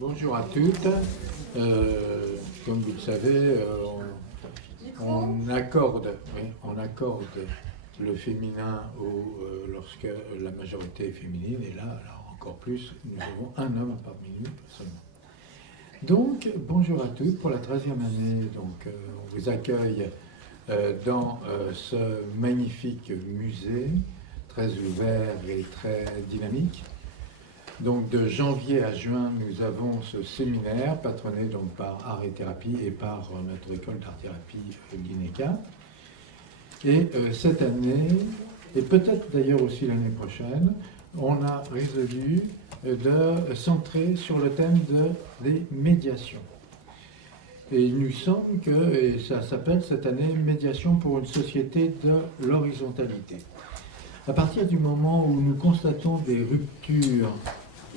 Bonjour à toutes. Comme vous le savez, on accorde le féminin lorsque la majorité est féminine, et là, alors encore plus, nous avons un homme parmi nous seulement. Donc, bonjour à toutes pour la 13e année. Donc, on vous accueille dans ce magnifique musée, très ouvert et très dynamique. Donc de janvier à juin, nous avons ce séminaire patronné donc par Art et Thérapie et par notre école d'art-thérapie l'INECA. Et cette année, et peut-être d'ailleurs aussi l'année prochaine, on a résolu de centrer sur le thème des médiations. Et il nous semble que, et ça s'appelle cette année, Médiation pour une société de l'horizontalité. À partir du moment où nous constatons des ruptures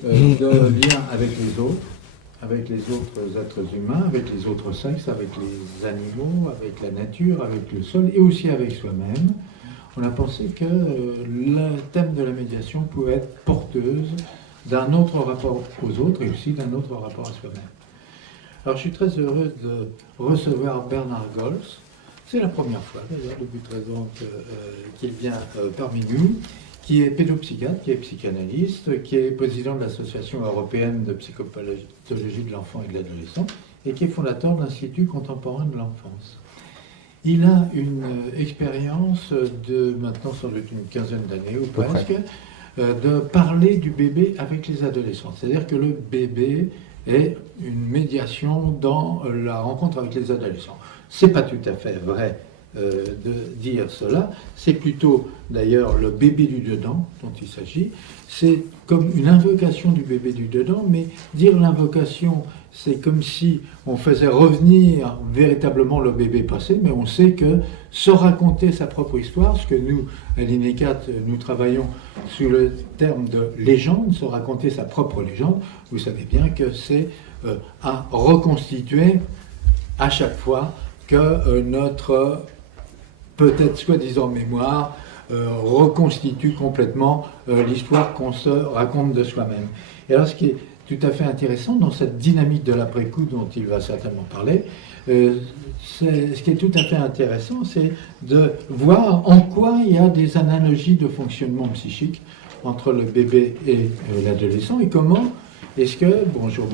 de lien avec les autres êtres humains, avec les autres sexes, avec les animaux, avec la nature, avec le sol et aussi avec soi-même, on a pensé que le thème de la médiation pouvait être porteuse d'un autre rapport aux autres et aussi d'un autre rapport à soi-même. Alors je suis très heureux de recevoir Bernard Gols. C'est la première fois d'ailleurs depuis 13 ans qu'il vient parmi nous, qui est pédopsychiatre, qui est psychanalyste, qui est président de l'Association européenne de psychopathologie de l'enfant et de l'adolescent, et qui est fondateur de l'Institut contemporain de l'enfance. Il a une expérience de maintenant sans doute une quinzaine d'années ou presque, de parler du bébé avec les adolescents. C'est-à-dire que le bébé est une médiation dans la rencontre avec les adolescents. C'est pas tout à fait vrai de dire cela, c'est plutôt d'ailleurs le bébé du dedans dont il s'agit. C'est comme une invocation du bébé du dedans, mais dire l'invocation, c'est comme si on faisait revenir véritablement le bébé passé, mais on sait que se raconter sa propre histoire, ce que nous, à l'INECAT, nous travaillons sous le terme de légende, se raconter sa propre légende, vous savez bien que c'est à reconstituer à chaque fois que notre peut-être soi-disant mémoire reconstitue complètement l'histoire qu'on se raconte de soi-même. Et alors ce qui est tout à fait intéressant dans cette dynamique de l'après-coup dont il va certainement parler, ce qui est tout à fait intéressant, c'est de voir en quoi il y a des analogies de fonctionnement psychique entre le bébé et l'adolescent, et comment est-ce que, bonjour,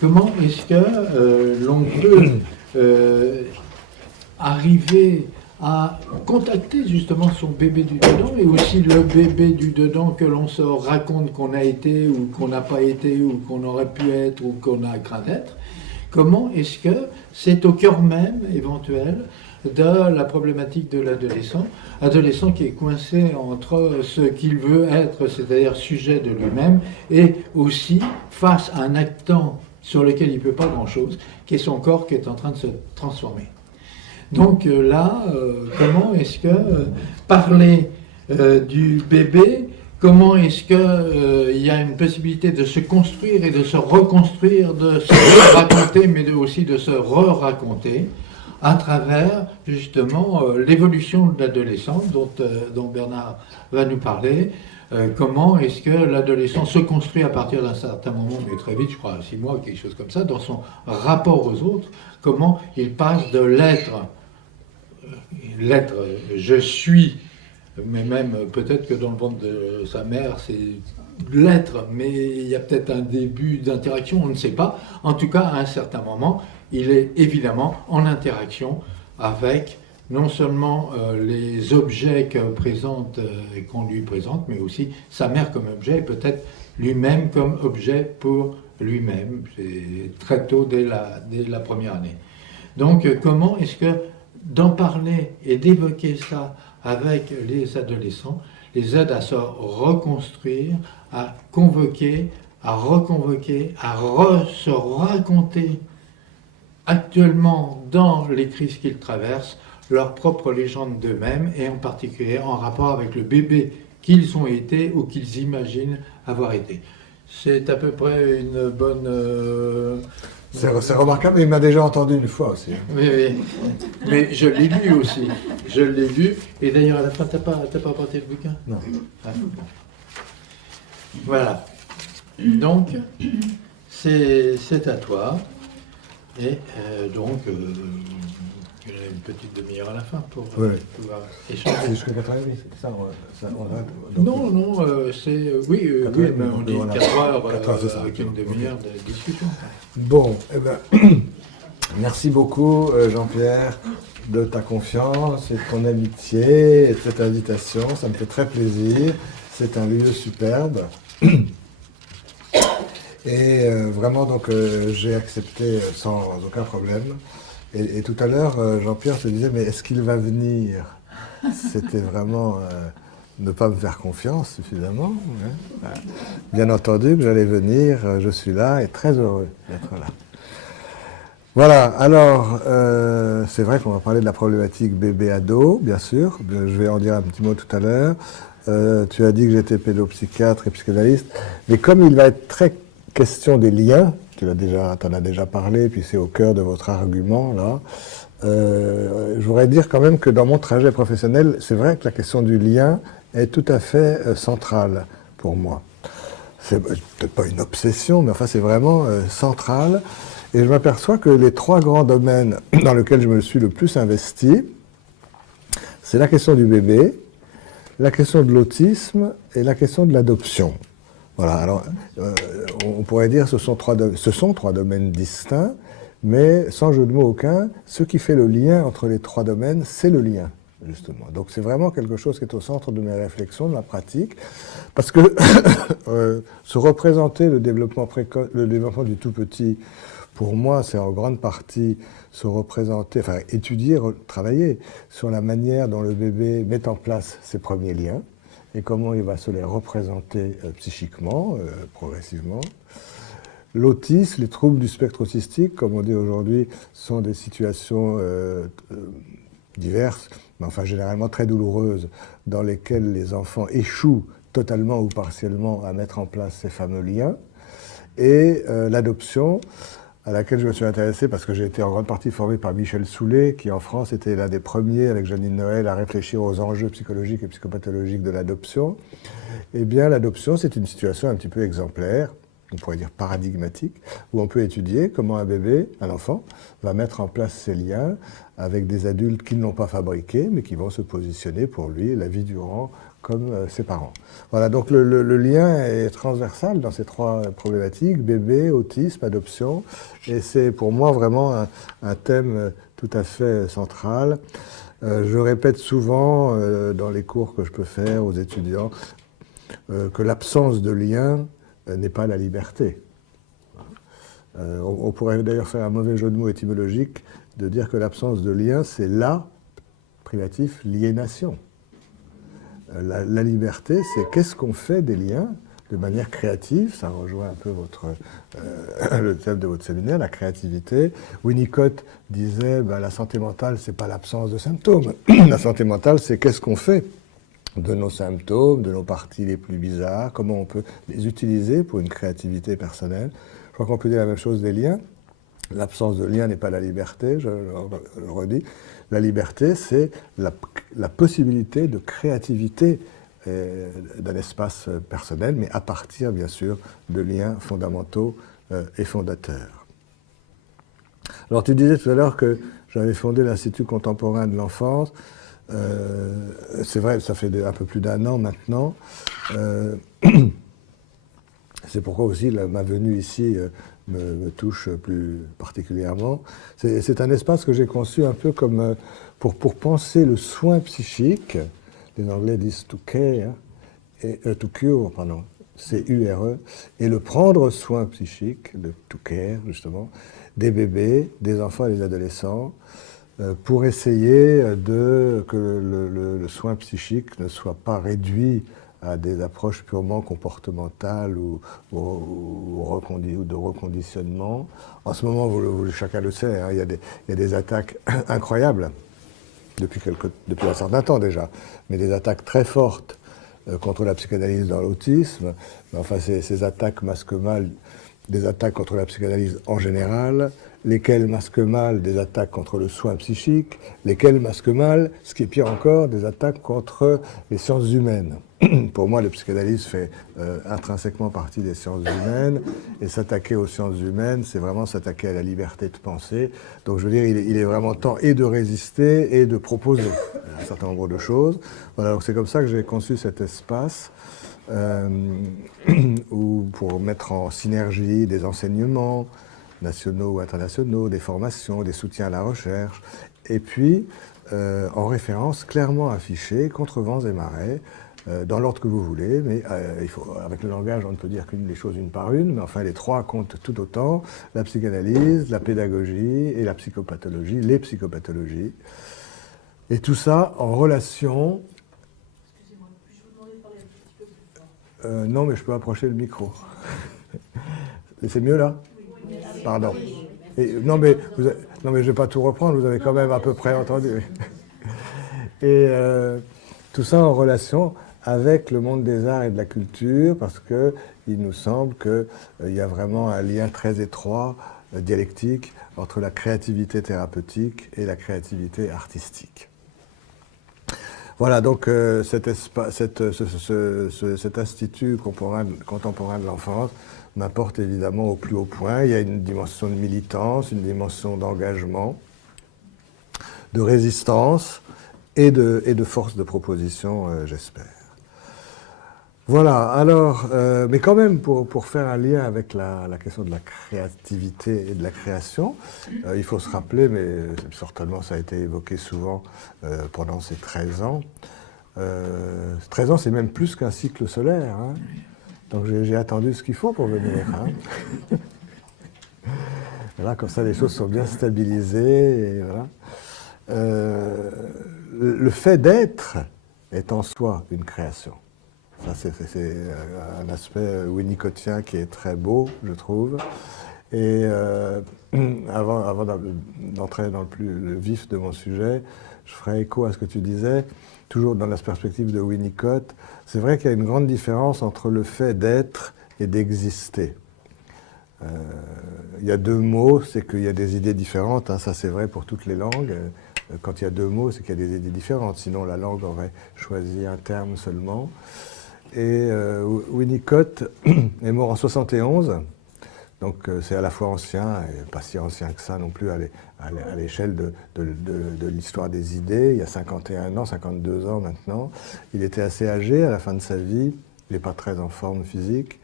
comment est-ce que l'on peut arriver à contacter justement son bébé du dedans et aussi le bébé du dedans que l'on se raconte qu'on a été ou qu'on n'a pas été ou qu'on aurait pu être ou qu'on a craint d'être. Comment est-ce que c'est au cœur même éventuel de la problématique de adolescent qui est coincé entre ce qu'il veut être, c'est-à-dire sujet de lui-même, et aussi face à un actant sur lequel il ne peut pas grand-chose, qui est son corps qui est en train de se transformer. Donc là, comment est-ce que parler du bébé, comment est-ce qu'il y a une possibilité de se construire et de se reconstruire, de se raconter, mais aussi de se re-raconter à travers justement l'évolution de l'adolescent dont Bernard va nous parler. Comment est-ce que l'adolescent se construit à partir d'un certain moment, mais très vite, je crois, 6 mois ou quelque chose comme ça, dans son rapport aux autres, comment il passe de l'être je suis, mais même peut-être que dans le ventre de sa mère, c'est l'être, mais il y a peut-être un début d'interaction, on ne sait pas. En tout cas, à un certain moment, il est évidemment en interaction avec non seulement les objets qu'on lui présente, mais aussi sa mère comme objet, et peut-être lui-même comme objet pour lui-même. C'est très tôt, dès la première année. Donc, comment est-ce que d'en parler et d'évoquer ça avec les adolescents les aide à se reconstruire, à convoquer, à reconvoquer, se raconter actuellement dans les crises qu'ils traversent leur propre légende d'eux-mêmes, et en particulier en rapport avec le bébé qu'ils ont été ou qu'ils imaginent avoir été. C'est à peu près une bonne... C'est remarquable, il m'a déjà entendu une fois aussi. Oui, oui. Mais je l'ai lu aussi. Je l'ai lu. Et d'ailleurs, à la fin, t'as pas apporté le bouquin? Non. Ah, bon. Voilà. Donc, c'est à toi. Et donc, il y a une petite demi-heure à la fin pour pouvoir échanger. C'est jusqu'à 4h30, c'est ça, Non, c'est... oui, mais on dit 4 heures, 4 heures, c'est ça. avec une demi-heure de discussion. Bon, eh ben, merci beaucoup Jean-Pierre de ta confiance et de ton amitié et de cette invitation. Ça me fait très plaisir. C'est un lieu superbe. Et vraiment, donc, j'ai accepté sans aucun problème. Et tout à l'heure, Jean-Pierre se disait, mais est-ce qu'il va venir? C'était vraiment ne pas me faire confiance suffisamment. Hein. Bien entendu que j'allais venir, je suis là et très heureux d'être là. Voilà, alors, c'est vrai qu'on va parler de la problématique bébé-ado, bien sûr. Je vais en dire un petit mot tout à l'heure. Tu as dit que j'étais pédopsychiatre et psychanalyste, mais comme il va être très question des liens, tu en as déjà parlé, puis c'est au cœur de votre argument, là, je voudrais dire quand même que dans mon trajet professionnel, c'est vrai que la question du lien est tout à fait centrale pour moi. C'est peut-être pas une obsession, mais enfin c'est vraiment central. Et je m'aperçois que les 3 grands domaines dans lesquels je me suis le plus investi, c'est la question du bébé, la question de l'autisme et la question de l'adoption. Voilà, alors on pourrait dire que ce sont 3 domaines distincts, mais sans jeu de mots aucun, ce qui fait le lien entre les 3 domaines, c'est le lien, justement. Donc c'est vraiment quelque chose qui est au centre de mes réflexions, de ma pratique, parce que se représenter le développement précoce, le développement du tout petit, pour moi, c'est en grande partie se représenter, enfin étudier, travailler sur la manière dont le bébé met en place ses premiers liens et comment il va se les représenter psychiquement, progressivement. L'autisme, les troubles du spectre autistique, comme on dit aujourd'hui, sont des situations diverses, mais enfin généralement très douloureuses, dans lesquelles les enfants échouent totalement ou partiellement à mettre en place ces fameux liens. Et l'adoption, à laquelle je me suis intéressé parce que j'ai été en grande partie formé par Michel Soulet, qui en France était l'un des premiers, avec Janine Noël, à réfléchir aux enjeux psychologiques et psychopathologiques de l'adoption. Eh bien, l'adoption, c'est une situation un petit peu exemplaire, on pourrait dire paradigmatique, où on peut étudier comment un bébé, un enfant, va mettre en place ses liens avec des adultes qui ne l'ont pas fabriqué, mais qui vont se positionner pour lui la vie durant comme ses parents. Voilà, donc le lien est transversal dans ces 3 problématiques, bébé, autisme, adoption, et c'est pour moi vraiment un thème tout à fait central. Je répète souvent dans les cours que je peux faire aux étudiants que l'absence de lien n'est pas la liberté. On pourrait d'ailleurs faire un mauvais jeu de mots étymologique de dire que l'absence de lien, c'est la, privatif, liénation. La liberté, c'est qu'est-ce qu'on fait des liens de manière créative, ça rejoint un peu le thème de votre séminaire, la créativité. Winnicott disait la santé mentale, c'est pas l'absence de symptômes. La santé mentale, c'est qu'est-ce qu'on fait de nos symptômes, de nos parties les plus bizarres, comment on peut les utiliser pour une créativité personnelle. Je crois qu'on peut dire la même chose des liens. L'absence de lien n'est pas la liberté, je le redis. La liberté, c'est la possibilité de créativité d'un espace personnel, mais à partir, bien sûr, de liens fondamentaux et fondateurs. Alors, tu disais tout à l'heure que j'avais fondé l'Institut contemporain de l'enfance. C'est vrai, ça fait un peu plus d'1 an maintenant. C'est pourquoi aussi ma venue ici me touche plus particulièrement. C'est un espace que j'ai conçu un peu comme pour penser le soin psychique. Les Anglais disent to care, to cure, pardon, C-U-R-E, et le prendre soin psychique, le to care justement, des bébés, des enfants et des adolescents, pour essayer que le soin psychique ne soit pas réduit à des approches purement comportementales ou de reconditionnement. En ce moment, chacun le sait, hein, il y a des attaques incroyables, depuis un certain temps déjà, mais des attaques très fortes contre la psychanalyse dans l'autisme. Enfin, ces attaques masquent mal des attaques contre la psychanalyse en général, lesquels masquent mal des attaques contre le soin psychique, lesquels masquent mal, ce qui est pire encore, des attaques contre les sciences humaines. Pour moi, le psychanalyse fait intrinsèquement partie des sciences humaines, et s'attaquer aux sciences humaines, c'est vraiment s'attaquer à la liberté de penser. Donc je veux dire, il est vraiment temps et de résister et de proposer un certain nombre de choses. Voilà, donc c'est comme ça que j'ai conçu cet espace, où pour mettre en synergie des enseignements, nationaux ou internationaux, des formations, des soutiens à la recherche, et puis en référence clairement affichée, contre vents et marées, dans l'ordre que vous voulez, mais avec le langage, on ne peut dire qu'une des choses une par une, mais enfin les trois comptent tout autant, la psychanalyse, la pédagogie et la psychopathologie, les psychopathologies, et tout ça en relation... Excusez-moi, puis-je vous demander de parler un petit peu plus fort? Non, mais je peux approcher le micro. Et c'est mieux là? Pardon. Non, mais je ne vais pas tout reprendre, vous avez quand même à peu près entendu. Et tout ça en relation avec le monde des arts et de la culture, parce qu'il nous semble qu'il y a vraiment un lien très étroit, dialectique, entre la créativité thérapeutique et la créativité artistique. Voilà, donc cet institut contemporain de l'enfance m'apporte évidemment au plus haut point. Il y a une dimension de militance, une dimension d'engagement, de résistance et de force de proposition, j'espère. Voilà, alors, mais quand même, pour faire un lien avec la question de la créativité et de la création, il faut se rappeler, mais certainement ça a été évoqué souvent pendant ces 13 ans. 13 ans, c'est même plus qu'un cycle solaire, hein. Donc j'ai attendu ce qu'il faut pour venir. Hein. Voilà, comme ça, les choses sont bien stabilisées. Et voilà. Le fait d'être est en soi une création. Ça, c'est un aspect winnicottien qui est très beau, je trouve. Et avant d'entrer dans le vif de mon sujet, je ferai écho à ce que tu disais, toujours dans la perspective de Winnicott. C'est vrai qu'il y a une grande différence entre le fait d'être et d'exister. Il y a deux mots, c'est qu'il y a des idées différentes, hein, ça c'est vrai pour toutes les langues. Quand il y a deux mots, c'est qu'il y a des idées différentes, sinon la langue aurait choisi un terme seulement. Et Winnicott est mort en 71, donc c'est à la fois ancien et pas si ancien que ça non plus à l'échelle de l'histoire des idées. Il y a 51 ans, 52 ans maintenant. Il était assez âgé à la fin de sa vie, il n'est pas très en forme physique.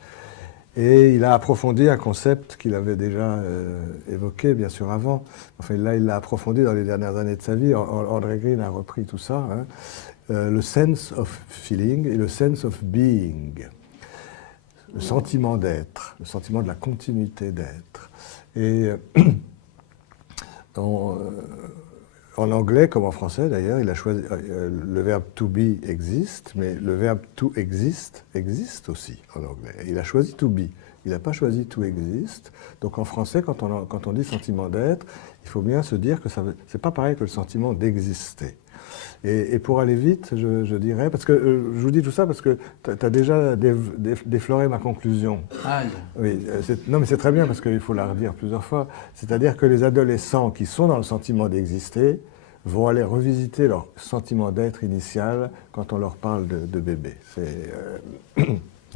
Et il a approfondi un concept qu'il avait déjà évoqué, bien sûr, avant. Enfin, là, il l'a approfondi dans les dernières années de sa vie. André Green a repris tout ça. Hein. Le sense of feeling et le sense of being. Le sentiment d'être, le sentiment de la continuité d'être. Et en anglais, comme en français d'ailleurs, il a choisi le verbe to be existe, mais le verbe to exist existe aussi en anglais. Il a choisi to be, il n'a pas choisi to exist. Donc en français, quand on dit sentiment d'être, il faut bien se dire que c'est pas pareil que le sentiment d'exister. Et pour aller vite, je dirais, parce que je vous dis tout ça parce que tu as déjà défloré ma conclusion. Aïe. Oui, non mais c'est très bien parce qu'il faut la redire plusieurs fois. C'est-à-dire que les adolescents qui sont dans le sentiment d'exister vont aller revisiter leur sentiment d'être initial quand on leur parle de bébé. C'est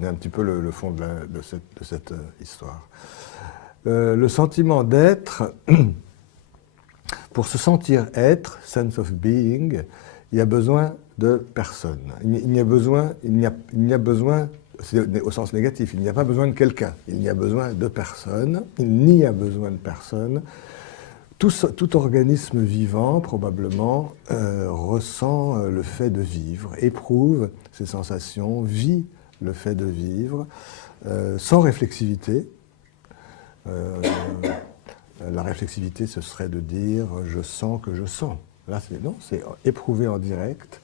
un petit peu le fond de cette histoire. Le sentiment d'être, pour se sentir être, sense of being, il y a besoin de personne. Il n'y a besoin, c'est au sens négatif, il n'y a pas besoin de quelqu'un, il n'y a besoin de personne, il n'y a besoin de personne. Tout organisme vivant, probablement, ressent le fait de vivre, éprouve ses sensations, vit le fait de vivre, sans réflexivité. La réflexivité, ce serait de dire « je sens que je sens ». Là, c'est éprouvé en direct.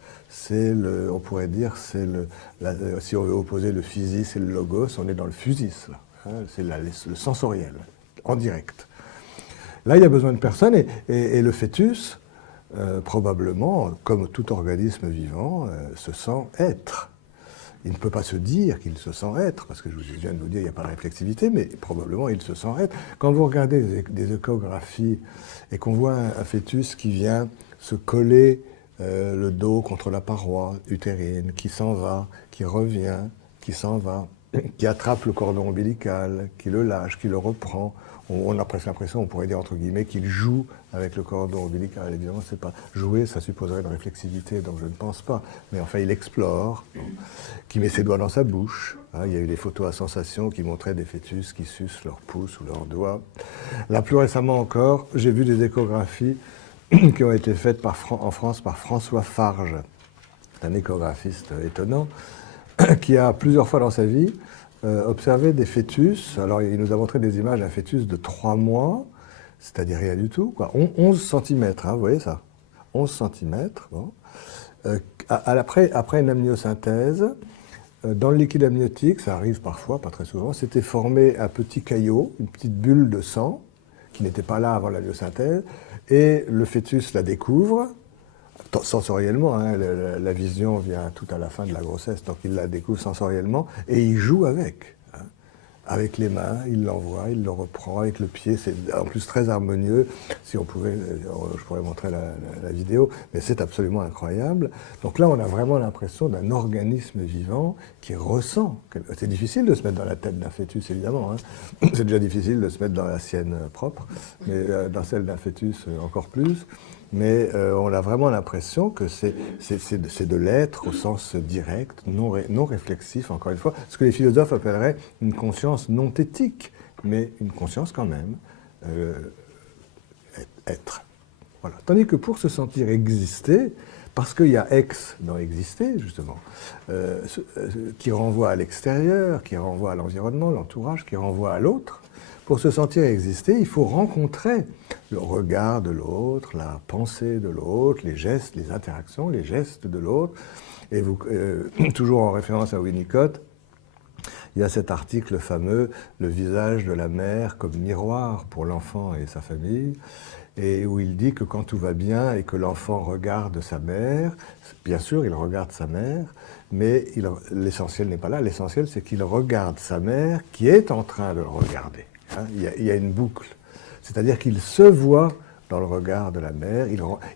On pourrait dire, si on veut opposer le physis et le logos, on est dans le physis, là. Hein, c'est le sensoriel, en direct. Là, il y a besoin de personne, et le fœtus, probablement, comme tout organisme vivant, se sent être. Il ne peut pas se dire qu'il se sent être, parce que je viens de vous dire qu'il n'y a pas de réflexivité, mais probablement il se sent être. Quand vous regardez des échographies et qu'on voit un fœtus qui vient se coller le dos contre la paroi utérine, qui s'en va, qui revient, qui s'en va, qui attrape le cordon ombilical, qui le lâche, qui le reprend, on a presque l'impression, on pourrait dire entre guillemets, qu'il joue avec le cordon ombilical. Évidemment, c'est pas jouer, ça supposerait une réflexivité, donc je ne pense pas. Mais enfin, il explore, qui met ses doigts dans sa bouche. Il y a eu des photos à sensation qui montraient des fœtus qui sucent leur pouce ou leurs doigts. Là, plus récemment encore, j'ai vu des échographies qui ont été faites en France par François Farge, un échographiste étonnant, qui a plusieurs fois dans sa vie observé des fœtus. Alors, il nous a montré des images d'un fœtus de 3 mois, c'est-à-dire rien du tout, quoi. 11 cm, vous voyez ça 11 cm. Bon. Après une amniosynthèse, dans le liquide amniotique, ça arrive parfois, pas très souvent, s'était formé un petit caillot, une petite bulle de sang, qui n'était pas là avant l'amniosynthèse, et le fœtus la découvre, sensoriellement, hein, la vision vient tout à la fin de la grossesse, donc il la découvre sensoriellement, et il joue avec. Hein. Avec les mains, il l'envoie, il le reprend, avec le pied, c'est en plus très harmonieux. Si on pouvait, je pourrais montrer la vidéo, mais c'est absolument incroyable. Donc là, on a vraiment l'impression d'un organisme vivant qui ressent. C'est difficile de se mettre dans la tête d'un fœtus, évidemment. Hein. C'est déjà difficile de se mettre dans la sienne propre, mais dans celle d'un fœtus encore plus. Mais on a vraiment l'impression que c'est de l'être au sens direct, non réflexif, encore une fois, ce que les philosophes appelleraient une conscience non thétique, mais une conscience quand même, être. Voilà. Tandis que pour se sentir exister, parce qu'il y a ex dans exister, justement, qui renvoie à l'extérieur, qui renvoie à l'environnement, l'entourage, qui renvoie à l'autre, pour se sentir exister, il faut rencontrer le regard de l'autre, la pensée de l'autre, les gestes, les interactions, les gestes de l'autre. Et vous, toujours en référence à Winnicott, il y a cet article fameux « Le visage de la mère comme miroir pour l'enfant et sa famille », et où il dit que quand tout va bien et que l'enfant regarde sa mère, bien sûr, il regarde sa mère, mais l'essentiel n'est pas là. L'essentiel, c'est qu'il regarde sa mère qui est en train de le regarder. Hein, il y a une boucle. C'est-à-dire qu'il se voit dans le regard de la mère,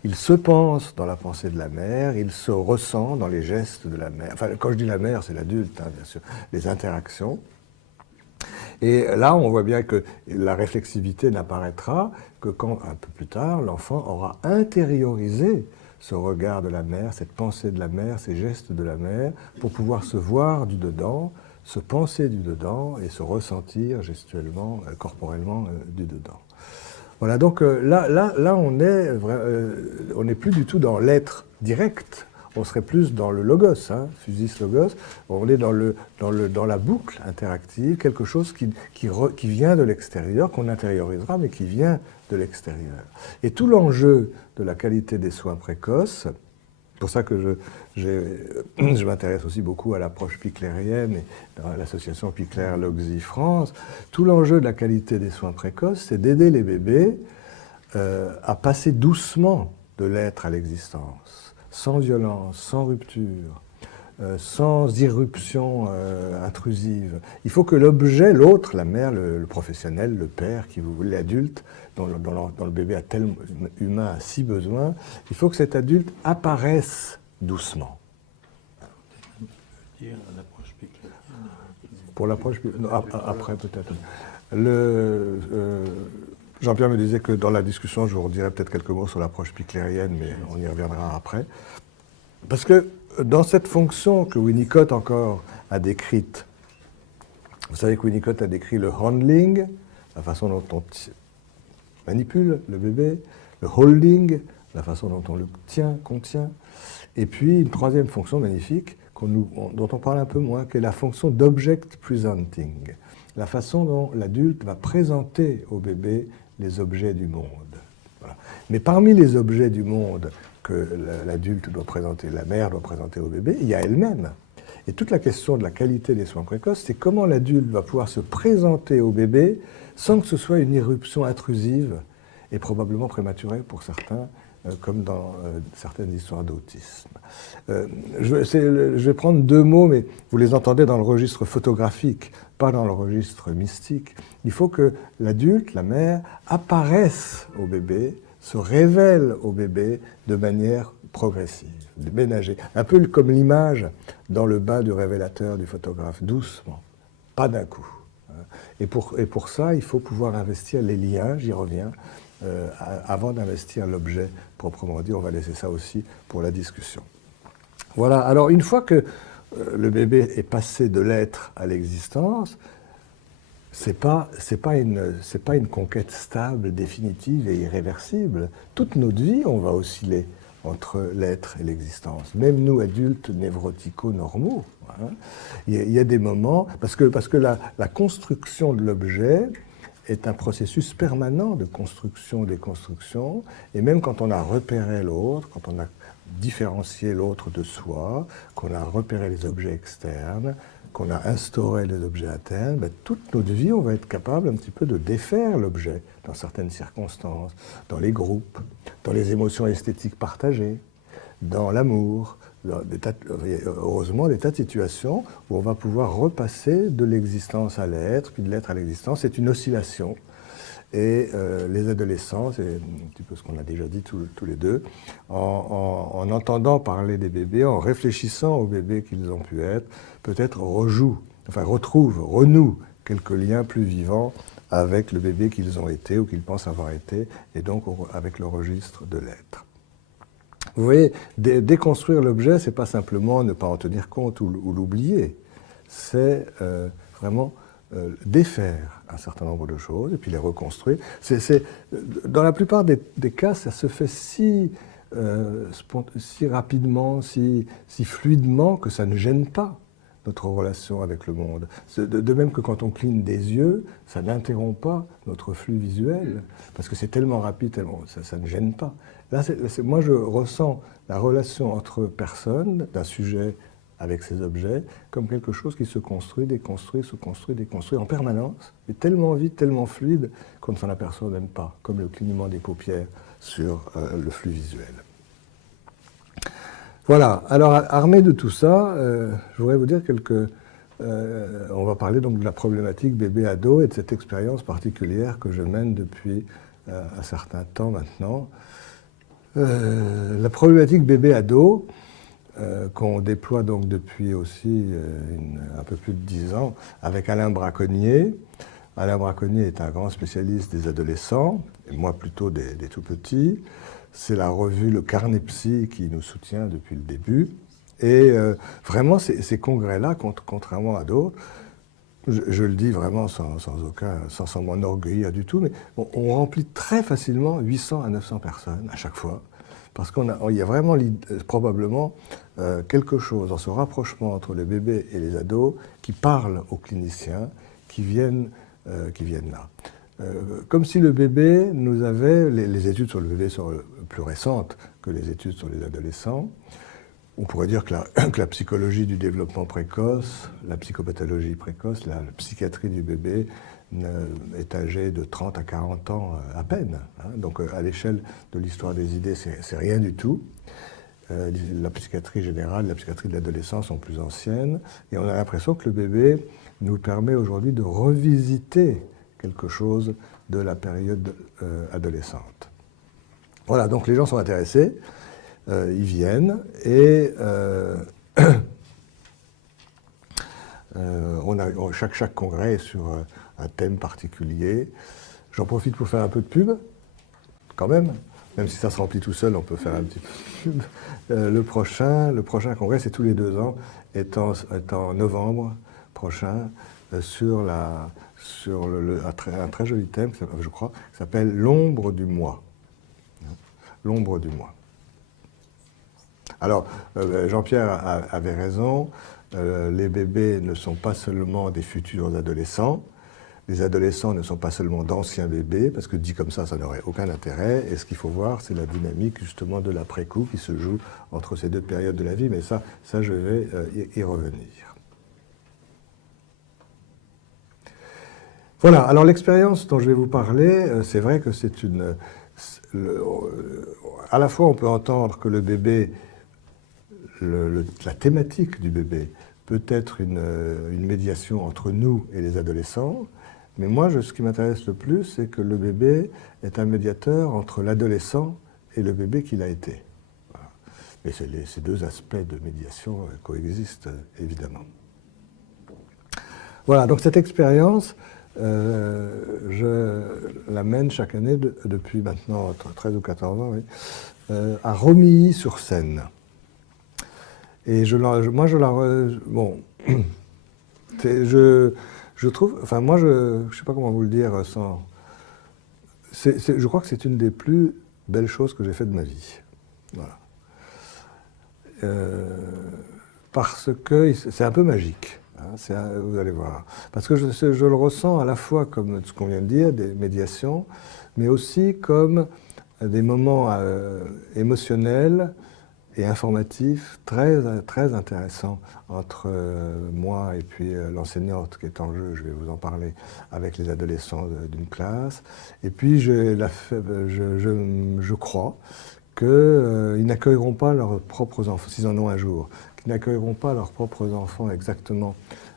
il se pense dans la pensée de la mère, il se ressent dans les gestes de la mère. Enfin, quand je dis la mère, c'est l'adulte, hein, bien sûr, les interactions. Et là, on voit bien que la réflexivité n'apparaîtra que quand, un peu plus tard, l'enfant aura intériorisé ce regard de la mère, cette pensée de la mère, ces gestes de la mère, pour pouvoir se voir du dedans, se penser du dedans et se ressentir gestuellement, corporellement du dedans. Voilà, donc là on n'est plus du tout dans l'être direct, on serait plus dans le logos, hein, physis logos, on est dans la boucle interactive, quelque chose qui vient de l'extérieur, qu'on intériorisera, mais qui vient de l'extérieur. Et tout l'enjeu de la qualité des soins précoces, c'est pour ça que je m'intéresse aussi beaucoup à l'approche piclérienne et à l'association Picler-Loxy France. Tout l'enjeu de la qualité des soins précoces, c'est d'aider les bébés à passer doucement de l'être à l'existence, sans violence, sans rupture, sans irruption intrusive. Il faut que l'objet, l'autre, la mère, le professionnel, le père, qui vous voulez, l'adulte, dont le bébé humain a si besoin, il faut que cet adulte apparaisse doucement. Pour l'approche après peut-être. Jean-Pierre me disait que dans la discussion, je vous redirai peut-être quelques mots sur l'approche piclérienne, mais on y reviendra après. Parce que dans cette fonction que Winnicott encore a décrite, vous savez que Winnicott a décrit le handling, la façon dont on manipule le bébé, le holding, la façon dont on le contient, et puis une troisième fonction magnifique dont on parle un peu moins, qui est la fonction d'object presenting, la façon dont l'adulte va présenter au bébé les objets du monde. Voilà. Mais parmi les objets du monde que l'adulte doit présenter, la mère doit présenter au bébé, il y a elle-même. Et toute la question de la qualité des soins précoces, c'est comment l'adulte va pouvoir se présenter au bébé sans que ce soit une irruption intrusive et probablement prématurée pour certains comme dans certaines histoires d'autisme. Je vais prendre 2 mots, mais vous les entendez dans le registre photographique, pas dans le registre mystique. Il faut que l'adulte, la mère, apparaisse au bébé, se révèle au bébé de manière progressive, ménagée. Un peu comme l'image dans le bas du révélateur du photographe, doucement, pas d'un coup. Et pour ça, il faut pouvoir investir les liens, j'y reviens, avant d'investir l'objet proprement dit. On va laisser ça aussi pour la discussion. Voilà, alors une fois que le bébé est passé de l'être à l'existence, c'est pas une conquête stable, définitive et irréversible. Toute notre vie, on va osciller entre l'être et l'existence. Même nous, adultes névrotico-normaux, hein, il y a des moments... Parce que la construction de l'objet est un processus permanent de construction-déconstruction, et même quand on a repéré l'autre, quand on a différencié l'autre de soi, qu'on a repéré les objets externes, qu'on a instauré les objets internes, ben, toute notre vie, on va être capable un petit peu de défaire l'objet dans certaines circonstances, dans les groupes, dans les émotions esthétiques partagées, dans l'amour. Heureusement, des tas de situations où on va pouvoir repasser de l'existence à l'être, puis de l'être à l'existence. C'est une oscillation. Et les adolescents, c'est un petit peu ce qu'on a déjà dit tous les deux, en entendant parler des bébés, en réfléchissant aux bébés qu'ils ont pu être, peut-être renouent quelques liens plus vivants avec le bébé qu'ils ont été ou qu'ils pensent avoir été, et donc avec le registre de l'être. Vous voyez, déconstruire l'objet, c'est pas simplement ne pas en tenir compte ou l'oublier, c'est vraiment défaire un certain nombre de choses et puis les reconstruire. Dans la plupart des cas, ça se fait si rapidement, si fluidement que ça ne gêne pas notre relation avec le monde. De même que quand on cligne des yeux, ça n'interrompt pas notre flux visuel, parce que c'est tellement rapide, ça ne gêne pas. Là, moi, je ressens la relation entre personnes, d'un sujet avec ces objets, comme quelque chose qui se construit, déconstruit, se construit, déconstruit en permanence, mais tellement vite, tellement fluide, qu'on ne s'en aperçoit même pas, comme le clignement des paupières sur le flux visuel. Voilà, alors armé de tout ça, je voudrais vous dire on va parler donc de la problématique bébé-ado et de cette expérience particulière que je mène depuis un certain temps maintenant. La problématique bébé-ado, qu'on déploie donc depuis aussi un peu plus de 10 ans avec Alain Braconnier. Alain Braconnier est un grand spécialiste des adolescents, et moi plutôt des tout petits. C'est la revue Le Carnet Psy qui nous soutient depuis le début. Et vraiment, ces congrès-là, contrairement à d'autres, je le dis vraiment sans m'enorgueillir du tout, mais on remplit très facilement 800 à 900 personnes à chaque fois. Parce qu'il y a vraiment probablement quelque chose dans ce rapprochement entre les bébés et les ados qui parle aux cliniciens qui viennent là. Comme si le bébé nous avait... Les études sur le bébé sont plus récentes que les études sur les adolescents. On pourrait dire que la psychologie du développement précoce, la psychopathologie précoce, la psychiatrie du bébé est âgée de 30 à 40 ans à peine. Hein. Donc à l'échelle de l'histoire des idées, c'est rien du tout. La psychiatrie générale, la psychiatrie de l'adolescence sont plus anciennes. Et on a l'impression que le bébé nous permet aujourd'hui de revisiter quelque chose de la période adolescente. Voilà, donc les gens sont intéressés, ils viennent, et chaque congrès est sur un thème particulier. J'en profite pour faire un peu de pub, quand même si ça se remplit tout seul, on peut faire un petit peu de pub. Le prochain congrès, c'est tous les 2 ans, est en novembre prochain, sur un très joli thème, je crois, qui s'appelle « L'ombre du moi ». L'ombre du moi. Alors, Jean-Pierre avait raison, les bébés ne sont pas seulement des futurs adolescents, les adolescents ne sont pas seulement d'anciens bébés, parce que dit comme ça n'aurait aucun intérêt, et ce qu'il faut voir, c'est la dynamique justement de l'après-coup qui se joue entre ces 2 périodes de la vie, mais ça je vais y revenir. Voilà, alors l'expérience dont je vais vous parler, c'est vrai que c'est une à la fois on peut entendre que le bébé, la thématique du bébé peut être une médiation entre nous et les adolescents, mais moi ce qui m'intéresse le plus, c'est que le bébé est un médiateur entre l'adolescent et le bébé qu'il a été. Voilà. Mais ces deux aspects de médiation coexistent évidemment. Voilà, donc cette expérience, je la mène chaque année depuis maintenant 13 ou 14 ans, oui, à Romilly-sur-Seine. Et bon, je trouve, enfin moi je ne sais pas comment vous le dire sans, je crois que c'est une des plus belles choses que j'ai faites de ma vie. Voilà. Parce que c'est un peu magique. Vous allez voir. Parce que je le ressens à la fois comme ce qu'on vient de dire, des médiations, mais aussi comme des moments émotionnels et informatifs très, très intéressants entre moi et puis l'enseignante qui est en jeu, je vais vous en parler, avec les adolescents d'une classe. Et puis je crois qu'ils n'accueilleront pas leurs propres enfants, s'ils en ont un jour, qu'ils n'accueilleront pas leurs propres enfants exactement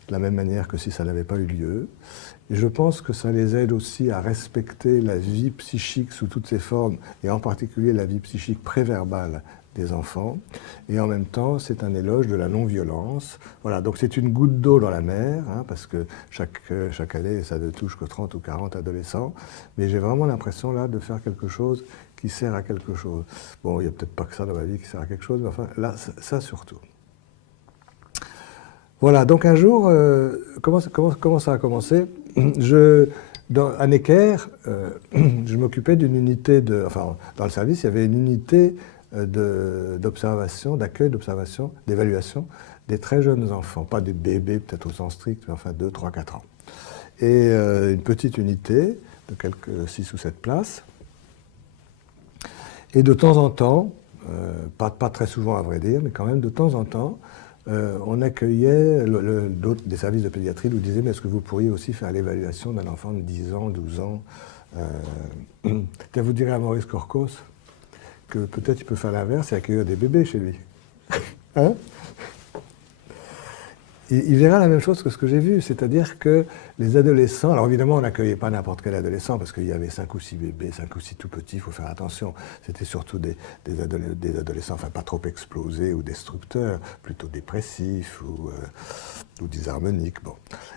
de la même manière que si ça n'avait pas eu lieu. Et je pense que ça les aide aussi à respecter la vie psychique sous toutes ses formes, et en particulier la vie psychique préverbale des enfants. Et en même temps, c'est un éloge de la non-violence. Voilà, donc c'est une goutte d'eau dans la mer, hein, parce que chaque année, ça ne touche que 30 ou 40 adolescents. Mais j'ai vraiment l'impression là de faire quelque chose qui sert à quelque chose. Bon, il n'y a peut-être pas que ça dans ma vie qui sert à quelque chose, mais enfin, là, ça surtout. Voilà, donc un jour, comment ça a commencé? À Necker, je m'occupais d'une unité enfin, dans le service, il y avait une unité d'observation, d'accueil, d'observation, d'évaluation des très jeunes enfants, pas des bébés peut-être au sens strict, mais enfin 2, 3, 4 ans. Et une petite unité de quelques 6 ou 7 places. Et de temps en temps, pas très souvent à vrai dire, mais quand même de temps en temps, on accueillait, des services de pédiatrie nous disaient, mais est-ce que vous pourriez aussi faire l'évaluation d'un enfant de 10 ans, 12 ans vous direz à Maurice Corcos que peut-être il peut faire l'inverse et accueillir des bébés chez lui. Hein? Il verra la même chose que ce que j'ai vu, c'est-à-dire que les adolescents, alors évidemment on n'accueillait pas n'importe quel adolescent parce qu'il y avait 5 ou 6 bébés, 5 ou 6 tout petits, il faut faire attention. C'était surtout des adolescents, enfin pas trop explosés ou destructeurs, plutôt dépressifs ou disharmoniques. Bon.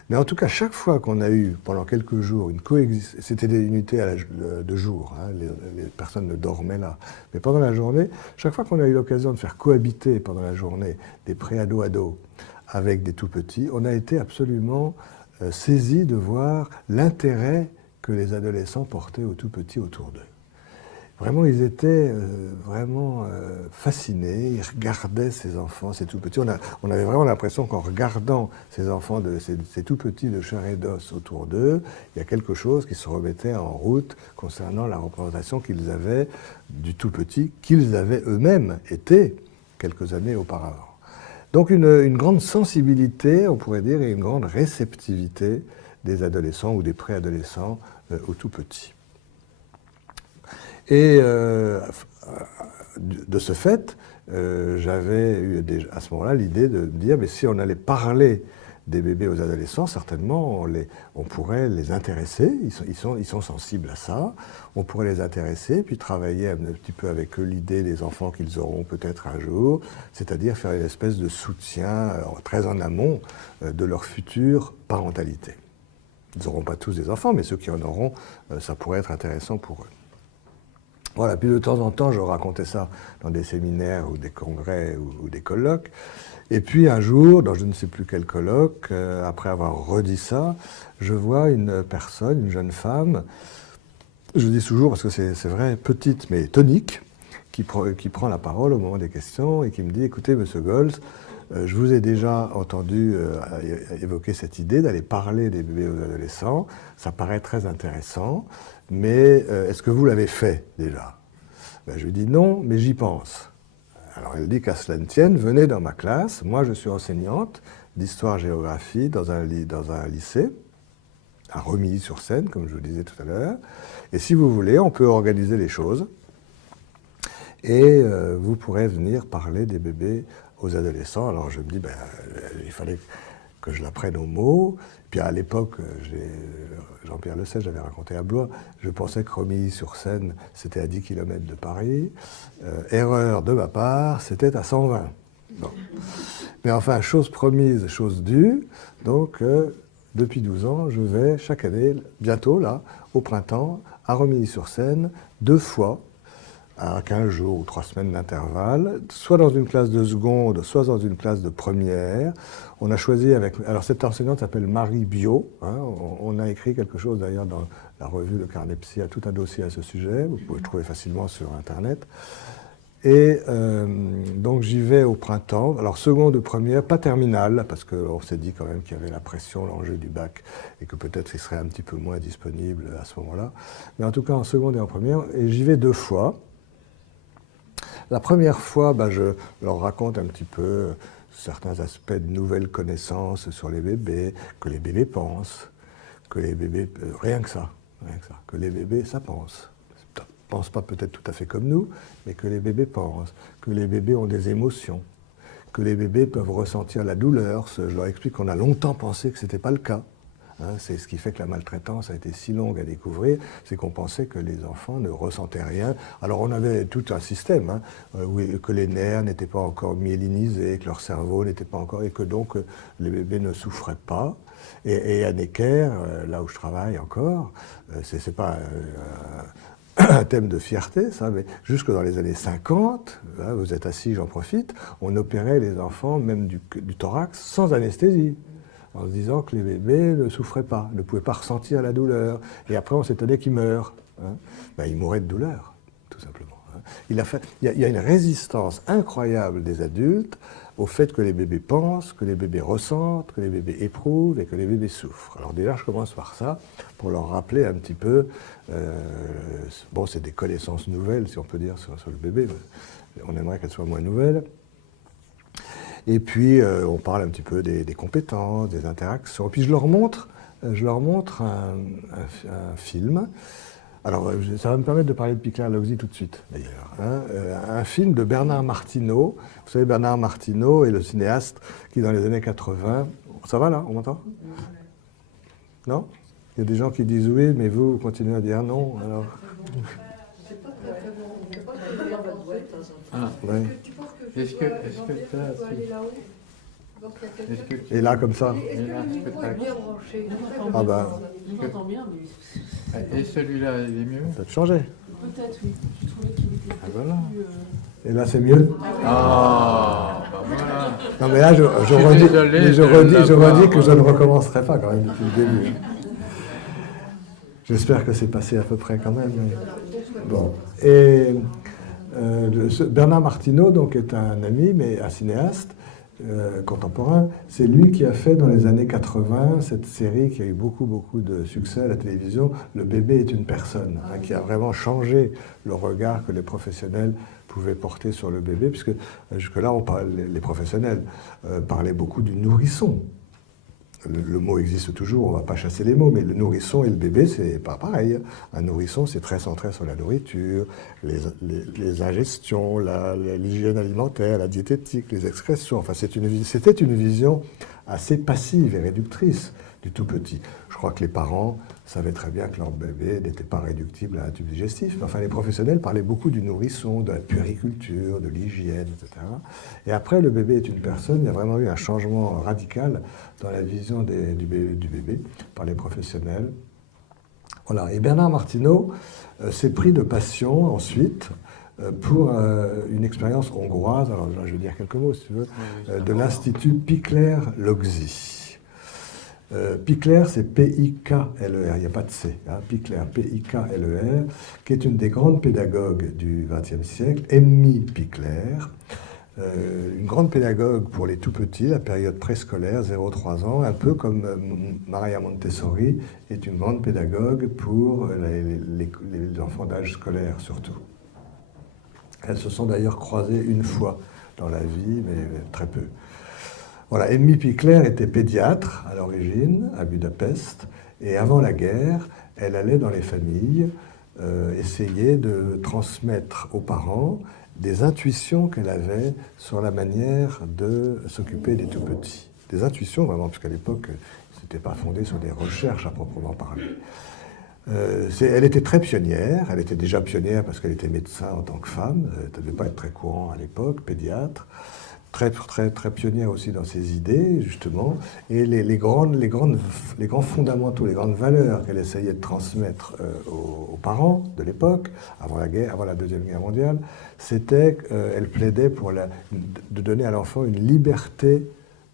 Mais en tout cas, chaque fois qu'on a eu pendant quelques jours une coexistence, c'était des unités de jour, hein, les personnes ne dormaient là, mais pendant la journée, chaque fois qu'on a eu l'occasion de faire cohabiter pendant la journée des pré-ados avec des tout-petits, on a été absolument saisis de voir l'intérêt que les adolescents portaient aux tout-petits autour d'eux. Vraiment, ils étaient vraiment fascinés, ils regardaient ces enfants, ces tout-petits. On avait vraiment l'impression qu'en regardant ces enfants, ces tout-petits de chair et d'os autour d'eux, il y a quelque chose qui se remettait en route concernant la représentation qu'ils avaient du tout-petit, qu'ils avaient eux-mêmes été quelques années auparavant. Donc une grande sensibilité, on pourrait dire, et une grande réceptivité des adolescents ou des préadolescents aux tout petits. Et de ce fait, j'avais eu à ce moment-là l'idée de dire, mais si on allait parler des bébés aux adolescents, certainement on pourrait les intéresser, ils sont sensibles à ça, on pourrait les intéresser, puis travailler un petit peu avec eux l'idée des enfants qu'ils auront peut-être un jour, c'est-à-dire faire une espèce de soutien très en amont de leur future parentalité. Ils n'auront pas tous des enfants, mais ceux qui en auront, ça pourrait être intéressant pour eux. Voilà, puis de temps en temps, je racontais ça dans des séminaires ou des congrès ou des colloques. Et puis un jour, dans je ne sais plus quel colloque, après avoir redit ça, je vois une personne, une jeune femme, je dis toujours parce que c'est vrai, petite mais tonique, qui prend la parole au moment des questions et qui me dit « Écoutez, Monsieur Gols, je vous ai déjà entendu évoquer cette idée d'aller parler des bébés aux adolescents, ça paraît très intéressant, mais est-ce que vous l'avez fait déjà ?» Je lui dis « Non, mais j'y pense. » Alors elle dit qu'à cela ne tienne, venez dans ma classe, moi je suis enseignante d'histoire-géographie dans un lycée, à Romilly-sur-Seine, comme je vous disais tout à l'heure. Et si vous voulez, on peut organiser les choses. Et vous pourrez venir parler des bébés aux adolescents. Alors je me dis, ben, il fallait que je l'apprenne aux mots. Puis à l'époque, Jean-Pierre Le Sey, j'avais raconté à Blois, je pensais que Romilly-sur-Seine, c'était à 10 km de Paris. Erreur de ma part, c'était à 120. Bon. Mais enfin, chose promise, chose due. Donc, depuis 12 ans, je vais chaque année, bientôt là, au printemps, à Romilly-sur-Seine, 2 fois, à 15 jours ou 3 semaines d'intervalle, soit dans une classe de seconde, soit dans une classe de première. On a choisi avec... Alors cette enseignante s'appelle Marie Biot. Hein, on a écrit quelque chose d'ailleurs dans la revue de Carnet Psy, a tout un dossier à ce sujet. Vous pouvez le trouver facilement sur Internet. Et donc j'y vais au printemps. Alors seconde ou première, pas terminale, parce qu'on s'est dit quand même qu'il y avait la pression, l'enjeu du bac, et que peut-être il serait un petit peu moins disponible à ce moment-là. Mais en tout cas en seconde et en première, et j'y vais 2 fois. La première fois, je leur raconte un petit peu certains aspects de nouvelles connaissances sur les bébés, que les bébés pensent, que les bébés, rien que ça, que les bébés, ça pense. Ils ne pensent pas peut-être tout à fait comme nous, mais que les bébés pensent, que les bébés ont des émotions, que les bébés peuvent ressentir la douleur. Je leur explique qu'on a longtemps pensé que ce n'était pas le cas. C'est ce qui fait que la maltraitance a été si longue à découvrir, c'est qu'on pensait que les enfants ne ressentaient rien. Alors on avait tout un système, que les nerfs n'étaient pas encore myélinisés, que leur cerveau n'était pas encore, et que donc les bébés ne souffraient pas. Et à Necker, là où je travaille encore, c'est pas un thème de fierté, ça, mais jusque dans les années 50, là, vous êtes assis, j'en profite, on opérait les enfants, même du thorax, sans anesthésie, en se disant que les bébés ne souffraient pas, ne pouvaient pas ressentir la douleur. Et après, on s'étonnait qu'ils meurent. Ils mouraient de douleur, tout simplement. Il y a une résistance incroyable des adultes au fait que les bébés pensent, que les bébés ressentent, que les bébés éprouvent et que les bébés souffrent. Alors déjà, je commence par ça, pour leur rappeler un petit peu, c'est des connaissances nouvelles, si on peut dire, sur le bébé. On aimerait qu'elles soient moins nouvelles. Et puis, on parle un petit peu des compétences, des interactions. Et puis, je leur montre un film. Alors, ça va me permettre de parler de Picler-Logzi tout de suite, d'ailleurs. Un film de Bernard Martineau. Vous savez, Bernard Martineau est le cinéaste qui, dans les années 80... Ça va, là? On m'entend? Non? Il y a des gens qui disent oui, mais vous continuez à dire non, alors... Ah, ouais. Est-ce que Et là, comme ça? Et là, spectacle. Ah On entend bien, mais Et celui-là, il est mieux? peut-être changer. peut-être, oui. Je trouvais qu'il était Ah, voilà. Et là, c'est mieux? Ah, bah voilà. Non, mais là, je redis que je ne recommencerai pas quand même depuis le début. J'espère que c'est passé à peu près quand même. Mais... Bon. Et Bernard Martineau, donc, est un ami, mais un cinéaste contemporain. C'est lui qui a fait dans les années 80 cette série qui a eu beaucoup de succès à la télévision, Le bébé est une personne, qui a vraiment changé le regard que les professionnels pouvaient porter sur le bébé, puisque jusque-là, les professionnels parlaient beaucoup du nourrisson. Le mot existe toujours, on ne va pas chasser les mots, mais le nourrisson et le bébé, c'est pas pareil. Un nourrisson, c'est très centré sur la nourriture, les ingestions, l'hygiène alimentaire, la diététique, les excrétions. Enfin, c'était une vision assez passive et réductrice du tout petit. Je crois que les parents savaient très bien que leur bébé n'était pas réductible à un tube digestif. Mais enfin, les professionnels parlaient beaucoup du nourrisson, de la puériculture, de l'hygiène, etc. Et après, le bébé est une personne. Il y a vraiment eu un changement radical dans la vision du bébé par les professionnels. Voilà. Et Bernard Martineau s'est pris de passion ensuite pour une expérience hongroise, alors là, je vais dire quelques mots si tu veux, de l'Institut Picler-Logzi. Picler, c'est P-I-K-L-E-R, il n'y a pas de C, Picler, P-I-K-L-E-R, qui est une des grandes pédagogues du XXe siècle, Emmy Picler, une grande pédagogue pour les tout-petits, la période préscolaire, 0-3 ans, un peu comme Maria Montessori est une grande pédagogue pour les enfants d'âge scolaire surtout. Elles se sont d'ailleurs croisées une fois dans la vie, mais très peu. Voilà, Emmy Picler était pédiatre à l'origine, à Budapest, Et avant la guerre, elle allait dans les familles essayer de transmettre aux parents des intuitions qu'elle avait sur la manière de s'occuper des tout-petits. Des intuitions vraiment, puisqu'à l'époque, ce n'était pas fondé sur des recherches à proprement parler. Elle était très pionnière, elle était déjà pionnière parce qu'elle était médecin en tant que femme, ça ne devait pas être très courant à l'époque, pédiatre, très pionnière aussi dans ses idées, justement, et les grands fondamentaux, les grandes valeurs qu'elle essayait de transmettre aux parents de l'époque, avant la guerre, avant la Deuxième Guerre mondiale, c'était qu'elle plaidait pour de donner à l'enfant une liberté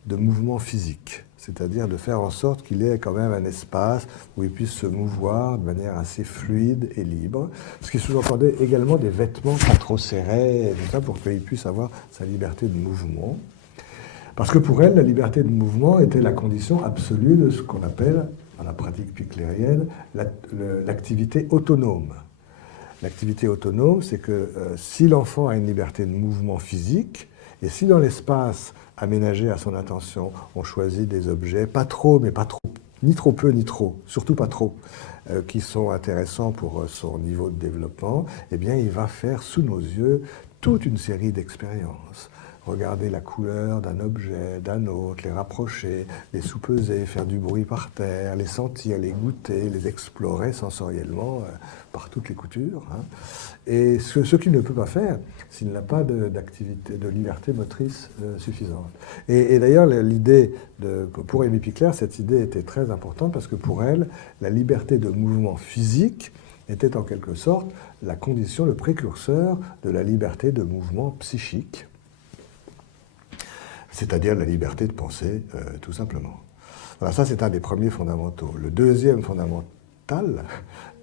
de mouvement physique, c'est-à-dire de faire en sorte qu'il ait quand même un espace où il puisse se mouvoir de manière assez fluide et libre, ce qui sous-entendait également des vêtements pas trop serrés, et tout ça, pour qu'il puisse avoir sa liberté de mouvement. Parce que pour elle, la liberté de mouvement était la condition absolue de ce qu'on appelle, dans la pratique piclérienne, l'activité autonome. L'activité autonome, c'est que si l'enfant a une liberté de mouvement physique, et si dans l'espace aménagé à son intention, on choisit des objets, pas trop, mais pas trop, ni trop peu, ni trop, surtout pas trop, qui sont intéressants pour son niveau de développement, eh bien, il va faire sous nos yeux toute une série d'expériences. Regarder la couleur d'un objet, d'un autre, les rapprocher, les sous-peser, faire du bruit par terre, les sentir, les goûter, les explorer sensoriellement par toutes les coutures. Hein. Et ce qu'il ne peut pas faire s'il n'a pas d'activité, de liberté motrice suffisante. Et d'ailleurs, l'idée, pour Amy Pickler, cette idée était très importante parce que pour elle, la liberté de mouvement physique était en quelque sorte la condition, le précurseur de la liberté de mouvement psychique, c'est-à-dire la liberté de penser, tout simplement. Voilà, ça c'est un des premiers fondamentaux. Le deuxième fondamental,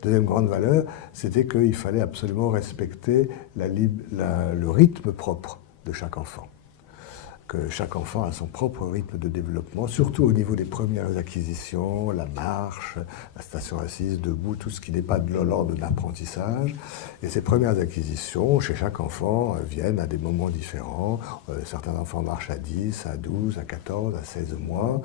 deuxième grande valeur, c'était qu'il fallait absolument respecter le rythme propre de chaque enfant. Que chaque enfant a son propre rythme de développement, surtout au niveau des premières acquisitions, la marche, la station assise, debout, tout ce qui n'est pas de l'ordre de l'apprentissage. Et ces premières acquisitions, chez chaque enfant, viennent à des moments différents. Certains enfants marchent à 10, à 12, à 14, à 16 mois.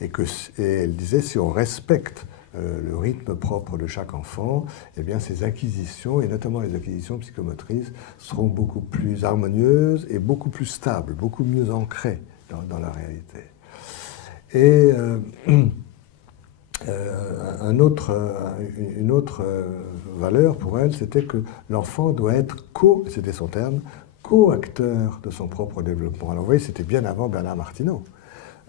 Et elle disait, si on respecte le rythme propre de chaque enfant, eh bien ces acquisitions, et notamment les acquisitions psychomotrices, seront beaucoup plus harmonieuses et beaucoup plus stables, beaucoup mieux ancrées dans la réalité. Et une autre valeur pour elle, c'était que l'enfant doit être c'était son terme, co-acteur de son propre développement. Alors vous voyez, c'était bien avant Bernard Martineau.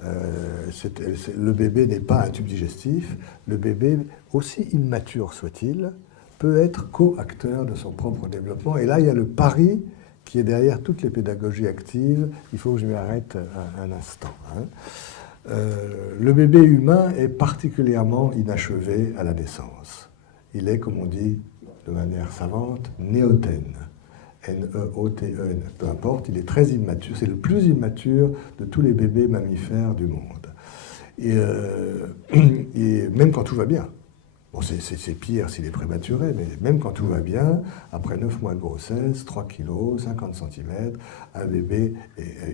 Le bébé n'est pas un tube digestif, le bébé, aussi immature soit-il, peut être co-acteur de son propre développement. Et là, il y a le pari qui est derrière toutes les pédagogies actives. Il faut que je m'y arrête un instant. Hein. Le bébé humain est particulièrement inachevé à la naissance. Il est, comme on dit de manière savante, néotène. N-E-O-T-E-N, peu importe, il est très immature, c'est le plus immature de tous les bébés mammifères du monde. Et même quand tout va bien, bon, c'est pire s'il est prématuré, mais même quand tout va bien, après 9 mois de grossesse, 3 kilos, 50 cm, un bébé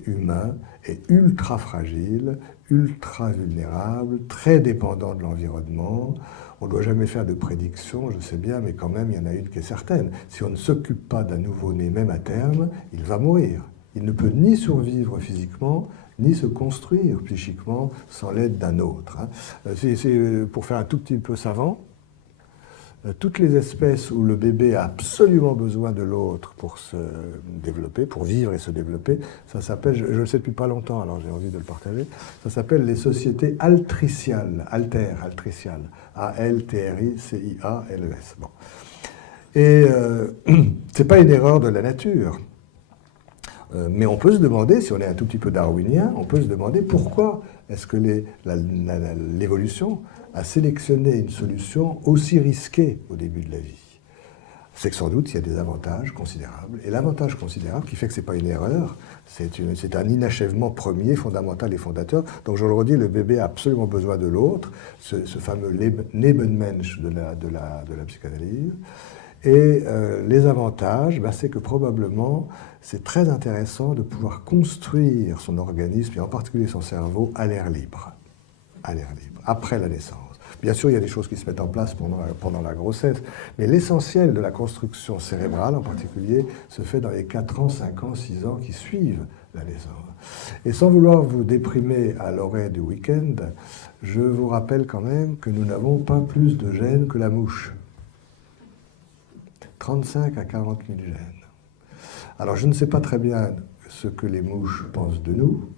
humain est ultra fragile, ultra vulnérable, très dépendant de l'environnement. On ne doit jamais faire de prédiction, je sais bien, mais quand même, il y en a une qui est certaine. Si on ne s'occupe pas d'un nouveau-né, même à terme, il va mourir. Il ne peut ni survivre physiquement, ni se construire psychiquement sans l'aide d'un autre. Pour faire un tout petit peu savant, toutes les espèces où le bébé a absolument besoin de l'autre pour se développer, pour vivre et se développer, ça s'appelle, je le sais depuis pas longtemps, alors j'ai envie de le partager, ça s'appelle les sociétés altriciales, altriciales, A-L-T-R-I-C-I-A-L-E-S. Bon. Et c'est pas une erreur de la nature, mais on peut se demander, si on est un tout petit peu darwinien, on peut se demander pourquoi est-ce que l'évolution a sélectionné une solution aussi risquée au début de la vie. C'est que sans doute il y a des avantages considérables. Et l'avantage considérable qui fait que ce n'est pas une erreur, c'est un inachèvement premier, fondamental et fondateur. Donc je le redis, le bébé a absolument besoin de l'autre, ce fameux Nebenmensch de la psychanalyse. Et les avantages, c'est que probablement c'est très intéressant de pouvoir construire son organisme, et en particulier son cerveau, à l'air libre, après la naissance. Bien sûr, il y a des choses qui se mettent en place pendant la grossesse, mais l'essentiel de la construction cérébrale, en particulier, se fait dans les 4 ans, 5 ans, 6 ans qui suivent la naissance. Et sans vouloir vous déprimer à l'oreille du week-end, je vous rappelle quand même que nous n'avons pas plus de gènes que la mouche. 35 à 40 000 gènes. Alors, je ne sais pas très bien ce que les mouches pensent de nous,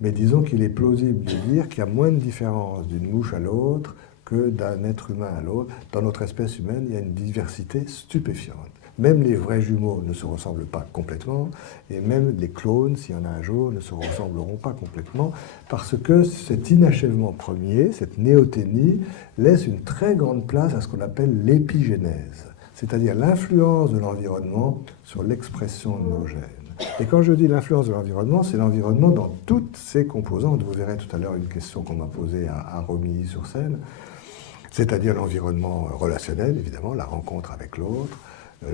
mais disons qu'il est plausible de dire qu'il y a moins de différence d'une mouche à l'autre que d'un être humain à l'autre. Dans notre espèce humaine, il y a une diversité stupéfiante. Même les vrais jumeaux ne se ressemblent pas complètement, et même les clones, s'il y en a un jour, ne se ressembleront pas complètement, parce que cet inachèvement premier, cette néoténie, laisse une très grande place à ce qu'on appelle l'épigénèse, c'est-à-dire l'influence de l'environnement sur l'expression de nos gènes. Et quand je dis l'influence de l'environnement, c'est l'environnement dans toutes ses composantes. Vous verrez tout à l'heure une question qu'on m'a posée à Romilly-sur-Seine, c'est-à-dire l'environnement relationnel, évidemment, la rencontre avec l'autre,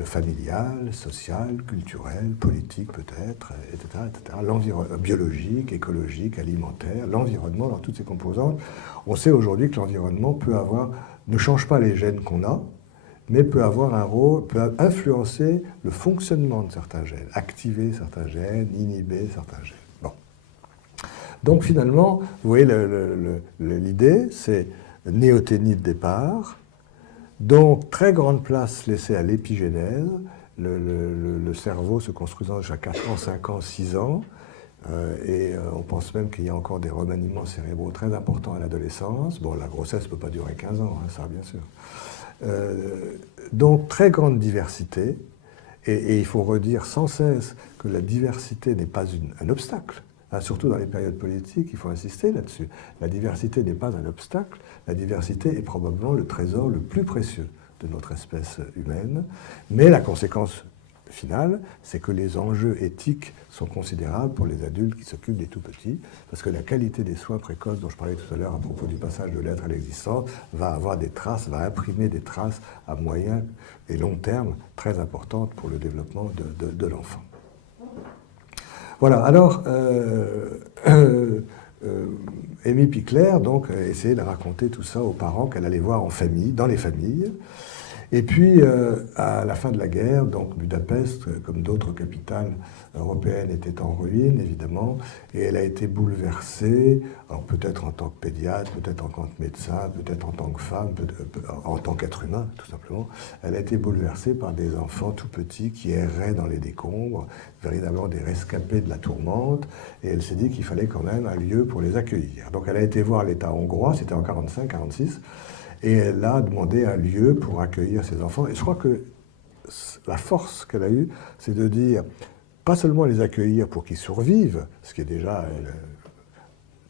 familial, social, culturel, politique peut-être, etc., etc. L'environnement biologique, écologique, alimentaire, l'environnement dans toutes ses composantes. On sait aujourd'hui que l'environnement ne change pas les gènes qu'on a, mais peut avoir un rôle, peut influencer le fonctionnement de certains gènes, activer certains gènes, inhiber certains gènes. Bon. Donc finalement, vous voyez, l'idée, c'est néoténie de départ, donc très grande place laissée à l'épigénèse, le cerveau se construisant jusqu'à 4 ans, 5 ans, 6 ans, et on pense même qu'il y a encore des remaniements cérébraux très importants à l'adolescence. Bon, la grossesse ne peut pas durer 15 ans, hein, ça bien sûr. Donc très grande diversité, et il faut redire sans cesse que la diversité n'est pas un obstacle, hein, surtout dans les périodes politiques, il faut insister là-dessus. La diversité n'est pas un obstacle, la diversité est probablement le trésor le plus précieux de notre espèce humaine, mais la conséquence finale, c'est que les enjeux éthiques sont considérables pour les adultes qui s'occupent des tout-petits, parce que la qualité des soins précoces dont je parlais tout à l'heure à propos du passage de l'être à l'existence va avoir des traces, va imprimer des traces à moyen et long terme très importantes pour le développement de l'enfant. Voilà, alors Amy Pichler donc essayait de raconter tout ça aux parents qu'elle allait voir en famille, dans les familles. Et puis, à la fin de la guerre, donc Budapest, comme d'autres capitales européennes, était en ruine, évidemment, et elle a été bouleversée, alors peut-être en tant que pédiatre, peut-être en tant que médecin, peut-être en tant que femme, en tant qu'être humain, tout simplement. Elle a été bouleversée par des enfants tout petits qui erraient dans les décombres, véritablement des rescapés de la tourmente, et elle s'est dit qu'il fallait quand même un lieu pour les accueillir. Donc elle a été voir l'État hongrois, c'était en 1945-1946, et elle a demandé un lieu pour accueillir ses enfants. Et je crois que la force qu'elle a eue, c'est de dire, pas seulement les accueillir pour qu'ils survivent, ce qui est déjà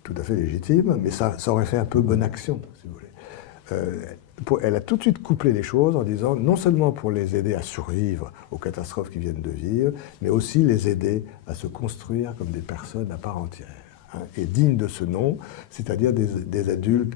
tout à fait légitime, mais ça aurait fait un peu bonne action, si vous voulez. Elle a tout de suite couplé les choses en disant, non seulement pour les aider à survivre aux catastrophes qu'ils viennent de vivre, mais aussi les aider à se construire comme des personnes à part entière, hein, et dignes de ce nom, c'est-à-dire des adultes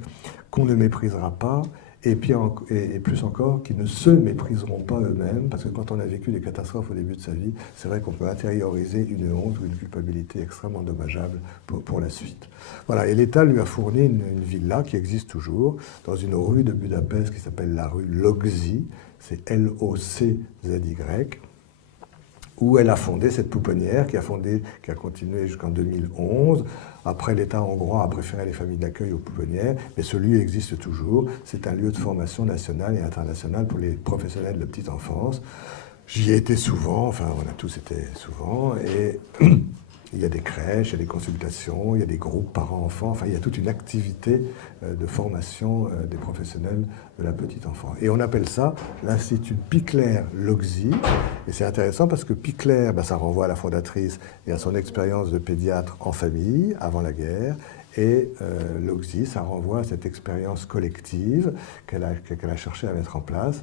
qu'on ne méprisera pas, et plus encore, qui ne se mépriseront pas eux-mêmes, parce que quand on a vécu des catastrophes au début de sa vie, c'est vrai qu'on peut intérioriser une honte ou une culpabilité extrêmement dommageable pour la suite. Voilà, et l'État lui a fourni une villa qui existe toujours, dans une rue de Budapest qui s'appelle la rue Logzi, c'est L-O-C-Z-Y, où elle a fondé cette pouponnière qui a continué jusqu'en 2011. Après, l'État hongrois a préféré les familles d'accueil aux pouponnières, mais ce lieu existe toujours. C'est un lieu de formation nationale et internationale pour les professionnels de la petite enfance. J'y ai été souvent, enfin on a tous été souvent, et il y a des crèches, il y a des consultations, il y a des groupes parents-enfants, enfin il y a toute une activité de formation des professionnels de la petite enfance. Et on appelle ça l'Institut Pichler-Logzi, et c'est intéressant parce que Pichler, ça renvoie à la fondatrice et à son expérience de pédiatre en famille avant la guerre, et Logzi, ça renvoie à cette expérience collective qu'elle a cherché à mettre en place,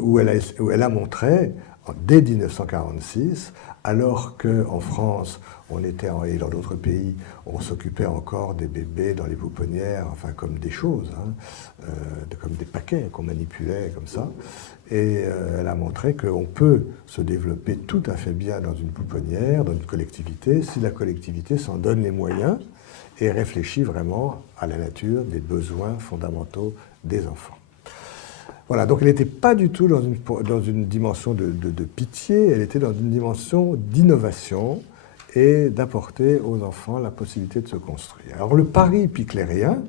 où elle a montré, dès 1946, alors qu'en France, et dans d'autres pays, on s'occupait encore des bébés dans les pouponnières, enfin comme des choses, comme des paquets qu'on manipulait comme ça. Et elle a montré qu'on peut se développer tout à fait bien dans une pouponnière, dans une collectivité, si la collectivité s'en donne les moyens et réfléchit vraiment à la nature des besoins fondamentaux des enfants. Voilà, donc elle n'était pas du tout dans une dimension de pitié, elle était dans une dimension d'innovation et d'apporter aux enfants la possibilité de se construire. Alors le pari piclérien,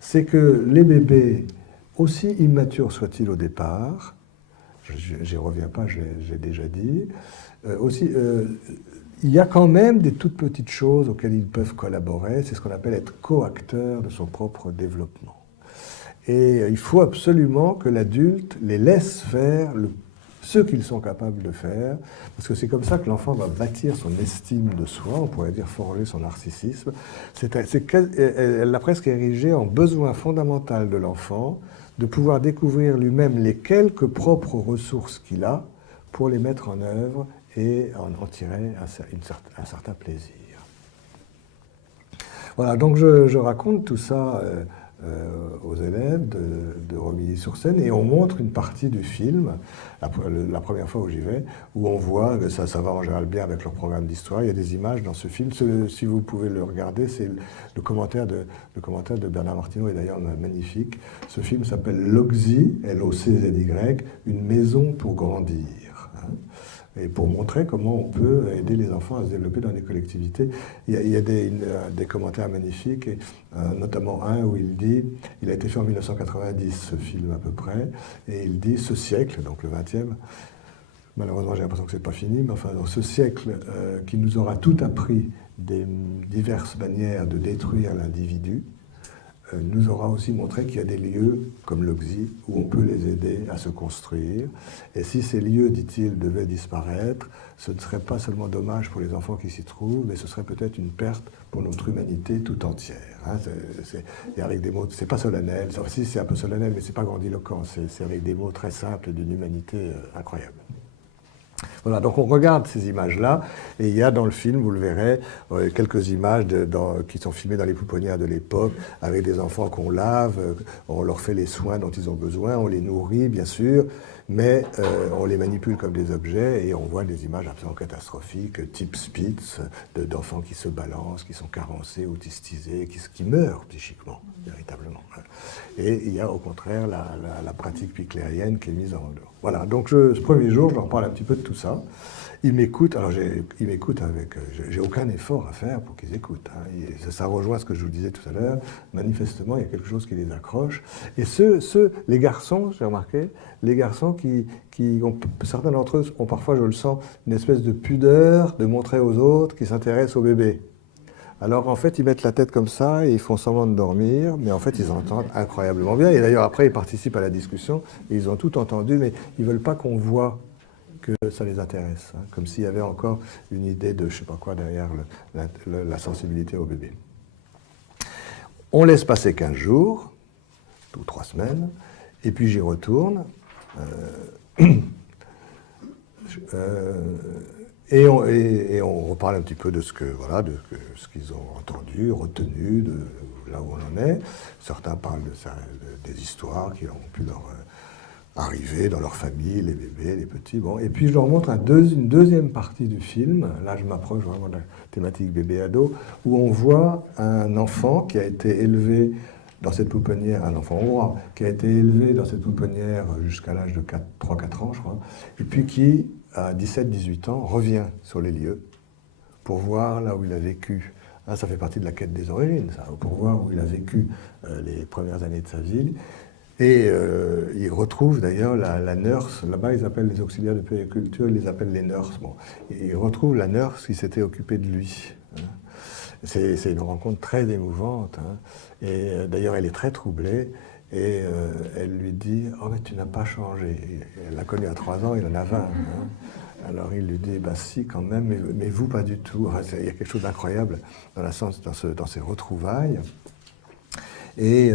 c'est que les bébés, aussi immatures soient-ils au départ, j'y reviens pas, j'ai déjà dit, il y a quand même des toutes petites choses auxquelles ils peuvent collaborer, c'est ce qu'on appelle être co-acteur de son propre développement. Et il faut absolument que l'adulte les laisse faire ce qu'ils sont capables de faire, parce que c'est comme ça que l'enfant va bâtir son estime de soi, on pourrait dire forger son narcissisme. Elle l'a presque érigé en besoin fondamental de l'enfant de pouvoir découvrir lui-même les quelques propres ressources qu'il a pour les mettre en œuvre et en tirer un certain plaisir. Voilà, donc je raconte tout ça aux élèves de Romilly-sur-Seine et on montre une partie du film, la première fois où j'y vais, où on voit, ça va en général bien avec leur programme d'histoire, il y a des images dans ce film, si vous pouvez le regarder, c'est le commentaire de Bernard Martineau est d'ailleurs magnifique. Ce film s'appelle Loczy, L-O-C-Z-Y, une maison pour grandir. Et pour montrer comment on peut aider les enfants à se développer dans les collectivités. Il y a des commentaires magnifiques, et, notamment un où il dit, il a été fait en 1990, ce film à peu près, et il dit, ce siècle, donc le 20e, malheureusement j'ai l'impression que c'est pas fini, mais enfin, dans ce siècle qui nous aura tout appris des diverses manières de détruire l'individu, nous aura aussi montré qu'il y a des lieux comme Loczy où on peut les aider à se construire. Et si ces lieux, dit-il, devaient disparaître, ce ne serait pas seulement dommage pour les enfants qui s'y trouvent, mais ce serait peut-être une perte pour notre humanité tout entière. Et avec des mots, c'est pas solennel, si c'est un peu solennel, mais c'est pas grandiloquent, c'est avec des mots très simples d'une humanité incroyable. Voilà, donc on regarde ces images-là, et il y a dans le film, vous le verrez, quelques images qui sont filmées dans les pouponnières de l'époque, avec des enfants qu'on lave, on leur fait les soins dont ils ont besoin, on les nourrit, bien sûr, mais on les manipule comme des objets, et on voit des images absolument catastrophiques, type Spitz, d'enfants qui se balancent, qui sont carencés, autistisés, qui meurent psychiquement, véritablement. Et il y a au contraire la pratique piclérienne qui est mise en œuvre. Voilà, donc ce premier jour, je leur parle un petit peu de tout ça. Ils m'écoutent, alors ils m'écoutent avec... j'ai aucun effort à faire pour qu'ils écoutent. Ça rejoint ce que je vous disais tout à l'heure. Manifestement, il y a quelque chose qui les accroche. Et les garçons, j'ai remarqué, les garçons qui ont, certains d'entre eux ont parfois, je le sens, une espèce de pudeur de montrer aux autres qu'ils s'intéressent au bébé. Alors en fait, ils mettent la tête comme ça et ils font semblant de dormir, mais en fait, ils entendent incroyablement bien. Et d'ailleurs, après, ils participent à la discussion et ils ont tout entendu, mais ils ne veulent pas qu'on voit que ça les intéresse, comme s'il y avait encore une idée de je ne sais pas quoi derrière la sensibilité au bébé. On laisse passer 15 jours, ou 3 semaines, et puis j'y retourne. Et on reparle un petit peu de ce qu'ils ont entendu, retenu, de là où on en est. Certains parlent des histoires qui ont pu leur arriver dans leur famille, les bébés, les petits. Bon. Et puis je leur montre une deuxième partie du film, là je m'approche vraiment de la thématique bébé-ado, où on voit un enfant qui a été élevé dans cette pouponnière, un enfant hongrois, qui a été élevé dans cette pouponnière jusqu'à l'âge de 3-4 ans, je crois, et puis qui, à 17-18 ans, revient sur les lieux pour voir là où il a vécu. Ça fait partie de la quête des origines, ça, pour voir où il a vécu les premières années de sa vie. Et il retrouve d'ailleurs la nurse, là-bas ils appellent les auxiliaires de puériculture, ils les appellent les nurses. Bon. Et il retrouve la nurse qui s'était occupée de lui. C'est une rencontre très émouvante. Et d'ailleurs elle est très troublée. Et elle lui dit « Oh mais tu n'as pas changé ». Elle l'a connu à 3 ans, il en a 20. Alors il lui dit « Bah si quand même, mais vous pas du tout ». Il y a quelque chose d'incroyable dans ces retrouvailles. Et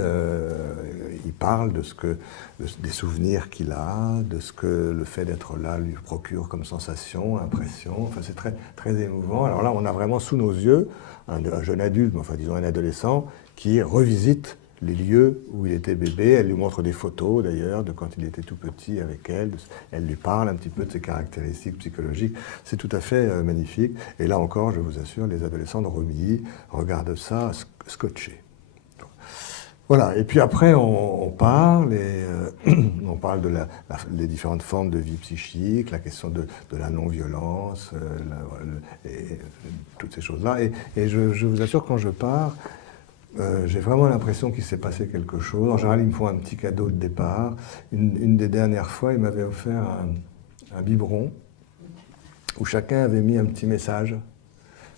il parle des souvenirs qu'il a, de ce que le fait d'être là lui procure comme sensation, impression. Enfin, c'est très, très émouvant. Alors là, on a vraiment sous nos yeux un jeune adulte, enfin disons un adolescent, qui revisite les lieux où il était bébé. Elle lui montre des photos d'ailleurs de quand il était tout petit avec elle. Elle lui parle un petit peu de ses caractéristiques psychologiques. C'est tout à fait magnifique. Et là encore, je vous assure, les adolescents de Romilly regardent ça scotchés. Voilà, et puis après on parle, on parle des différentes formes de vie psychique, la question de la non-violence, et toutes ces choses-là. Et je vous assure, quand je pars, j'ai vraiment l'impression qu'il s'est passé quelque chose. En général, ils me font un petit cadeau de départ. Une des dernières fois, ils m'avaient offert un biberon où chacun avait mis un petit message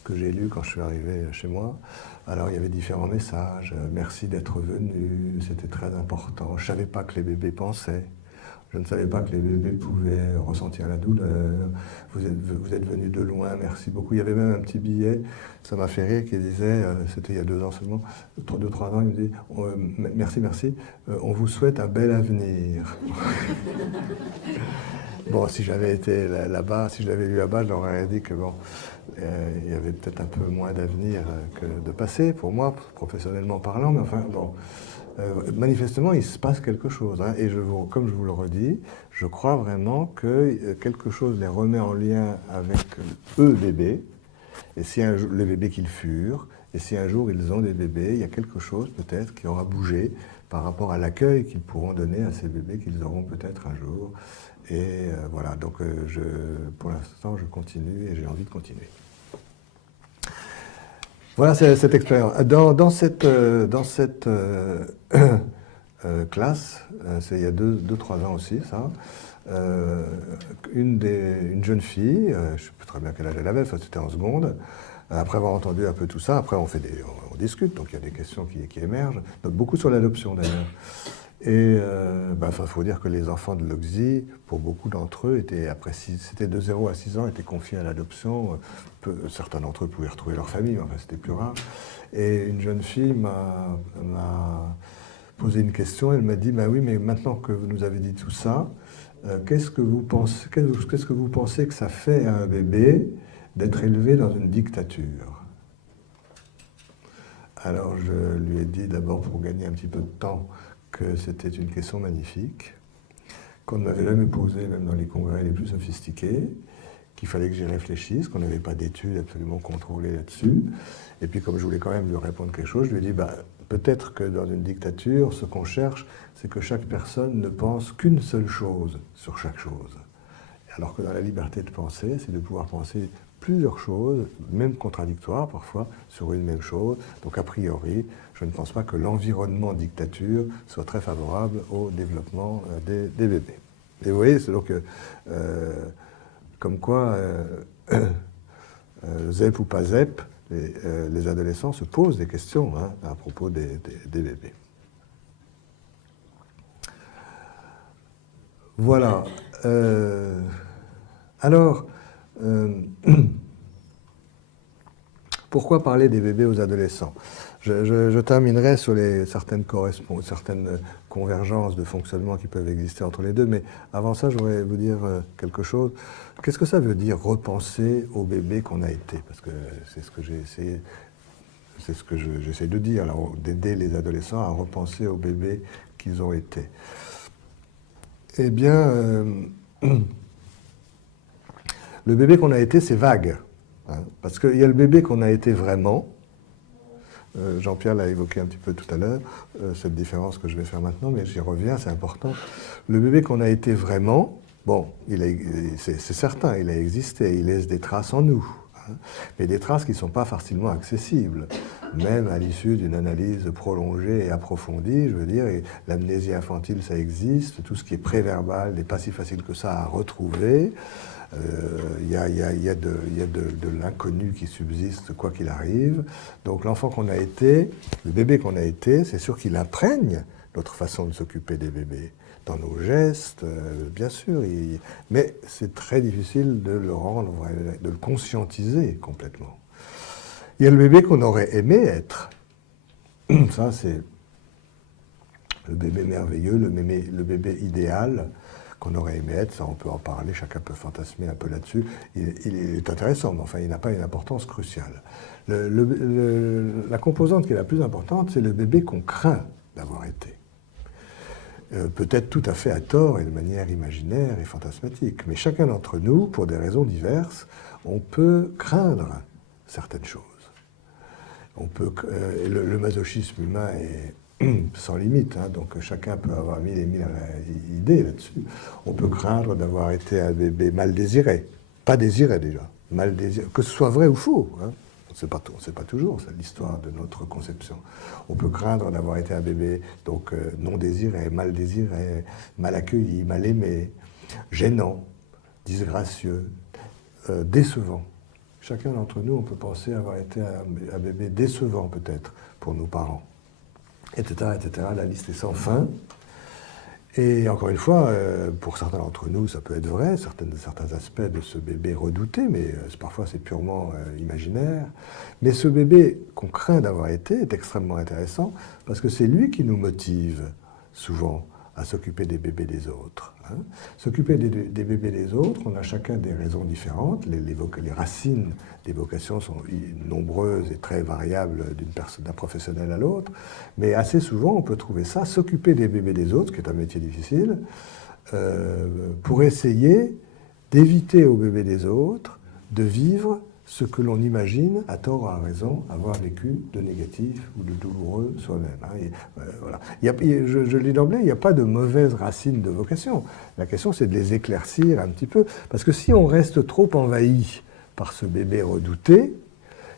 que j'ai lu quand je suis arrivé chez moi. Alors, il y avait différents messages. Merci d'être venu, c'était très important. Je ne savais pas que les bébés pensaient. Je ne savais pas que les bébés pouvaient ressentir la douleur. Vous êtes venu de loin, merci beaucoup. Il y avait même un petit billet, ça m'a fait rire, qui disait, c'était il y a 2 ans seulement, 2-3 ans, il me dit merci, merci, on vous souhaite un bel avenir. Bon, si j'avais été là-bas, si je l'avais lu là-bas, je leur aurais dit que bon, il y avait peut-être un peu moins d'avenir que de passé, pour moi, professionnellement parlant, mais enfin, bon. Manifestement, il se passe quelque chose. Hein, et comme je vous le redis, je crois vraiment que quelque chose les remet en lien avec eux, bébés, et si les bébés qu'ils furent, et si un jour ils ont des bébés, il y a quelque chose peut-être qui aura bougé par rapport à l'accueil qu'ils pourront donner à ces bébés qu'ils auront peut-être un jour. Et voilà, donc pour l'instant, je continue et j'ai envie de continuer. Voilà cette expérience. Dans cette classe, c'est il y a 2-3 ans aussi, ça, une jeune fille, je ne sais plus très bien quel âge elle avait, c'était en seconde, après avoir entendu un peu tout ça, après on discute, donc il y a des questions qui émergent, donc beaucoup sur l'adoption d'ailleurs. Et il faut dire que les enfants de l'Oxy, pour beaucoup d'entre eux, c'était de 0 à 6 ans, étaient confiés à l'adoption. Certains d'entre eux pouvaient retrouver leur famille, mais enfin, c'était plus rare. Et une jeune fille m'a posé une question, elle m'a dit, oui, mais maintenant que vous nous avez dit tout ça, qu'est-ce que vous pensez que ça fait à un bébé d'être élevé dans une dictature ? Alors je lui ai dit d'abord, pour gagner un petit peu de temps, que c'était une question magnifique, qu'on ne m'avait jamais posée, même dans les congrès les plus sophistiqués, qu'il fallait que j'y réfléchisse, qu'on n'avait pas d'études absolument contrôlées là-dessus. Et puis comme je voulais quand même lui répondre quelque chose, je lui ai dit, peut-être que dans une dictature, ce qu'on cherche, c'est que chaque personne ne pense qu'une seule chose sur chaque chose. Alors que dans la liberté de penser, c'est de pouvoir penser plusieurs choses, même contradictoires parfois, sur une même chose. Donc a priori, je ne pense pas que l'environnement dictature soit très favorable au développement des bébés. Et vous voyez, c'est donc comme quoi, ZEP ou pas ZEP, les adolescents se posent des questions à propos des bébés. Voilà. Alors, pourquoi parler des bébés aux adolescents ? Je terminerai sur certaines convergences de fonctionnement qui peuvent exister entre les deux, mais avant ça, je voudrais vous dire quelque chose. Qu'est-ce que ça veut dire repenser au bébé qu'on a été ? Parce que c'est ce que j'essaie de dire, alors, d'aider les adolescents à repenser au bébé qu'ils ont été. Eh bien, le bébé qu'on a été, c'est vague. Parce qu'il y a le bébé qu'on a été vraiment. Jean-Pierre l'a évoqué un petit peu tout à l'heure, cette différence que je vais faire maintenant, mais j'y reviens, c'est important. Le bébé qu'on a été vraiment, bon, c'est certain, il a existé, il laisse des traces en nous, mais des traces qui ne sont pas facilement accessibles, même à l'issue d'une analyse prolongée et approfondie, je veux dire, l'amnésie infantile, ça existe, tout ce qui est préverbal n'est pas si facile que ça à retrouver. Il y a de l'inconnu qui subsiste quoi qu'il arrive. Donc l'enfant qu'on a été, le bébé qu'on a été, c'est sûr qu'il imprègne notre façon de s'occuper des bébés. Dans nos gestes, bien sûr, mais c'est très difficile de le rendre, de le conscientiser complètement. Il y a le bébé qu'on aurait aimé être. Ça, c'est Le bébé merveilleux, le bébé idéal qu'on aurait aimé être, ça on peut en parler, chacun peut fantasmer un peu là-dessus. Il est intéressant, mais enfin il n'a pas une importance cruciale. La composante qui est la plus importante, c'est le bébé qu'on craint d'avoir été. Peut-être tout à fait à tort et de manière imaginaire et fantasmatique, mais chacun d'entre nous, pour des raisons diverses, on peut craindre certaines choses. Le masochisme humain est sans limite, hein, donc chacun peut avoir mille et mille idées là-dessus. On peut craindre d'avoir été un bébé mal désiré, pas désiré déjà, mal désiré, que ce soit vrai ou faux, hein. On ne sait pas toujours, c'est l'histoire de notre conception. On peut craindre d'avoir été un bébé donc non désiré, mal accueilli, mal aimé, gênant, disgracieux, décevant. Chacun d'entre nous, on peut penser avoir été un bébé décevant peut-être pour nos parents, etc., etc. La liste est sans fin. Et encore une fois, pour certains d'entre nous, ça peut être vrai, certains aspects de ce bébé redouté, mais parfois c'est purement imaginaire. Mais ce bébé qu'on craint d'avoir été est extrêmement intéressant parce que c'est lui qui nous motive souvent à s'occuper des bébés des autres. Hein. S'occuper des bébés des autres, on a chacun des raisons différentes. Les racines des vocations sont nombreuses et très variables d'un professionnel à l'autre. Mais assez souvent, on peut trouver ça, s'occuper des bébés des autres, qui est un métier difficile, pour essayer d'éviter aux bébés des autres de vivre ce que l'on imagine, à tort ou à raison, avoir vécu de négatif ou de douloureux soi-même. Hein. Voilà. Je le dis d'emblée, il n'y a pas de mauvaises racines de vocation. La question, c'est de les éclaircir un petit peu. Parce que si on reste trop envahi par ce bébé redouté,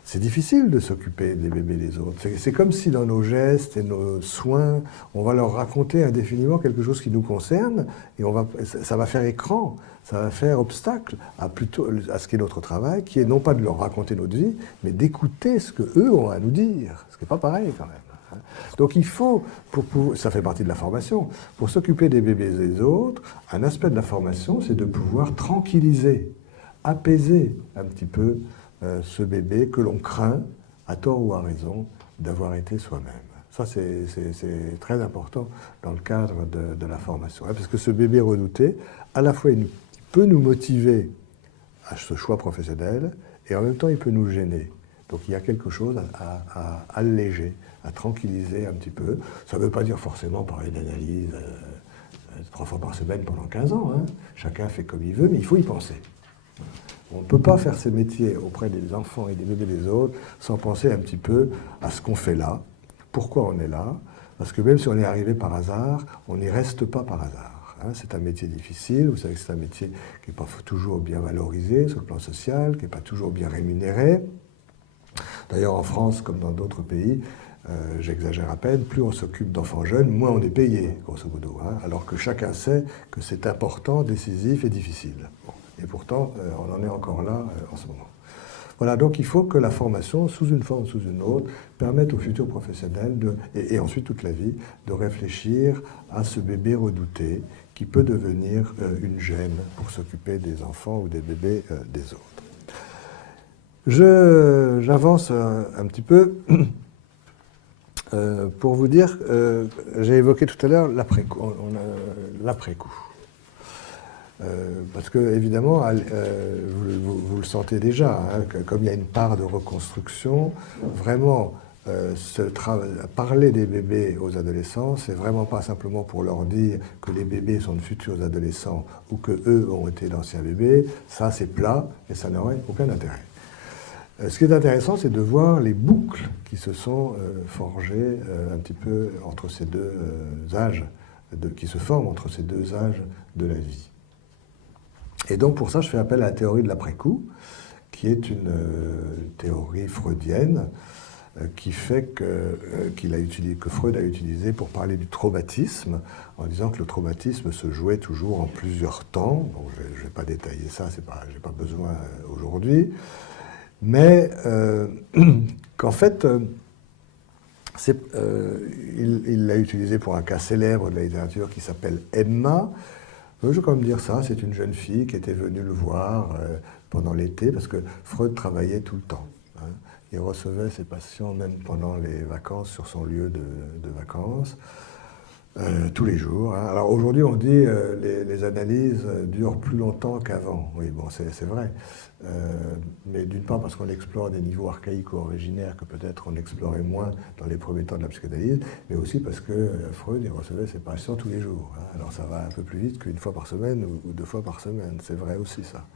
c'est difficile de s'occuper des bébés des autres. C'est comme si dans nos gestes et nos soins, on va leur raconter indéfiniment quelque chose qui nous concerne, et ça va faire écran, ça va faire obstacle à ce qui est notre travail, qui est non pas de leur raconter notre vie, mais d'écouter ce qu'eux ont à nous dire, ce qui n'est pas pareil quand même. Donc il faut, ça fait partie de la formation, pour s'occuper des bébés des autres, un aspect de la formation, c'est de pouvoir tranquilliser, apaiser un petit peu ce bébé que l'on craint, à tort ou à raison, d'avoir été soi-même. Ça, c'est très important dans le cadre de la formation. Hein, parce que ce bébé redouté, à la fois, il peut nous motiver à ce choix professionnel, et en même temps, il peut nous gêner. Donc, il y a quelque chose à alléger, à tranquilliser un petit peu. Ça ne veut pas dire forcément parler d'analyse 3 fois par semaine pendant 15 ans. Hein. Chacun fait comme il veut, mais il faut y penser. On ne peut pas faire ces métiers auprès des enfants et des bébés des autres sans penser un petit peu à ce qu'on fait là, pourquoi on est là, parce que même si on est arrivé par hasard, on n'y reste pas par hasard. Hein. C'est un métier difficile, vous savez que c'est un métier qui n'est pas toujours bien valorisé sur le plan social, qui n'est pas toujours bien rémunéré. D'ailleurs, en France, comme dans d'autres pays, j'exagère à peine, plus on s'occupe d'enfants jeunes, moins on est payé, grosso modo. Hein, alors que chacun sait que c'est important, décisif et difficile. Bon. Et pourtant, on en est encore là en ce moment. Voilà, donc il faut que la formation, sous une forme ou sous une autre, permette aux futurs professionnels, et ensuite toute la vie, de réfléchir à ce bébé redouté qui peut devenir une gêne pour s'occuper des enfants ou des bébés des autres. J'avance un petit peu pour vous dire, j'ai évoqué tout à l'heure l'après-coup. Parce que, évidemment, vous le sentez déjà, hein, comme il y a une part de reconstruction, vraiment, parler des bébés aux adolescents, c'est vraiment pas simplement pour leur dire que les bébés sont de futurs adolescents ou qu'eux ont été d'anciens bébés, ça c'est plat et ça n'aurait aucun intérêt. Ce qui est intéressant, c'est de voir les boucles qui se sont forgées un petit peu entre ces deux âges, qui se forment entre ces deux âges de la vie. Et donc pour ça, je fais appel à la théorie de l'après-coup, qui est une théorie freudienne qui fait que Freud a utilisé pour parler du traumatisme, en disant que le traumatisme se jouait toujours en plusieurs temps. Bon, je ne vais pas détailler ça, je n'ai pas besoin aujourd'hui, mais qu'en fait, il l'a utilisé pour un cas célèbre de la littérature qui s'appelle Emma. Je vais quand même dire ça, c'est une jeune fille qui était venue le voir pendant l'été, parce que Freud travaillait tout le temps. Hein. Il recevait ses patients même pendant les vacances sur son lieu de vacances. tous les jours. Hein. Alors aujourd'hui, on dit les analyses durent plus longtemps qu'avant. Oui, bon, c'est vrai. Mais d'une part parce qu'on explore des niveaux archaïques ou originaires que peut-être on explorait moins dans les premiers temps de la psychanalyse, mais aussi parce que Freud il recevait ses patients tous les jours. Hein. Alors ça va un peu plus vite qu'une fois par semaine ou 2 fois par semaine. C'est vrai aussi ça.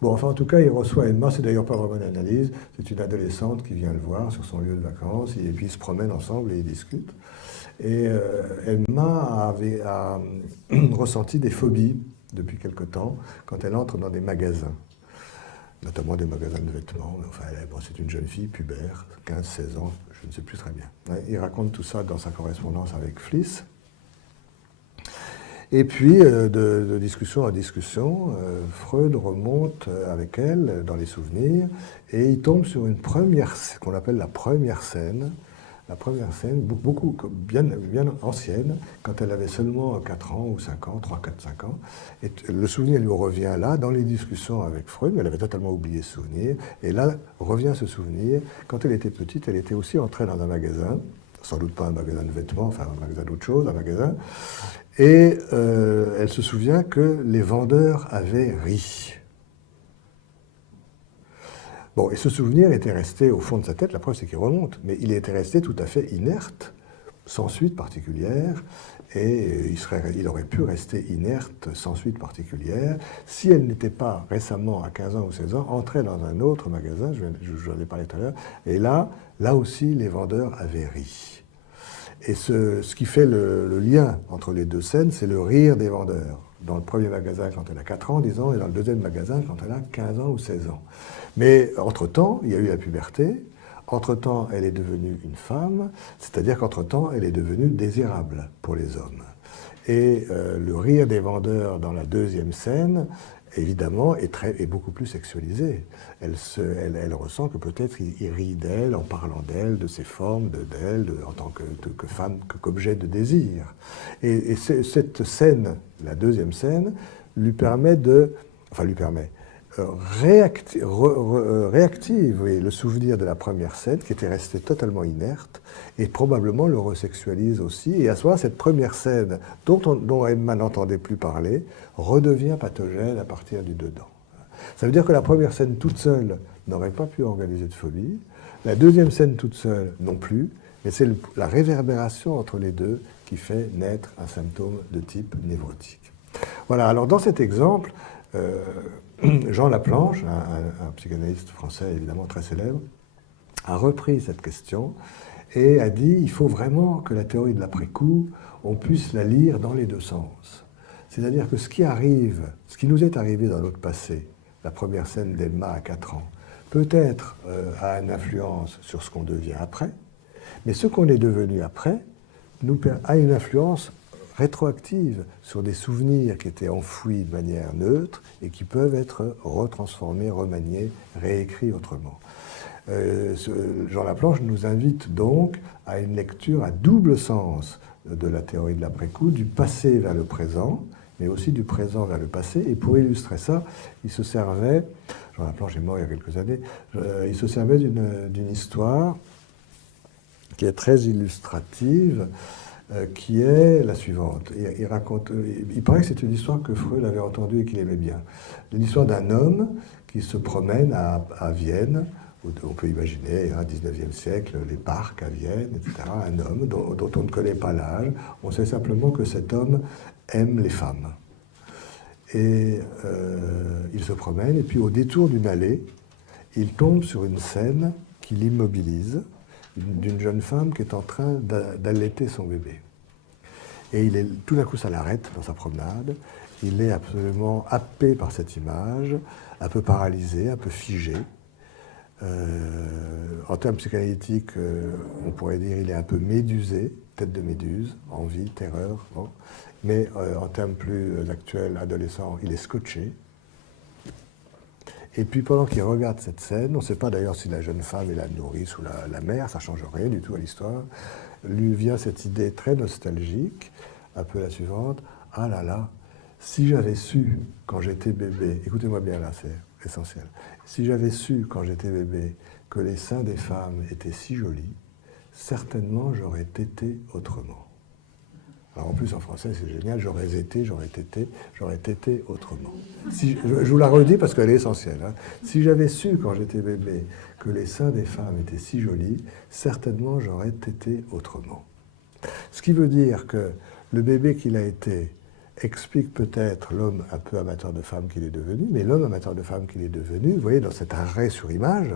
Bon, enfin, en tout cas, il reçoit Emma, c'est d'ailleurs pas vraiment une analyse, c'est une adolescente qui vient le voir sur son lieu de vacances, et puis ils se promènent ensemble et ils discutent. Et Emma a ressenti des phobies depuis quelque temps quand elle entre dans des magasins, notamment des magasins de vêtements. Mais enfin, bon, c'est une jeune fille pubère, 15-16 ans, je ne sais plus très bien. Il raconte tout ça dans sa correspondance avec Fliss. Et puis, de discussion en discussion, Freud remonte avec elle dans les souvenirs et il tombe sur une première, qu'on appelle la première scène, bien ancienne, quand elle avait seulement 4 ans ou 5 ans, 3, 4, 5 ans. Et le souvenir lui revient là, dans les discussions avec Freud, mais elle avait totalement oublié ce souvenir. Et là, revient ce souvenir. Quand elle était petite, elle était aussi entrée dans un magasin, sans doute pas un magasin de vêtements, enfin un magasin d'autre chose, un magasin. Et elle se souvient que les vendeurs avaient ri. Bon, et ce souvenir était resté au fond de sa tête, la preuve c'est qu'il remonte, mais il était resté tout à fait inerte, sans suite particulière, et il aurait pu rester inerte, sans suite particulière, si elle n'était pas récemment, à 15 ans ou 16 ans, entrée dans un autre magasin, je en ai parlé tout à l'heure, et là aussi, les vendeurs avaient ri. Et ce qui fait le lien entre les deux scènes, c'est le rire des vendeurs. Dans le premier magasin quand elle a 4 ans, 10 ans, et dans le deuxième magasin quand elle a 15 ans ou 16 ans. Mais entre-temps, il y a eu la puberté, entre-temps, elle est devenue une femme, c'est-à-dire qu'entre-temps, elle est devenue désirable pour les hommes. Et le rire des vendeurs dans la deuxième scène, évidemment, est beaucoup plus sexualisé. Elle ressent que peut-être il rit d'elle en parlant d'elle, de ses formes, d'elle, en tant que femme, qu'objet de désir. Et cette scène, la deuxième scène, lui permet réactive le souvenir de la première scène, qui était restée totalement inerte, et probablement le resexualise aussi. Et à ce moment-là, cette première scène, dont Emma n'entendait plus parler, redevient pathogène à partir du dedans. Ça veut dire que la première scène toute seule n'aurait pas pu organiser de phobie, la deuxième scène toute seule non plus, mais c'est la réverbération entre les deux qui fait naître un symptôme de type névrotique. Voilà, alors dans cet exemple, Jean Laplanche, un psychanalyste français évidemment très célèbre, a repris cette question et a dit il faut vraiment que la théorie de l'après-coup, on puisse la lire dans les deux sens. C'est-à-dire que ce qui nous est arrivé dans notre passé, la première scène d'Emma à 4 ans, peut-être a une influence sur ce qu'on devient après, mais ce qu'on est devenu après a une influence rétroactive sur des souvenirs qui étaient enfouis de manière neutre et qui peuvent être retransformés, remaniés, réécrits autrement. Jean Laplanche nous invite donc à une lecture à double sens de la théorie de l'après-coup, du passé vers le présent, mais aussi du présent vers le passé. Et pour illustrer ça, il se servait, Jean Laplanche est mort il y a quelques années, il se servait d'une histoire qui est très illustrative, qui est la suivante. Il paraît que c'est une histoire que Freud avait entendue et qu'il aimait bien. L'histoire d'un homme qui se promène à Vienne, où on peut imaginer, au XIXe siècle, les parcs à Vienne, etc. Un homme dont on ne connaît pas l'âge, on sait simplement que cet homme aime les femmes. Et il se promène, et puis au détour d'une allée, il tombe sur une scène qui l'immobilise, d'une jeune femme qui est en train d'allaiter son bébé. Et tout d'un coup, ça l'arrête dans sa promenade. Il est absolument happé par cette image, un peu paralysé, un peu figé. En termes psychanalytiques, on pourrait dire qu'il est un peu médusé, tête de méduse, envie, terreur. Bon. Mais en termes plus actuels, adolescents, il est scotché. Et puis pendant qu'il regarde cette scène, on ne sait pas d'ailleurs si la jeune femme est la nourrice ou la mère, ça ne change rien du tout à l'histoire, lui vient cette idée très nostalgique, un peu la suivante, « Ah là là, si j'avais su quand j'étais bébé, écoutez-moi bien là, c'est essentiel, si j'avais su quand j'étais bébé que les seins des femmes étaient si jolis, certainement j'aurais tété autrement. » Alors en plus en français c'est génial, j'aurais été autrement. Si, je vous la redis parce qu'elle est essentielle. Hein. Si j'avais su quand j'étais bébé que les seins des femmes étaient si jolis, certainement j'aurais été autrement. Ce qui veut dire que le bébé qu'il a été explique peut-être l'homme un peu amateur de femmes qu'il est devenu, mais l'homme amateur de femmes qu'il est devenu, vous voyez dans cet arrêt sur image,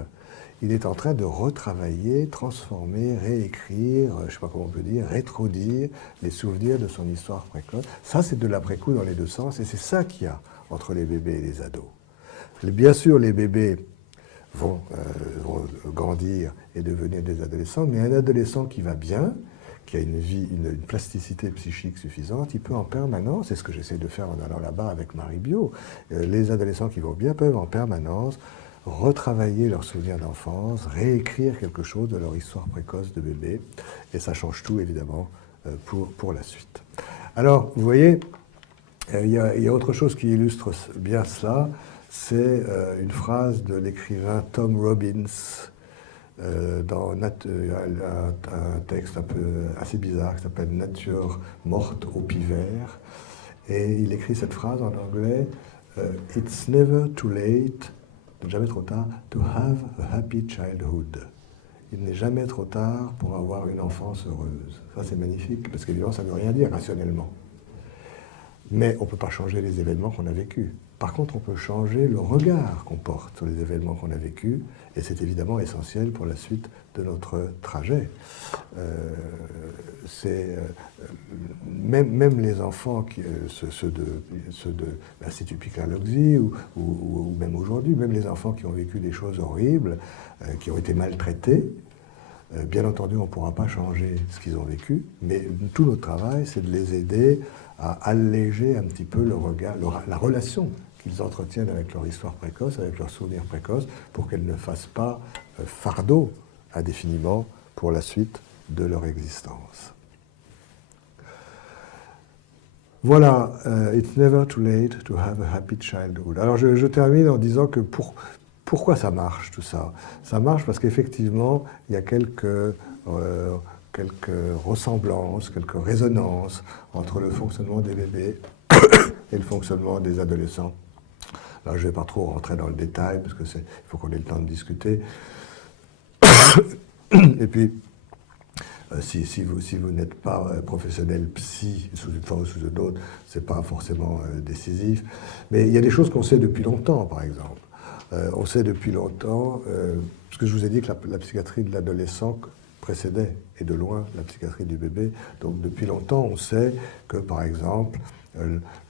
il est en train de retravailler, transformer, réécrire, je ne sais pas comment on peut dire, rétrodire les souvenirs de son histoire précoce. Ça, c'est de l'après-coup dans les deux sens, et c'est ça qu'il y a entre les bébés et les ados. Bien sûr, les bébés vont grandir et devenir des adolescents, mais un adolescent qui va bien, qui a une vie, une plasticité psychique suffisante, il peut en permanence, c'est ce que j'essaie de faire en allant là-bas avec Marie Bio, les adolescents qui vont bien peuvent en permanence retravailler leurs souvenirs d'enfance, réécrire quelque chose de leur histoire précoce de bébé, et ça change tout évidemment pour la suite. Alors, vous voyez, il y a autre chose qui illustre bien cela, c'est une phrase de l'écrivain Tom Robbins dans un texte un peu assez bizarre qui s'appelle Nature morte au pivert, et il écrit cette phrase en anglais « It's never too late » jamais trop tard, to have a happy childhood. Il n'est jamais trop tard pour avoir une enfance heureuse. Ça, c'est magnifique, parce qu'évidemment, ça ne veut rien dire rationnellement. Mais on ne peut pas changer les événements qu'on a vécus. Par contre, on peut changer le regard qu'on porte sur les événements qu'on a vécus, et c'est évidemment essentiel pour la suite de notre trajet. Même les enfants, ceux de l'Institut Picard-Loxy ou même aujourd'hui, même les enfants qui ont vécu des choses horribles, qui ont été maltraités, bien entendu, on ne pourra pas changer ce qu'ils ont vécu, mais tout notre travail, c'est de les aider à alléger un petit peu le regard, la relation qu'ils entretiennent avec leur histoire précoce, avec leurs souvenirs précoces, pour qu'elle ne fasse pas fardeau indéfiniment pour la suite de leur existence. Voilà, it's never too late to have a happy childhood. Alors je termine en disant que pourquoi ça marche tout ça? Ça marche parce qu'effectivement, il y a quelques ressemblances, quelques résonances entre le fonctionnement des bébés et le fonctionnement des adolescents. Là, je ne vais pas trop rentrer dans le détail, parce qu'il faut qu'on ait le temps de discuter. Et puis, si vous n'êtes pas professionnel psy, sous une forme ou sous une autre, ce n'est pas forcément décisif. Mais il y a des choses qu'on sait depuis longtemps, par exemple. On sait depuis longtemps, parce que je vous ai dit que la psychiatrie de l'adolescent précédait, et de loin, la psychiatrie du bébé. Donc, depuis longtemps, on sait que, par exemple,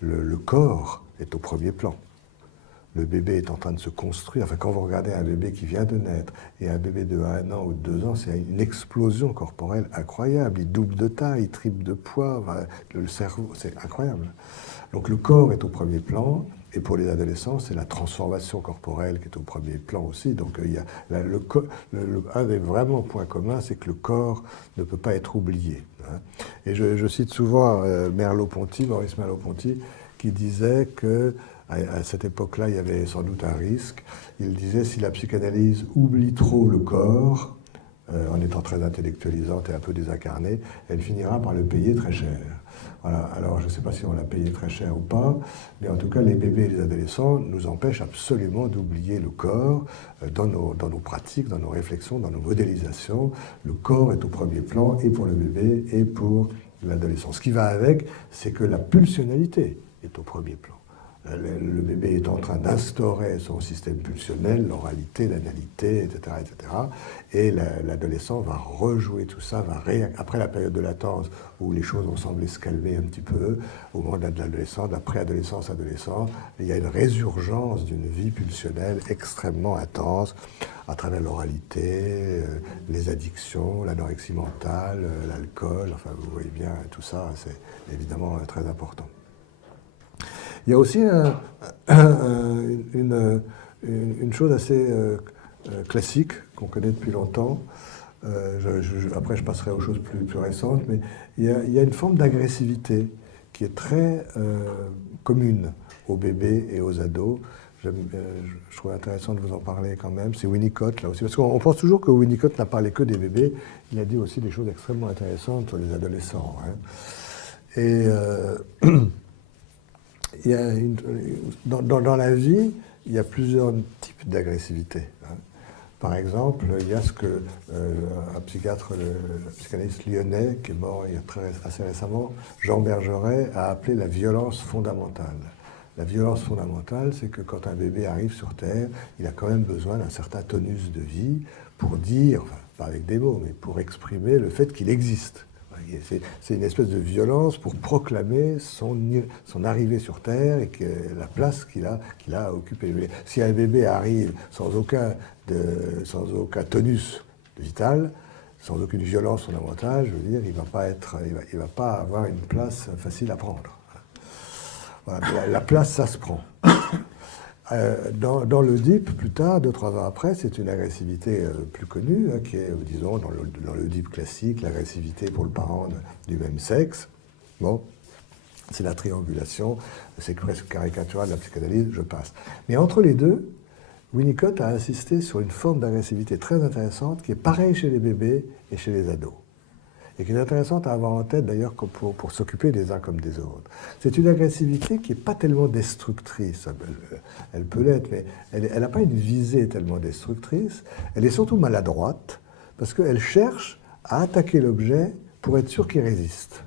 le corps est au premier plan. Le bébé est en train de se construire. Enfin, quand vous regardez un bébé qui vient de naître et un bébé de 1 an ou de 2 ans, c'est une explosion corporelle incroyable. Il double de taille, il triple de poids, le cerveau, c'est incroyable. Donc le corps est au premier plan, et pour les adolescents, c'est la transformation corporelle qui est au premier plan aussi. Donc il y a un des vraiment points communs, c'est que le corps ne peut pas être oublié. Hein. Et je cite souvent Maurice Merleau-Ponty, qui disait que à cette époque-là, il y avait sans doute un risque. Il disait, si la psychanalyse oublie trop le corps, en étant très intellectualisante et un peu désincarnée, elle finira par le payer très cher. Voilà. Alors, je ne sais pas si on l'a payé très cher ou pas, mais en tout cas, les bébés et les adolescents nous empêchent absolument d'oublier le corps dans nos pratiques, dans nos réflexions, dans nos modélisations. Le corps est au premier plan, et pour le bébé, et pour l'adolescent. Ce qui va avec, c'est que la pulsionnalité est au premier plan. Le bébé est en train d'instaurer son système pulsionnel, l'oralité, l'analité, etc., etc. Et l'adolescent va rejouer tout ça, après la période de latence où les choses ont semblé se calmer un petit peu, au moment de l'adolescence, de la préadolescence, adolescence, il y a une résurgence d'une vie pulsionnelle extrêmement intense à travers l'oralité, les addictions, l'anorexie mentale, l'alcool, enfin vous voyez bien, tout ça, c'est évidemment très important. Il y a aussi une chose assez classique qu'on connaît depuis longtemps. Après, je passerai aux choses plus récentes, mais il y a une forme d'agressivité qui est très commune aux bébés et aux ados. Je trouve intéressant de vous en parler quand même. C'est Winnicott, là aussi. Parce qu'on pense toujours que Winnicott n'a parlé que des bébés. Il a dit aussi des choses extrêmement intéressantes sur les adolescents. Hein. Et il y a dans la vie, il y a plusieurs types d'agressivité. Hein. Par exemple, il y a ce que un psychiatre, le psychanalyste lyonnais, qui est mort il y a assez récemment, Jean Bergeret, a appelé la violence fondamentale. La violence fondamentale, c'est que quand un bébé arrive sur Terre, il a quand même besoin d'un certain tonus de vie pour dire, enfin, pas avec des mots, mais pour exprimer le fait qu'il existe. C'est une espèce de violence pour proclamer son arrivée sur Terre et que la place qu'il a occupée. Si un bébé arrive sans aucun tonus vital, sans aucune violence fondamentale, je veux dire, il va pas avoir une place facile à prendre. Voilà, la place, ça se prend. Dans l'Oedipe, plus tard, 2-3 ans après, c'est une agressivité plus connue, hein, qui est, disons, dans l'Oedipe classique, l'agressivité pour le parent du même sexe. Bon, c'est la triangulation, c'est presque caricatural de la psychanalyse, je passe. Mais entre les deux, Winnicott a insisté sur une forme d'agressivité très intéressante qui est pareille chez les bébés et chez les ados. Et qui est intéressante à avoir en tête d'ailleurs pour s'occuper des uns comme des autres. C'est une agressivité qui n'est pas tellement destructrice. Elle peut l'être, mais elle n'a pas une visée tellement destructrice. Elle est surtout maladroite parce qu'elle cherche à attaquer l'objet pour être sûr qu'il résiste.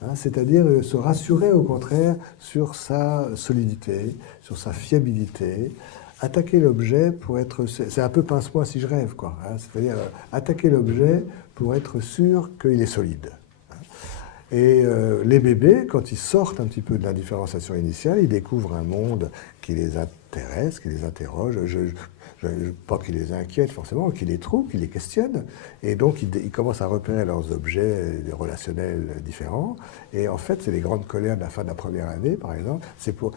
Hein, c'est-à-dire se rassurer au contraire sur sa solidité, sur sa fiabilité. Attaquer l'objet pour être... C'est un peu pince-moi si je rêve, quoi. Hein, c'est-à-dire attaquer l'objet pour être sûr qu'il est solide. Et les bébés, quand ils sortent un petit peu de l'indifférenciation initiale, ils découvrent un monde qui les intéresse, qui les interroge, pas qui les inquiète forcément, qui les trouble, qui les questionne. Et donc, ils commencent à repérer leurs objets relationnels différents. Et en fait, c'est les grandes colères de la fin de la première année, par exemple. C'est pour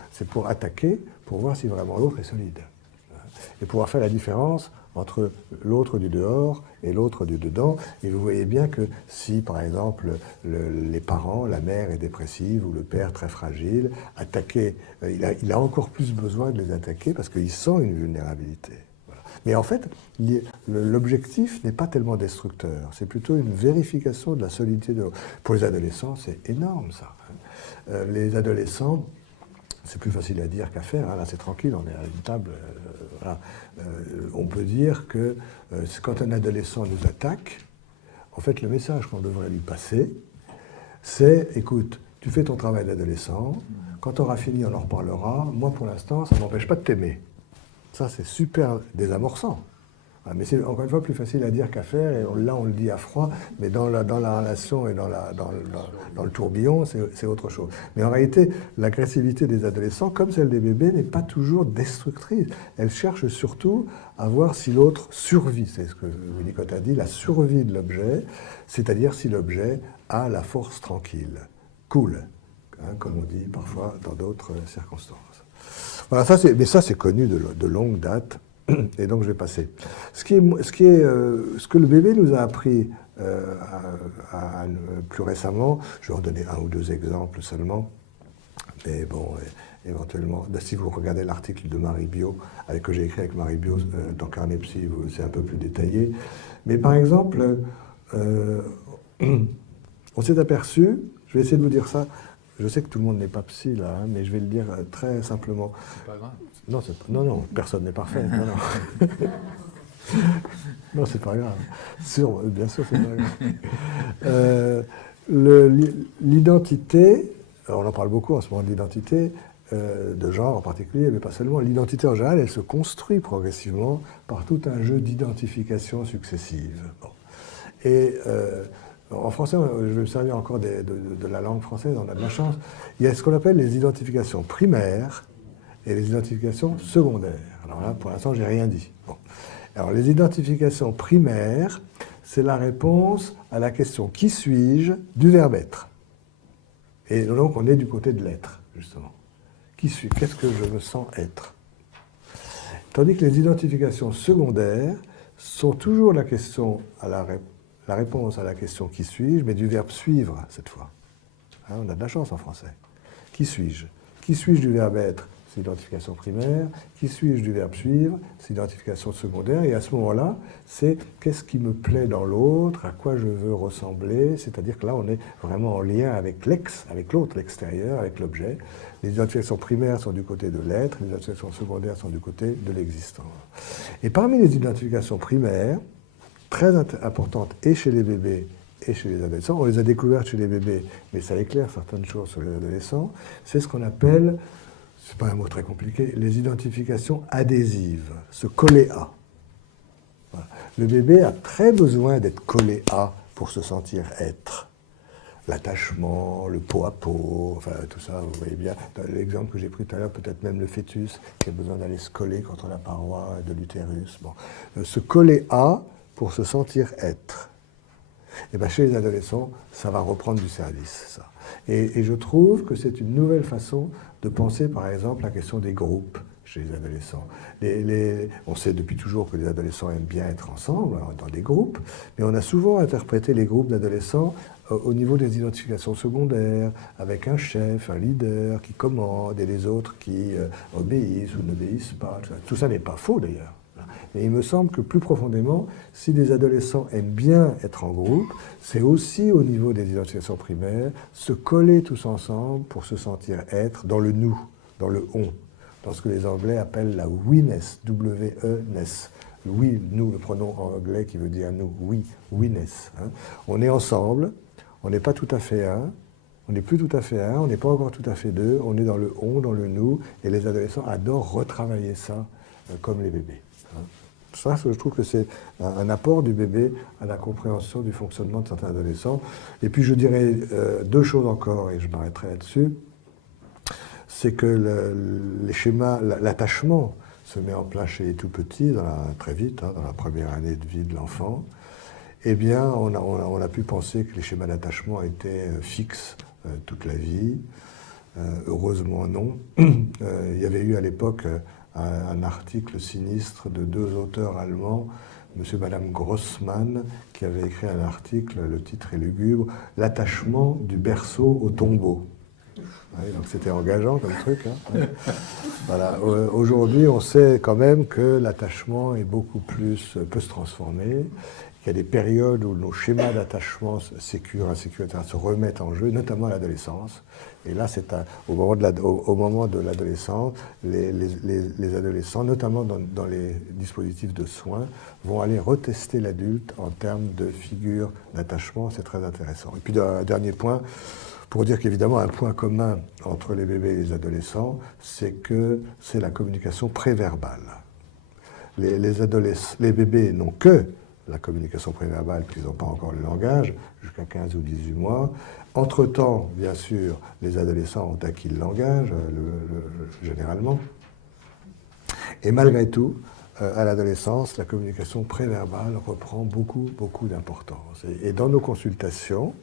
attaquer, pour voir si vraiment l'autre est solide. Et pouvoir faire la différence entre l'autre du dehors et l'autre du dedans. Et vous voyez bien que si, par exemple, les parents, la mère est dépressive ou le père très fragile, attaquer, il a encore plus besoin de les attaquer parce qu'il sent une vulnérabilité. Voilà. Mais en fait, l'objectif n'est pas tellement destructeur. C'est plutôt une vérification de la solidité de... Pour les adolescents, c'est énorme, ça. Les adolescents... C'est plus facile à dire qu'à faire, hein. Là c'est tranquille, on est à une table. Voilà. On peut dire que quand un adolescent nous attaque, en fait le message qu'on devrait lui passer, c'est, écoute, tu fais ton travail d'adolescent, quand tu auras fini on en reparlera, moi pour l'instant ça ne m'empêche pas de t'aimer. Ça c'est super désamorçant. Mais c'est encore une fois plus facile à dire qu'à faire, et là on le dit à froid, mais dans la relation et dans le tourbillon, c'est autre chose. Mais en réalité, l'agressivité des adolescents, comme celle des bébés, n'est pas toujours destructrice. Elle cherche surtout à voir si l'autre survit. C'est ce que Winnicott a dit, la survie de l'objet, c'est-à-dire si l'objet a la force tranquille, cool, hein, comme on dit parfois dans d'autres circonstances. Voilà, mais ça c'est connu de longue date. Et donc je vais passer. Ce que le bébé nous a appris plus récemment, je vais en donner 1 ou 2 exemples seulement, mais bon, éventuellement, si vous regardez l'article de Marie Biot, que j'ai écrit avec Marie Biot dans Carnet Psy, c'est un peu plus détaillé. Mais par exemple, on s'est aperçu, je vais essayer de vous dire ça, je sais que tout le monde n'est pas psy là, hein, mais je vais le dire très simplement. C'est pas grave. Non, personne n'est parfait. Non. Non, c'est pas grave. Bien sûr, c'est pas grave. L'identité, on en parle beaucoup en ce moment de l'identité, de genre en particulier, mais pas seulement. L'identité en général, elle se construit progressivement par tout un jeu d'identification successive. Bon. Et en français, je vais me servir encore de la langue française, on a de la chance. Il y a ce qu'on appelle les identifications primaires et les identifications secondaires. Alors là, pour l'instant, j'ai rien dit. Bon. Alors, les identifications primaires, c'est la réponse à la question « qui suis-je » du verbe être. Et donc, on est du côté de l'être, justement. Qui suis-je ? Qu'est-ce que je me sens être ? Tandis que les identifications secondaires sont toujours la réponse à la question « qui suis-je » mais du verbe « suivre » cette fois. Hein, on a de la chance en français. Qui suis-je ? Qui suis-je du verbe être ? c'est l'identification primaire. Qui suis-je du verbe suivre, c'est l'identification secondaire. Et à ce moment-là, c'est qu'est-ce qui me plaît dans l'autre, à quoi je veux ressembler. C'est-à-dire que là, on est vraiment en lien avec avec l'autre, l'extérieur, avec l'objet. Les identifications primaires sont du côté de l'être, les identifications secondaires sont du côté de l'existence. Et parmi les identifications primaires, très importantes et chez les bébés et chez les adolescents, on les a découvertes chez les bébés, mais ça éclaire certaines choses sur les adolescents, c'est ce qu'on appelle, c'est pas un mot très compliqué, les identifications adhésives, se coller à. Voilà. Le bébé a très besoin d'être collé à pour se sentir être. L'attachement, le pot à pot, enfin tout ça, vous voyez bien. Dans l'exemple que j'ai pris tout à l'heure, peut-être même le fœtus qui a besoin d'aller se coller contre la paroi de l'utérus. Bon. Se coller à pour se sentir être. Et bien chez les adolescents, ça va reprendre du service, ça. Et je trouve que c'est une nouvelle façon de penser, par exemple, la question des groupes chez les adolescents. On sait depuis toujours que les adolescents aiment bien être ensemble, dans des groupes, mais on a souvent interprété les groupes d'adolescents au niveau des identifications secondaires, avec un chef, un leader qui commande, et les autres qui obéissent ou n'obéissent pas. Tout ça n'est pas faux, d'ailleurs. Et il me semble que plus profondément, si les adolescents aiment bien être en groupe, c'est aussi au niveau des identifications primaires, se coller tous ensemble pour se sentir être dans le nous, dans le on, dans ce que les Anglais appellent la we-ness, W-E-ness. We, nous, le pronom anglais qui veut dire nous, we-ness. Hein. On est ensemble, on n'est pas tout à fait un, on n'est plus tout à fait un, on n'est pas encore tout à fait deux, on est dans le on, dans le nous, et les adolescents adorent retravailler ça comme les bébés. Hein. Ça, je trouve que c'est un apport du bébé à la compréhension du fonctionnement de certains adolescents. Et puis je dirais deux choses encore, et je m'arrêterai là-dessus. C'est que les schémas, l'attachement se met en place chez les tout-petits, très vite, dans la première année de vie de l'enfant. Eh bien, on a pu penser que les schémas d'attachement étaient fixes toute la vie. Heureusement, non. Il y avait eu à l'époque un article sinistre de deux auteurs allemands, M. et Mme Grossmann, qui avaient écrit un article, le titre est lugubre, « L'attachement du berceau au tombeau ». Oui, donc c'était engageant comme truc. Hein. Voilà. Aujourd'hui, on sait quand même que l'attachement est peut se transformer, qu'il y a des périodes où nos schémas d'attachement sécure, insécure, etc., se remettent en jeu, notamment à l'adolescence. Et là, c'est au moment de l'adolescence, les adolescents, notamment dans les dispositifs de soins, vont aller retester l'adulte en termes de figure d'attachement. C'est très intéressant. Et puis, un dernier point, pour dire qu'évidemment, un point commun entre les bébés et les adolescents, c'est que c'est la communication préverbale. Les bébés n'ont que la communication préverbale, puisqu'ils n'ont pas encore le langage, jusqu'à 15 ou 18 mois. Entre-temps, bien sûr, les adolescents ont acquis le langage, généralement. Et malgré tout, à l'adolescence, la communication préverbale reprend beaucoup, beaucoup d'importance. Et dans nos consultations,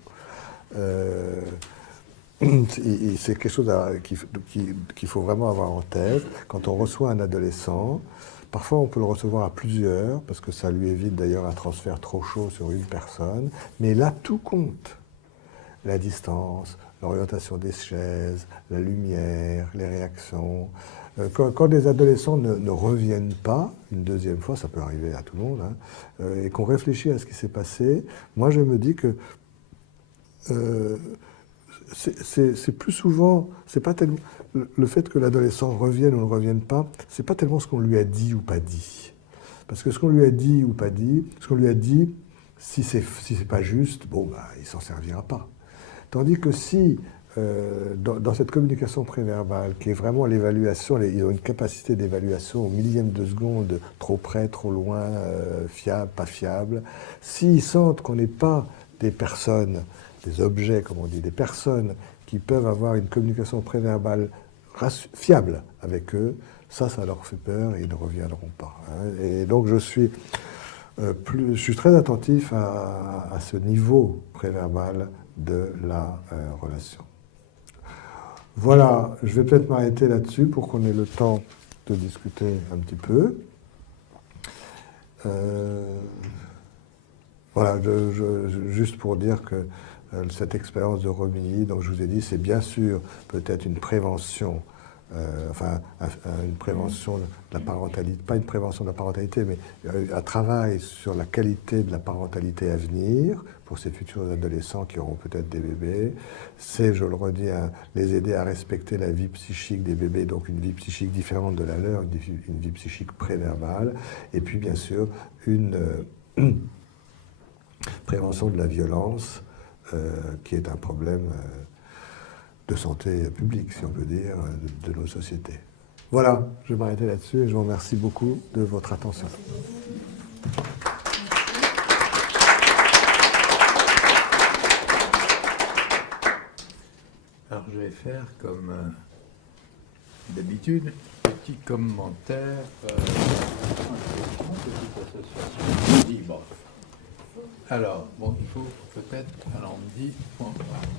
c'est quelque chose qu'il faut vraiment avoir en tête. Quand on reçoit un adolescent, parfois on peut le recevoir à plusieurs, parce que ça lui évite d'ailleurs un transfert trop chaud sur une personne, mais là tout compte. La distance, l'orientation des chaises, la lumière, les réactions. Quand des adolescents ne reviennent pas une deuxième fois, ça peut arriver à tout le monde, hein, et qu'on réfléchit à ce qui s'est passé, moi je me dis que c'est plus souvent, c'est pas tellement le fait que l'adolescent revienne ou ne revienne pas, c'est pas tellement ce qu'on lui a dit ou pas dit. Parce que ce qu'on lui a dit ou pas dit, ce qu'on lui a dit, si c'est pas juste, bon, bah, il s'en servira pas. Tandis que si, dans cette communication préverbale, qui est vraiment l'évaluation, ils ont une capacité d'évaluation au millième de seconde, trop près, trop loin, fiable, pas fiable, s'ils sentent qu'on n'est pas des personnes, des objets, comme on dit, des personnes qui peuvent avoir une communication préverbale fiable avec eux, ça leur fait peur et ils ne reviendront pas. Hein. Et donc je suis très attentif à ce niveau préverbal de la relation. Voilà, je vais peut-être m'arrêter là-dessus pour qu'on ait le temps de discuter un petit peu. Voilà, juste pour dire que cette expérience de Romilly, donc je vous ai dit, c'est bien sûr peut-être une prévention une prévention de la parentalité, pas une prévention de la parentalité, mais un travail sur la qualité de la parentalité à venir pour ces futurs adolescents qui auront peut-être des bébés. C'est, je le redis, les aider à respecter la vie psychique des bébés, donc une vie psychique différente de la leur, une vie psychique préverbale. Et puis, bien sûr, une prévention de la violence, qui est un problème de santé publique, si on peut dire, de nos sociétés. Voilà, je vais m'arrêter là-dessus et je vous remercie beaucoup de votre attention. Alors je vais faire comme d'habitude, petit commentaire, petite association libre. Alors, bon, il faut peut-être, alors on dit, bon,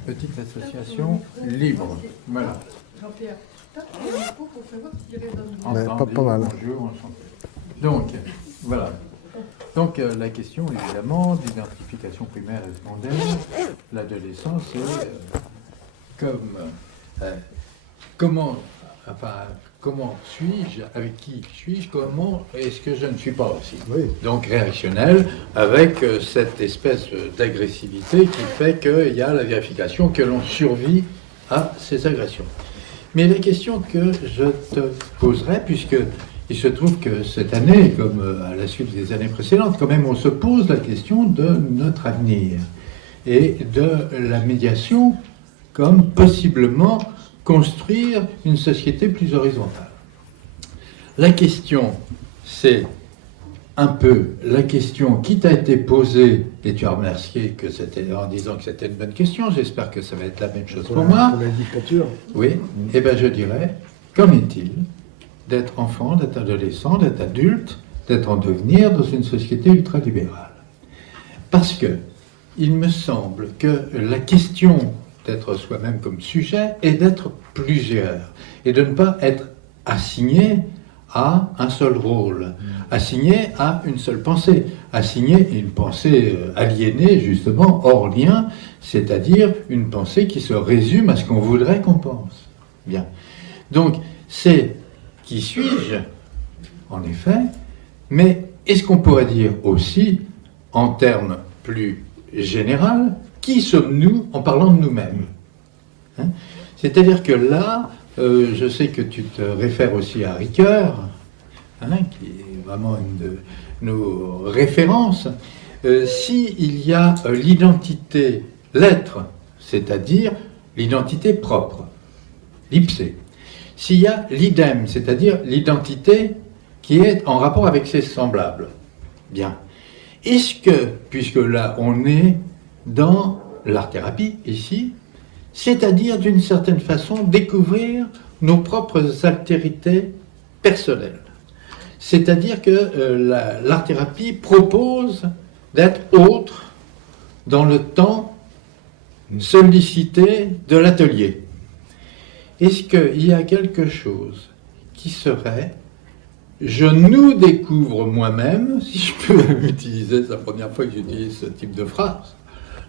petite association libre. Voilà. Jean-Pierre, t'as pris un micro pour savoir s'il résonne bien. Mais pas mal. Bonjour, enchanté. Donc, voilà. Donc, la question, évidemment, d'identification primaire et secondaire, l'adolescence, c'est comment suis-je, avec qui suis-je, comment est-ce que je ne suis pas aussi. Oui. Donc réactionnel, avec cette espèce d'agressivité qui fait qu'il y a la vérification que l'on survit à ces agressions. Mais la question que je te poserai, puisque il se trouve que cette année, comme à la suite des années précédentes, quand même on se pose la question de notre avenir et de la médiation comme possiblement construire une société plus horizontale. La question, c'est un peu la question qui t'a été posée, et tu as remercié que c'était, en disant que c'était une bonne question, j'espère que ça va être la même chose pour moi. Pour la dictature. Oui, et bien je dirais, qu'en est-il d'être enfant, d'être adolescent, d'être adulte, d'être en devenir dans une société ultralibérale? Parce que il me semble que la question d'être soi-même comme sujet et d'être plusieurs, et de ne pas être assigné à un seul rôle, assigné à une seule pensée, assigné une pensée aliénée, justement, hors lien, c'est-à-dire une pensée qui se résume à ce qu'on voudrait qu'on pense. Bien. Donc, c'est qui suis-je, en effet, mais est-ce qu'on pourrait dire aussi, en termes plus généraux, qui sommes-nous en parlant de nous-mêmes, hein? C'est-à-dire que là, je sais que tu te réfères aussi à Ricoeur, hein, qui est vraiment une de nos références. S'il y a l'identité, l'être, c'est-à-dire l'identité propre, l'ipsé, s'il y a l'idem, c'est-à-dire l'identité qui est en rapport avec ses semblables, bien. Est-ce que, puisque là on est dans l'art-thérapie, ici, c'est-à-dire d'une certaine façon découvrir nos propres altérités personnelles. C'est-à-dire que l'art-thérapie propose d'être autre dans le temps sollicité de l'atelier. Est-ce qu'il y a quelque chose qui serait je nous découvre moi-même, si je peux utiliser, c'est la première fois que j'utilise ce type de phrase,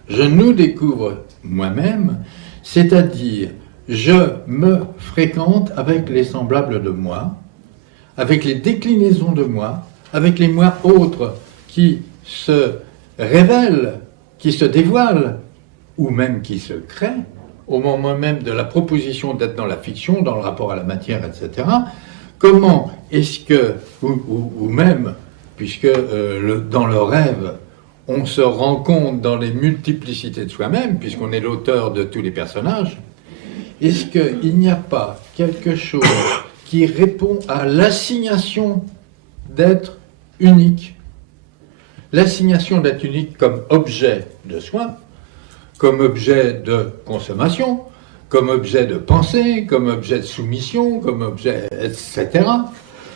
je nous découvre moi-même, c'est-à-dire je me fréquente avec les semblables de moi, avec les déclinaisons de moi, avec les moi autres qui se révèlent, qui se dévoilent, ou même qui se créent, au moment même de la proposition d'être dans la fiction, dans le rapport à la matière, etc. Comment est-ce que, ou même, puisque dans le rêve, on se rend compte dans les multiplicités de soi-même, puisqu'on est l'auteur de tous les personnages, est-ce qu'il n'y a pas quelque chose qui répond à l'assignation d'être unique? L'assignation d'être unique comme objet de soin, comme objet de consommation, comme objet de pensée, comme objet de soumission, comme objet, etc.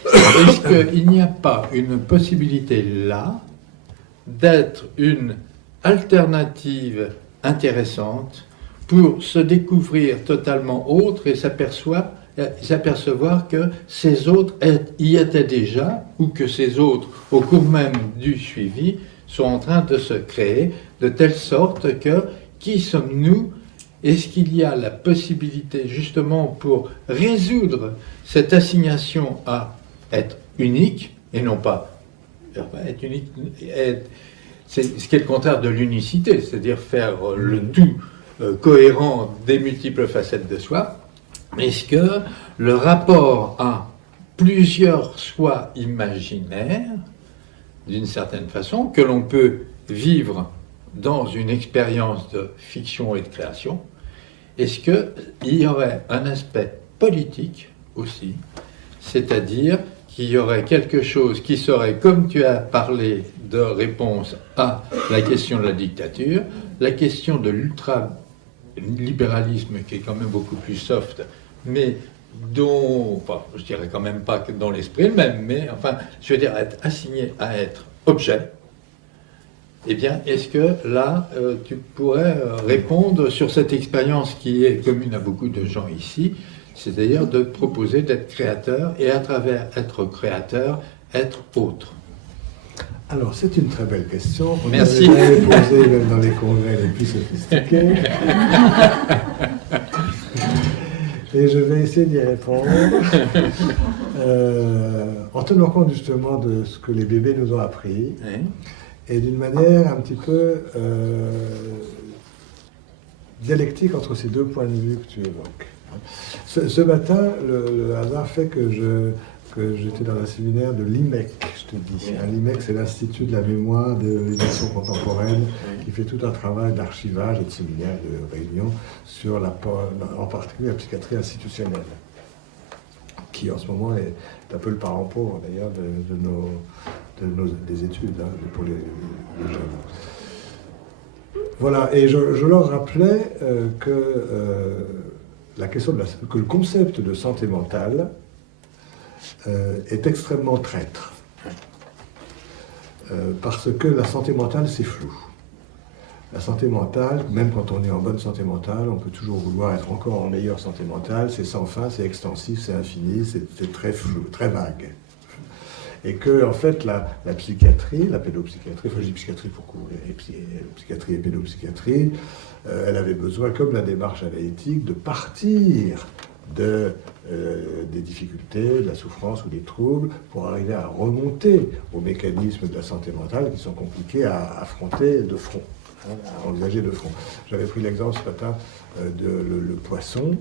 Est-ce qu'il n'y a pas une possibilité là d'être une alternative intéressante pour se découvrir totalement autre et s'apercevoir que ces autres y étaient déjà, ou que ces autres, au cours même du suivi, sont en train de se créer de telle sorte que qui sommes-nous est-ce qu'il y a la possibilité, justement, pour résoudre cette assignation à être unique, et non pas être unique, c'est ce qui est le contraire de l'unicité, c'est-à-dire faire le tout cohérent des multiples facettes de soi. Est-ce que le rapport à plusieurs soi imaginaires, d'une certaine façon, que l'on peut vivre dans une expérience de fiction et de création, est-ce qu'il y aurait un aspect politique aussi, c'est-à-dire qu'il y aurait quelque chose qui serait, comme tu as parlé de réponse à la question de la dictature, la question de l'ultralibéralisme qui est quand même beaucoup plus soft, mais dont, enfin, je dirais quand même pas que dans l'esprit même, mais enfin, je veux dire, être assigné à être objet, eh bien, est-ce que là, tu pourrais répondre sur cette expérience qui est commune à beaucoup de gens ici, c'est-à-dire de proposer d'être créateur et à travers être créateur, être autre? Alors, c'est une très belle question. On Merci. avait posé même dans les congrès les plus sophistiqués. Et je vais essayer d'y répondre en tenant compte justement de ce que les bébés nous ont appris et d'une manière un petit peu dialectique entre ces deux points de vue que tu évoques. Ce matin, le hasard fait que j'étais dans un séminaire de l'IMEC, je te dis. L'IMEC, c'est l'Institut de la mémoire de l'éducation contemporaine, qui fait tout un travail d'archivage et de séminaire, de réunion, sur en particulier la psychiatrie institutionnelle, qui en ce moment est un peu le parent pauvre d'ailleurs des études pour les jeunes. Voilà, et je leur rappelais que que le concept de santé mentale est extrêmement traître. Parce que la santé mentale, c'est flou. La santé mentale, même quand on est en bonne santé mentale, on peut toujours vouloir être encore en meilleure santé mentale, c'est sans fin, c'est extensif, c'est infini, c'est très flou, très vague. Et que, en fait, la psychiatrie, la pédopsychiatrie, enfin je dis psychiatrie pour couvrir psychiatrie et pédopsychiatrie, elle avait besoin, comme la démarche analytique, de partir des difficultés, de la souffrance ou des troubles, pour arriver à remonter aux mécanismes de la santé mentale qui sont compliqués à affronter de front, à envisager de front. J'avais pris l'exemple ce matin le poisson.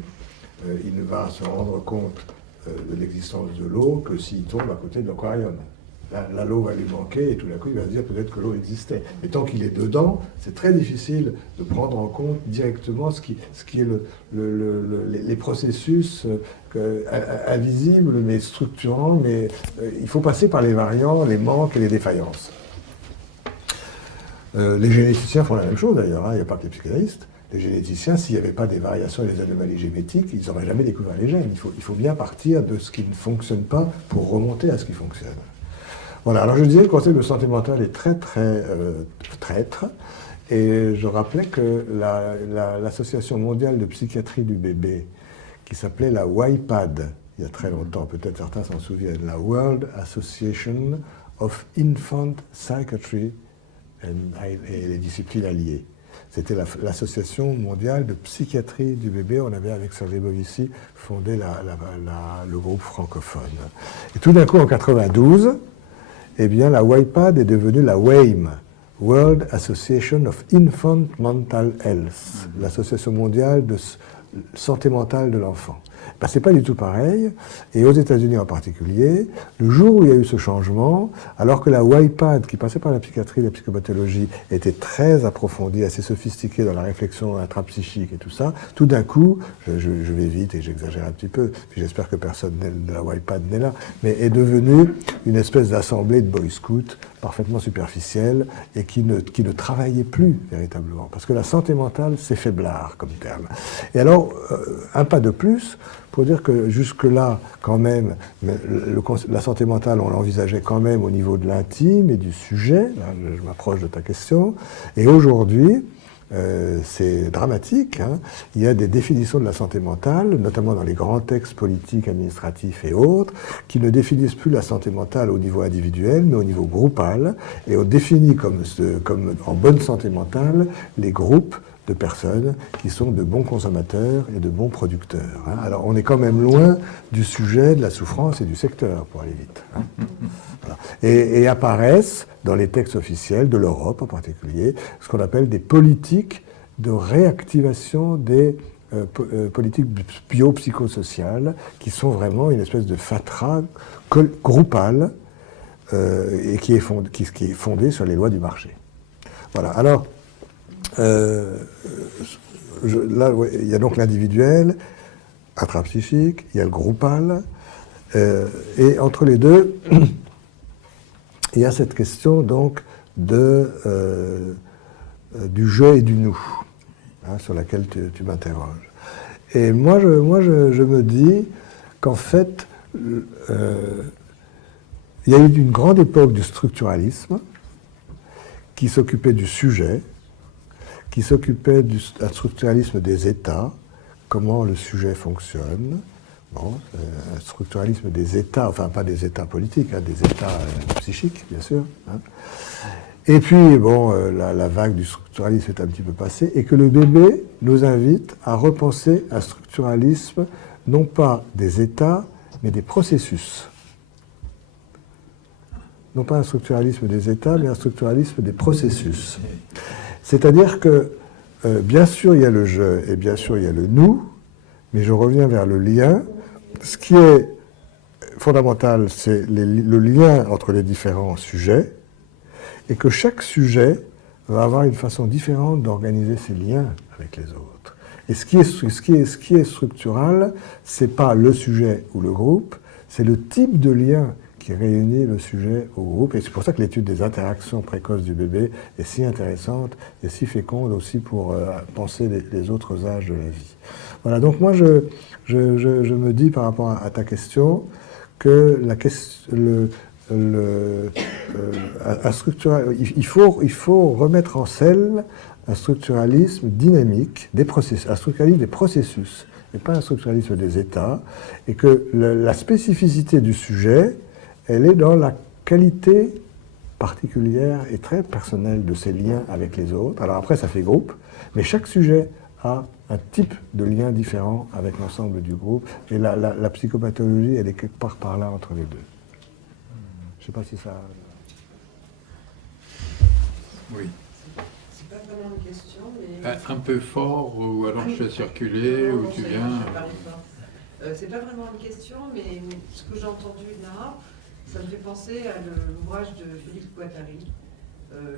Il ne va se rendre compte de l'existence de l'eau que s'il tombe à côté de l'aquarium. Là, l'eau va lui manquer et tout d'un coup, il va se dire peut-être que l'eau existait. Mais tant qu'il est dedans, c'est très difficile de prendre en compte directement ce qui est les processus invisibles mais structurants. Mais il faut passer par les variants, les manques et les défaillances. Les généticiens font la même chose d'ailleurs, il n'y a pas que les psychanalystes. Les généticiens, s'il n'y avait pas des variations et des anomalies génétiques, ils n'auraient jamais découvert les gènes. Il faut bien partir de ce qui ne fonctionne pas pour remonter à ce qui fonctionne. Voilà, alors je disais, le concept de santé mentale est très, très traître. Et je rappelais que l'Association mondiale de psychiatrie du bébé, qui s'appelait la WIPAD, il y a très longtemps, peut-être certains s'en souviennent, la World Association of Infant Psychiatry et les disciplines alliées. C'était l'Association mondiale de psychiatrie du bébé. On avait, avec Sergei Bovici, fondé le groupe francophone. Et tout d'un coup, en 92, eh bien, la WIPAD est devenue la WAME, World Association of Infant Mental Health, l'Association mondiale de santé mentale de l'enfant. Ben, c'est pas du tout pareil, et aux États-Unis en particulier, le jour où il y a eu ce changement, alors que la WIPAD, qui passait par la psychiatrie et la psychopathologie, était très approfondie, assez sophistiquée dans la réflexion intrapsychique et tout ça, tout d'un coup, je vais vite et j'exagère un petit peu, puis j'espère que personne de la WIPAD n'est là, mais est devenue une espèce d'assemblée de boy scouts parfaitement superficielle et qui ne travaillait plus véritablement. Parce que la santé mentale, c'est faiblard comme terme. Et alors, un pas de plus, pour dire que jusque-là, quand même, la santé mentale, on l'envisageait quand même au niveau de l'intime et du sujet. Là, je m'approche de ta question. Et aujourd'hui, c'est dramatique. Il y a des définitions de la santé mentale, notamment dans les grands textes politiques, administratifs et autres, qui ne définissent plus la santé mentale au niveau individuel, mais au niveau groupal. Et on définit comme en bonne santé mentale les groupes de personnes qui sont de bons consommateurs et de bons producteurs. Hein. Alors on est quand même loin du sujet de la souffrance et du secteur, pour aller vite. Hein. Voilà. Et apparaissent dans les textes officiels de l'Europe en particulier ce qu'on appelle des politiques de réactivation des politiques biopsychosociales qui sont vraiment une espèce de fatras groupale et qui est fondée sur les lois du marché. Voilà. Alors, là, il y a donc l'individuel, intrapsychique, il y a le groupal, et entre les deux, il y a cette question donc du je et du nous, hein, sur laquelle tu m'interroges. Et moi, je me dis qu'en fait, il y a eu une grande époque du structuralisme qui s'occupait du sujet, qui s'occupait du structuralisme des États, comment le sujet fonctionne, bon, un structuralisme des États, enfin pas des États politiques, hein, des États psychiques, bien sûr. Hein. Et puis, bon, la vague du structuralisme est un petit peu passée, et que le bébé nous invite à repenser un structuralisme, non pas des États, mais des processus. Non pas un structuralisme des États, mais un structuralisme des processus. C'est-à-dire que, bien sûr, il y a le je et bien sûr, il y a le nous, mais je reviens vers le lien. Ce qui est fondamental, c'est le lien entre les différents sujets, et que chaque sujet va avoir une façon différente d'organiser ses liens avec les autres. Et ce qui est structural, c'est pas le sujet ou le groupe, c'est le type de lien qui réunit le sujet au groupe. Et c'est pour ça que l'étude des interactions précoces du bébé est si intéressante et si féconde aussi pour penser les autres âges de la vie. Voilà, donc moi je me dis par rapport à ta question que il faut remettre en selle un structuralisme dynamique, un structuralisme des processus, et pas un structuralisme des États, et que la spécificité du sujet, elle est dans la qualité particulière et très personnelle de ses liens avec les autres. Alors après, ça fait groupe, mais chaque sujet a un type de lien différent avec l'ensemble du groupe, et la psychopathologie, elle est quelque part par là entre les deux. Je ne sais pas si ça... Oui. C'est pas vraiment une question, mais... Un peu fort, ou alors je fais circuler, ou tu viens... C'est pas vraiment une question, mais ce que j'ai entendu là, ça me fait penser à l'ouvrage de Félix Guattari,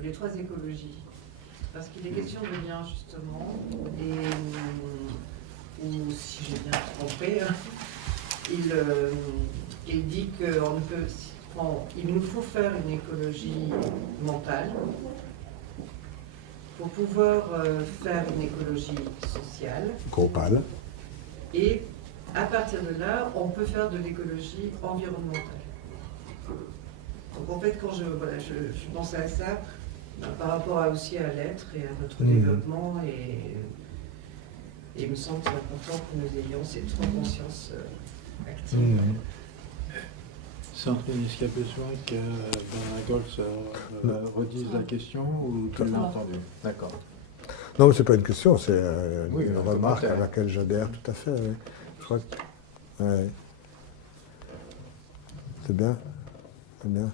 Les trois écologies. Parce qu'il est question de lien, justement, et ou si j'ai bien compris, il dit qu'on ne peut... il nous faut faire une écologie mentale pour pouvoir faire une écologie sociale. Groupale. Et à partir de là, on peut faire de l'écologie environnementale. Donc en fait, quand je pensais à ça, par rapport aussi à l'être et à notre développement, et il me semble que c'est important que nous ayons ces trois consciences actives. Sandrine, est-ce qu'il y a besoin que Goltz redise la question ou tu l'as entendu? D'accord. Non, mais ce n'est pas une question, c'est une remarque à commentaire. laquelle j'adhère tout à fait. Oui. Je crois que... Ouais. C'est bien. C'est bien.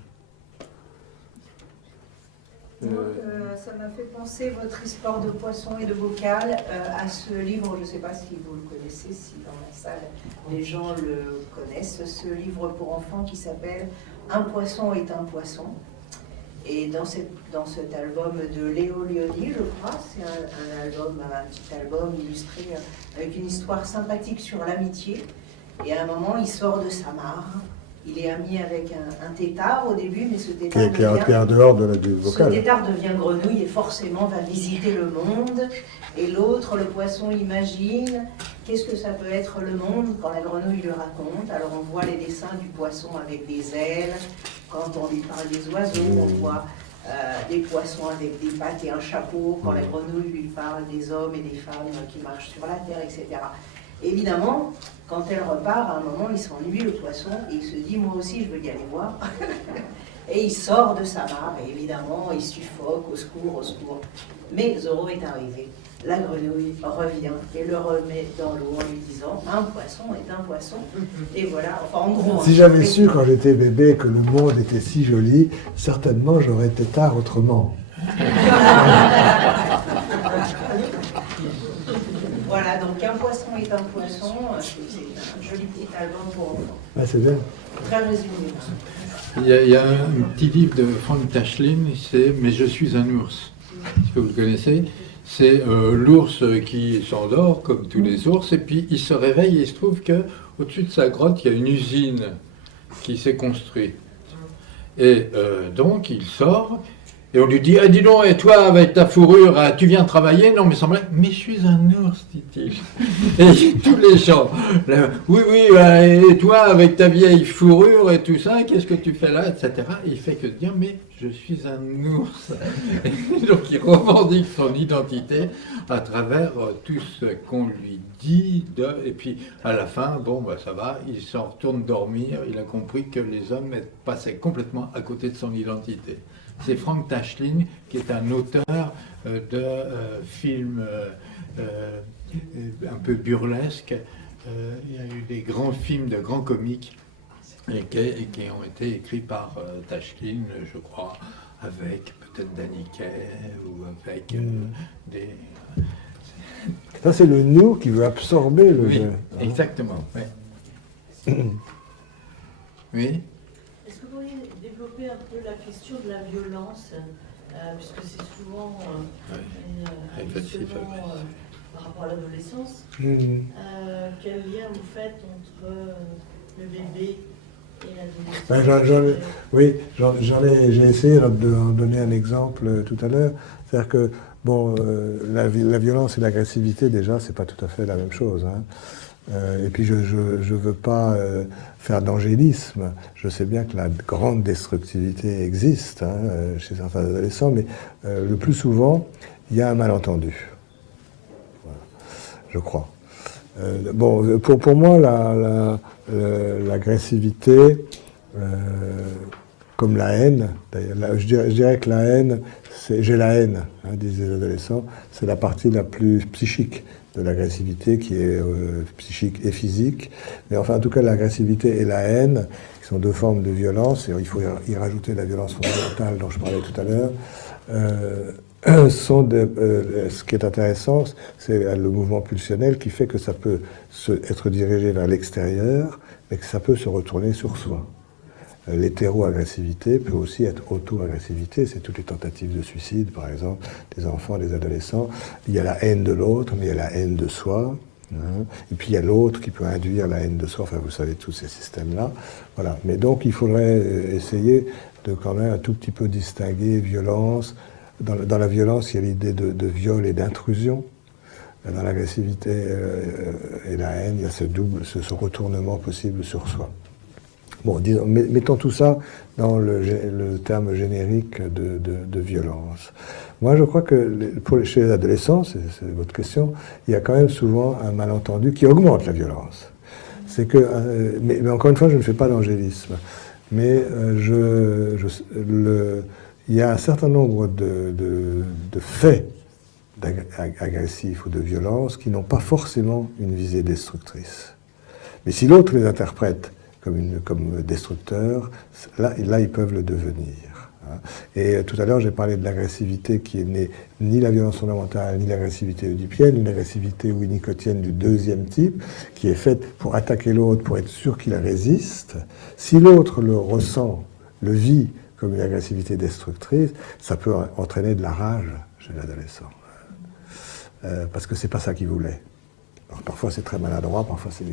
Ça m'a fait penser, votre histoire de poisson et de bocal, à ce livre, je ne sais pas si vous le connaissez, si dans la salle les gens le connaissent, ce livre pour enfants qui s'appelle « Un poisson est un poisson ». Et dans cet album de Léo Lionni, je crois, c'est un petit album illustré avec une histoire sympathique sur l'amitié. Et à un moment, il sort de sa mare. Il est ami avec un tétard au début, mais ce tétard Qui est en dehors du vocal. Ce tétard devient grenouille et forcément va visiter le monde. Et l'autre, le poisson, imagine qu'est-ce que ça peut être le monde quand la grenouille le raconte. Alors on voit les dessins du poisson avec des ailes. Quand on lui parle des oiseaux, on voit des poissons avec des pattes et un chapeau. Quand la grenouille lui parle des hommes et des femmes qui marchent sur la terre, etc. Évidemment, quand elle repart, à un moment, il s'ennuie le poisson et il se dit, moi aussi, je veux y aller voir. Et il sort de sa mare et évidemment, il suffoque, au secours, au secours. Mais Zorro est arrivé. La grenouille revient et le remet dans l'eau en lui disant, un poisson est un poisson. Et voilà, enfin en gros... Si j'avais su quand j'étais bébé que le monde était si joli, certainement j'aurais été tard autrement. Voilà, donc un poisson est un poisson, c'est un joli petit album pour enfants. Ah, c'est bien. Très résumé. Il y a un petit livre de Frank Tashlin, c'est « Mais je suis un ours ». Est-ce que vous le connaissez? C'est l'ours qui s'endort, comme tous les ours, et puis il se réveille et il se trouve qu'au-dessus de sa grotte, il y a une usine qui s'est construite. Et donc, il sort, et on lui dit « Ah, dis donc, et toi, avec ta fourrure, tu viens travailler ?» Non, mais semblait « Mais je suis un ours, dit-il. » Et tous les gens, là, « Oui, oui, et toi, avec ta vieille fourrure et tout ça, qu'est-ce que tu fais là ?» etc. Et il fait que de dire « Mais je suis un ours. » Et donc, il revendique son identité à travers tout ce qu'on lui dit. Et puis, à la fin, bon, bah, ça va, il s'en retourne dormir. Il a compris que les hommes passaient complètement à côté de son identité. C'est Frank Tashlin, qui est un auteur de films un peu burlesques. Il y a eu des grands films de grands comiques et qui ont été écrits par Tashlin, je crois, avec peut-être Danny Kaye ou avec des... Ça, c'est le nous qui veut absorber le Oui, jeu. exactement. Oui. Oui. Est-ce que vous pourriez développer un peu la question de la violence, puisque c'est souvent un questionnement par rapport à l'adolescence. Quel lien vous faites entre le bébé et l'adolescence? Oui, j'ai essayé de donner un exemple tout à l'heure. C'est-à-dire que bon, la violence et l'agressivité, déjà, c'est pas tout à fait la même chose. Hein. Et puis, je veux pas faire d'angélisme. Je sais bien que la grande destructivité existe chez certains adolescents, mais le plus souvent, il y a un malentendu. Voilà, je crois. Bon, pour moi, l'agressivité, comme la haine, je dirais que la haine, j'ai la haine, disent les adolescents, c'est la partie la plus psychique de l'agressivité, qui est psychique et physique. Mais enfin, en tout cas, l'agressivité et la haine, qui sont deux formes de violence, et il faut y rajouter la violence fondamentale dont je parlais tout à l'heure, ce qui est intéressant, c'est le mouvement pulsionnel qui fait que ça peut être dirigé vers l'extérieur, mais que ça peut se retourner sur soi. L'hétéro-agressivité peut aussi être auto-agressivité, c'est toutes les tentatives de suicide, par exemple, des enfants, des adolescents. Il y a la haine de l'autre, mais il y a la haine de soi. Et puis il y a l'autre qui peut induire la haine de soi, enfin vous savez tous ces systèmes-là. Voilà. Mais donc il faudrait essayer de quand même un tout petit peu distinguer violence. Dans la violence, il y a l'idée de viol et d'intrusion. Dans l'agressivité et la haine, il y a ce retournement possible sur soi. Bon, disons, mettons tout ça dans le terme générique de violence. Moi, je crois que chez les adolescents, c'est votre question, il y a quand même souvent un malentendu qui augmente la violence. C'est que, mais encore une fois, je ne fais pas d'angélisme, mais il y a un certain nombre de faits agressifs ou de violence qui n'ont pas forcément une visée destructrice. Mais si l'autre les interprète comme destructeurs, là, ils peuvent le devenir. Et tout à l'heure, j'ai parlé de l'agressivité qui n'est ni la violence fondamentale, ni l'agressivité oedipienne, une agressivité winnicottienne du deuxième type, qui est faite pour attaquer l'autre, pour être sûr qu'il résiste. Si l'autre le ressent, le vit comme une agressivité destructrice, ça peut entraîner de la rage chez l'adolescent. Parce que c'est pas ça qu'il voulait. Alors, parfois c'est très maladroit,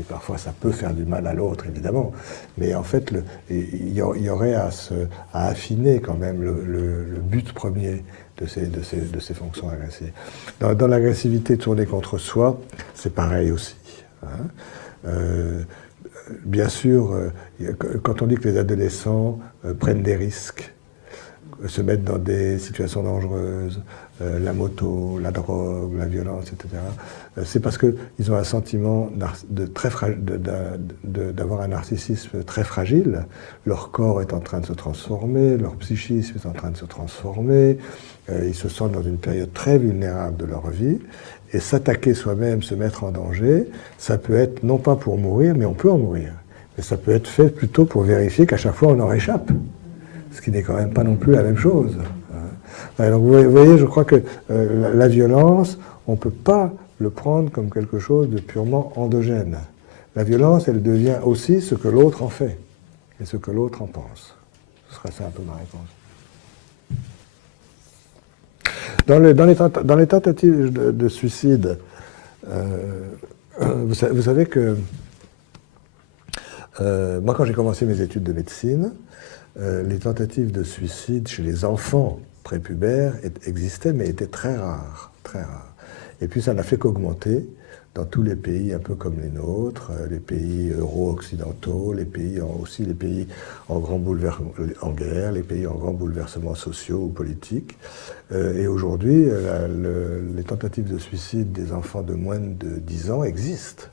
parfois ça peut faire du mal à l'autre, évidemment. Mais en fait, il y aurait à affiner quand même le but premier de ces fonctions agressives. Dans l'agressivité tournée contre soi, c'est pareil aussi. Bien sûr, quand on dit que les adolescents prennent des risques, se mettent dans des situations dangereuses, la moto, la drogue, la violence, etc. C'est parce qu'ils ont un sentiment d'avoir un narcissisme très fragile. Leur corps est en train de se transformer, leur psychisme est en train de se transformer, ils se sentent dans une période très vulnérable de leur vie, et s'attaquer soi-même, se mettre en danger, ça peut être non pas pour mourir, mais on peut en mourir. Mais ça peut être fait plutôt pour vérifier qu'à chaque fois on en réchappe, ce qui n'est quand même pas non plus la même chose. Donc vous voyez, je crois que la violence, on ne peut pas le prendre comme quelque chose de purement endogène. La violence, elle devient aussi ce que l'autre en fait et ce que l'autre en pense. Ce sera ça un peu ma réponse. Dans les tentatives de suicide, vous savez que moi, quand j'ai commencé mes études de médecine, les tentatives de suicide chez les enfants prépubères existaient, mais étaient très rares, très rares. Et puis ça n'a fait qu'augmenter dans tous les pays un peu comme les nôtres, les pays euro-occidentaux, aussi les pays en guerre, les pays en grand bouleversement sociaux ou politiques. Et aujourd'hui, les tentatives de suicide des enfants de moins de 10 ans existent.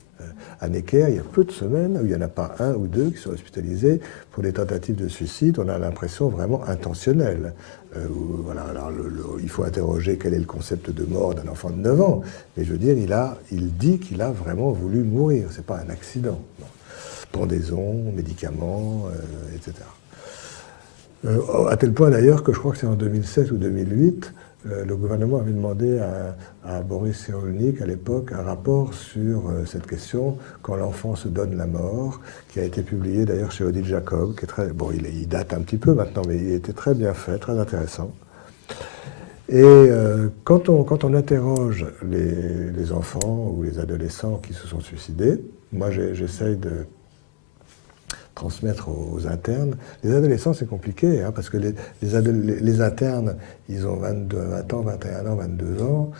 À Necker, il y a peu de semaines où il n'y en a pas un ou deux qui sont hospitalisés pour des tentatives de suicide. On a l'impression vraiment intentionnelle. Voilà, alors il faut interroger quel est le concept de mort d'un enfant de 9 ans. Mais je veux dire, il dit qu'il a vraiment voulu mourir. Ce n'est pas un accident. Bon. Pendaison, médicaments, etc. À tel point d'ailleurs que je crois que c'est en 2007 ou 2008, le gouvernement avait demandé à Boris Cyrulnik, à l'époque, un rapport sur cette question, quand l'enfant se donne la mort, qui a été publié d'ailleurs chez Odile Jacob, qui est très... Bon, il date un petit peu maintenant, mais il était très bien fait, très intéressant. Et quand on interroge les enfants ou les adolescents qui se sont suicidés, moi j'essaye de transmettre aux internes. Les adolescents, c'est compliqué, hein, parce que les internes, ils ont 20 ans, 21 ans, 22 ans,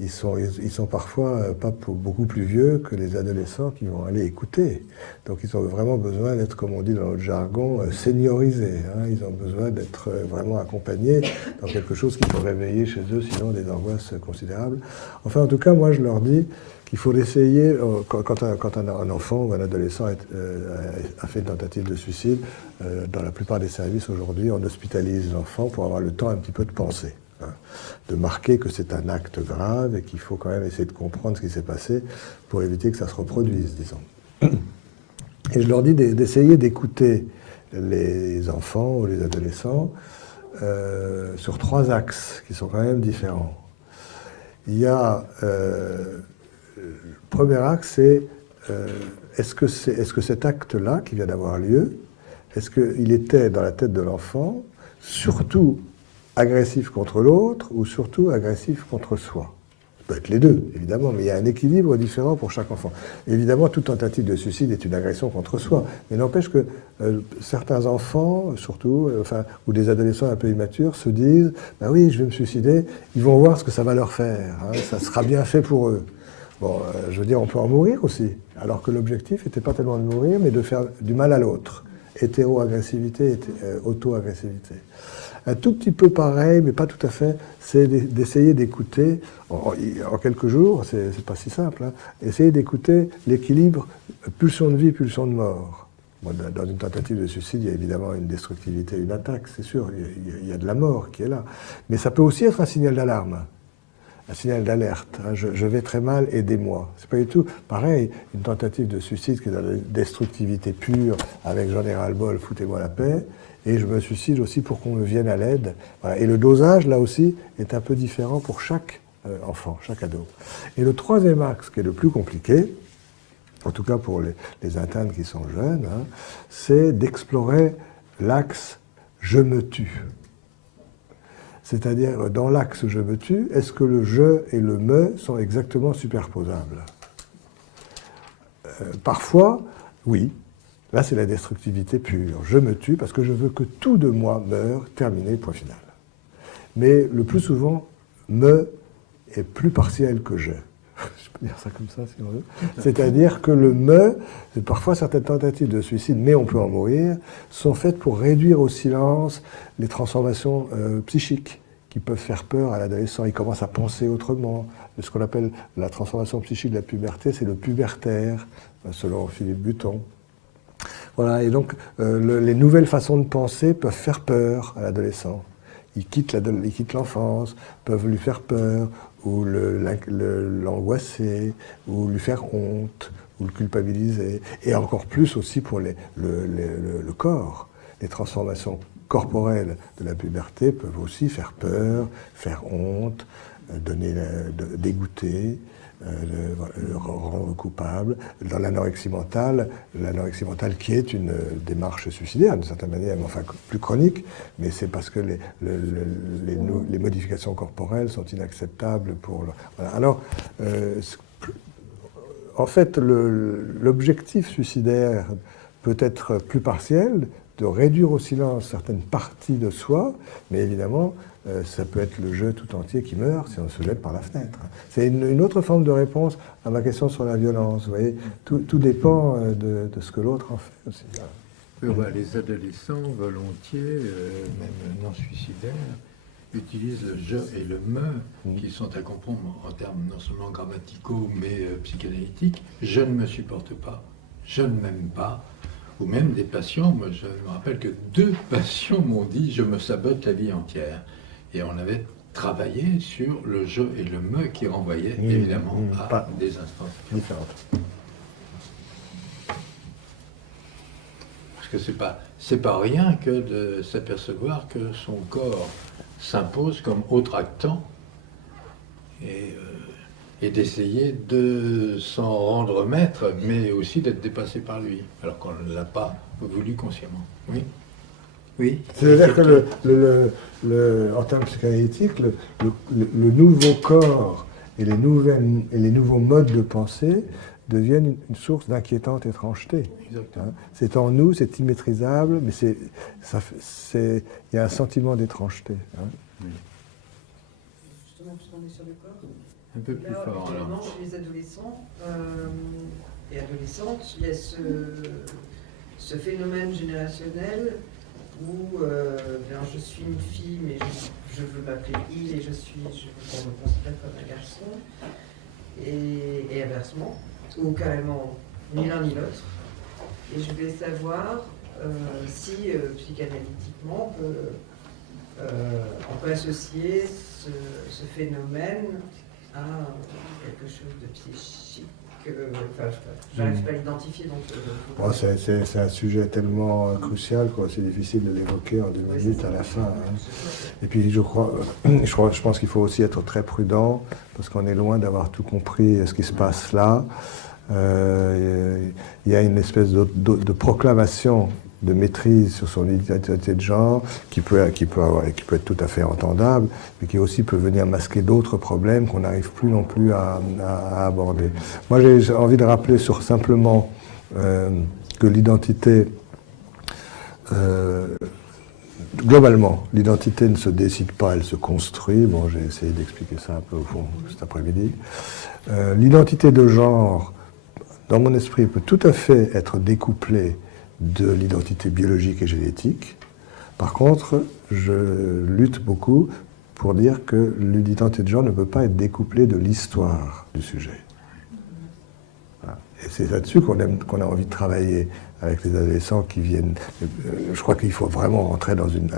ils sont parfois pas beaucoup plus vieux que les adolescents qui vont aller écouter. Donc ils ont vraiment besoin d'être, comme on dit dans notre jargon, seniorisés. Hein. Ils ont besoin d'être vraiment accompagnés dans quelque chose qui peut réveiller chez eux, sinon des angoisses considérables. Enfin, en tout cas, moi, je leur dis qu'il faut essayer, quand un enfant ou un adolescent a fait une tentative de suicide, dans la plupart des services aujourd'hui, on hospitalise les enfants pour avoir le temps un petit peu de penser, hein, de marquer que c'est un acte grave et qu'il faut quand même essayer de comprendre ce qui s'est passé pour éviter que ça se reproduise, disons. Et je leur dis d'essayer d'écouter les enfants ou les adolescents sur 3 axes qui sont quand même différents. Il y a... le premier axe, c'est est-ce que cet acte-là, qui vient d'avoir lieu, est-ce qu'il était dans la tête de l'enfant surtout agressif contre l'autre ou surtout agressif contre soi? Ça peut être les deux, évidemment, mais il y a un équilibre différent pour chaque enfant. Évidemment, toute tentative de suicide est une agression contre soi, mais n'empêche que certains enfants, surtout, ou des adolescents un peu immatures, se disent « Ben oui, je vais me suicider, ils vont voir ce que ça va leur faire, hein, ça sera bien fait pour eux ». Bon, je veux dire, on peut en mourir aussi, alors que l'objectif n'était pas tellement de mourir, mais de faire du mal à l'autre. Hétéro-agressivité, auto-agressivité. Un tout petit peu pareil, mais pas tout à fait, c'est d'essayer d'écouter, en quelques jours, c'est pas si simple, hein, essayer d'écouter l'équilibre pulsion de vie, pulsion de mort. Bon, dans une tentative de suicide, il y a évidemment une destructivité, une attaque, c'est sûr, il y a de la mort qui est là. Mais ça peut aussi être un signal d'alarme. Un signal d'alerte, hein, je vais très mal, aidez-moi. C'est pas du tout pareil, une tentative de suicide qui est dans la destructivité pure, avec j'en ai ras-le-bol, foutez-moi la paix, et je me suicide aussi pour qu'on me vienne à l'aide. Voilà. Et le dosage, là aussi, est un peu différent pour chaque enfant, chaque ado. Et le troisième axe, qui est le plus compliqué, en tout cas pour les internes qui sont jeunes, hein, c'est d'explorer l'axe « je me tue ». C'est-à-dire, dans l'axe « je me tue », est-ce que le « je » et le « me » sont exactement superposables? Parfois, oui. Là, c'est la destructivité pure. Je me tue parce que je veux que tout de moi meure, terminé, point final. Mais le plus souvent, « me » est plus partiel que « je ». dire ça comme ça si on veut. C'est-à-dire que le me, parfois certaines tentatives de suicide, mais on peut en mourir, sont faites pour réduire au silence les transformations psychiques qui peuvent faire peur à l'adolescent. Il commence à penser autrement. Ce qu'on appelle la transformation psychique de la puberté, c'est le pubertaire, selon Philippe Buton. Voilà, et donc les nouvelles façons de penser peuvent faire peur à l'adolescent. Ils quittent l'enfance, peuvent lui faire peur, ou l'angoisser, ou lui faire honte, ou le culpabiliser. Et encore plus aussi pour le corps. Les transformations corporelles de la puberté peuvent aussi faire peur, faire honte, dégoûter, le rendre coupable. Dans l'anorexie mentale qui est une démarche suicidaire, d'une certaine manière, mais enfin plus chronique, mais c'est parce que les modifications corporelles sont inacceptables pour le... Voilà. Alors, en fait, l'objectif suicidaire peut être plus partiel, de réduire au silence certaines parties de soi, mais évidemment, ça peut être le jeu tout entier qui meurt si on se jette par la fenêtre. C'est une autre forme de réponse à ma question sur la violence. Vous voyez, tout dépend de ce que l'autre en fait aussi. Les adolescents, volontiers, même non suicidaires, utilisent le je et le me, qui sont à comprendre en termes non seulement grammaticaux, mais psychanalytiques. Je ne me supporte pas, je ne m'aime pas. Ou même des patients, moi je me rappelle que 2 patients m'ont dit « je me sabote la vie entière ». Et on avait travaillé sur le je et le me qui renvoyaient évidemment à des instances différentes. Parce que c'est pas rien que de s'apercevoir que son corps s'impose comme autre actant et d'essayer de s'en rendre maître, mais aussi d'être dépassé par lui, alors qu'on ne l'a pas voulu consciemment. Oui. Oui. C'est-à-dire que en termes psychanalytiques, le nouveau corps et les nouveaux modes de pensée deviennent une source d'inquiétante étrangeté. Exactement. C'est en nous, c'est immaîtrisable, mais il y a un sentiment d'étrangeté. Oui. Justement, puisqu'on est sur le corps. Un peu plus fort, alors. Chez les adolescents et adolescentes, il y a ce phénomène générationnel où je suis une fille, mais je veux m'appeler il, et je veux qu'on me considère comme un garçon, et inversement, ou carrément ni l'un ni l'autre. Et je voulais savoir si psychanalytiquement on peut associer ce phénomène à quelque chose de psychique. Je n'arrive pas à l'identifier. C'est un sujet tellement crucial, quoi. C'est difficile de l'évoquer en 2 minutes à la fin. Hein. Et puis je pense qu'il faut aussi être très prudent, parce qu'on est loin d'avoir tout compris ce qui se passe là. Il y a une espèce de proclamation de maîtrise sur son identité de genre qui peut être tout à fait entendable, mais qui aussi peut venir masquer d'autres problèmes qu'on n'arrive plus non plus à aborder. Moi, j'ai envie de rappeler simplement que l'identité, globalement, l'identité ne se décide pas, elle se construit. Bon, j'ai essayé d'expliquer ça un peu au fond cet après-midi. L'identité de genre, dans mon esprit, peut tout à fait être découplée de l'identité biologique et génétique. Par contre, je lutte beaucoup pour dire que l'identité de genre ne peut pas être découplée de l'histoire du sujet. Voilà. Et c'est là-dessus qu'on a envie de travailler avec les adolescents qui viennent. Je crois qu'il faut vraiment rentrer dans une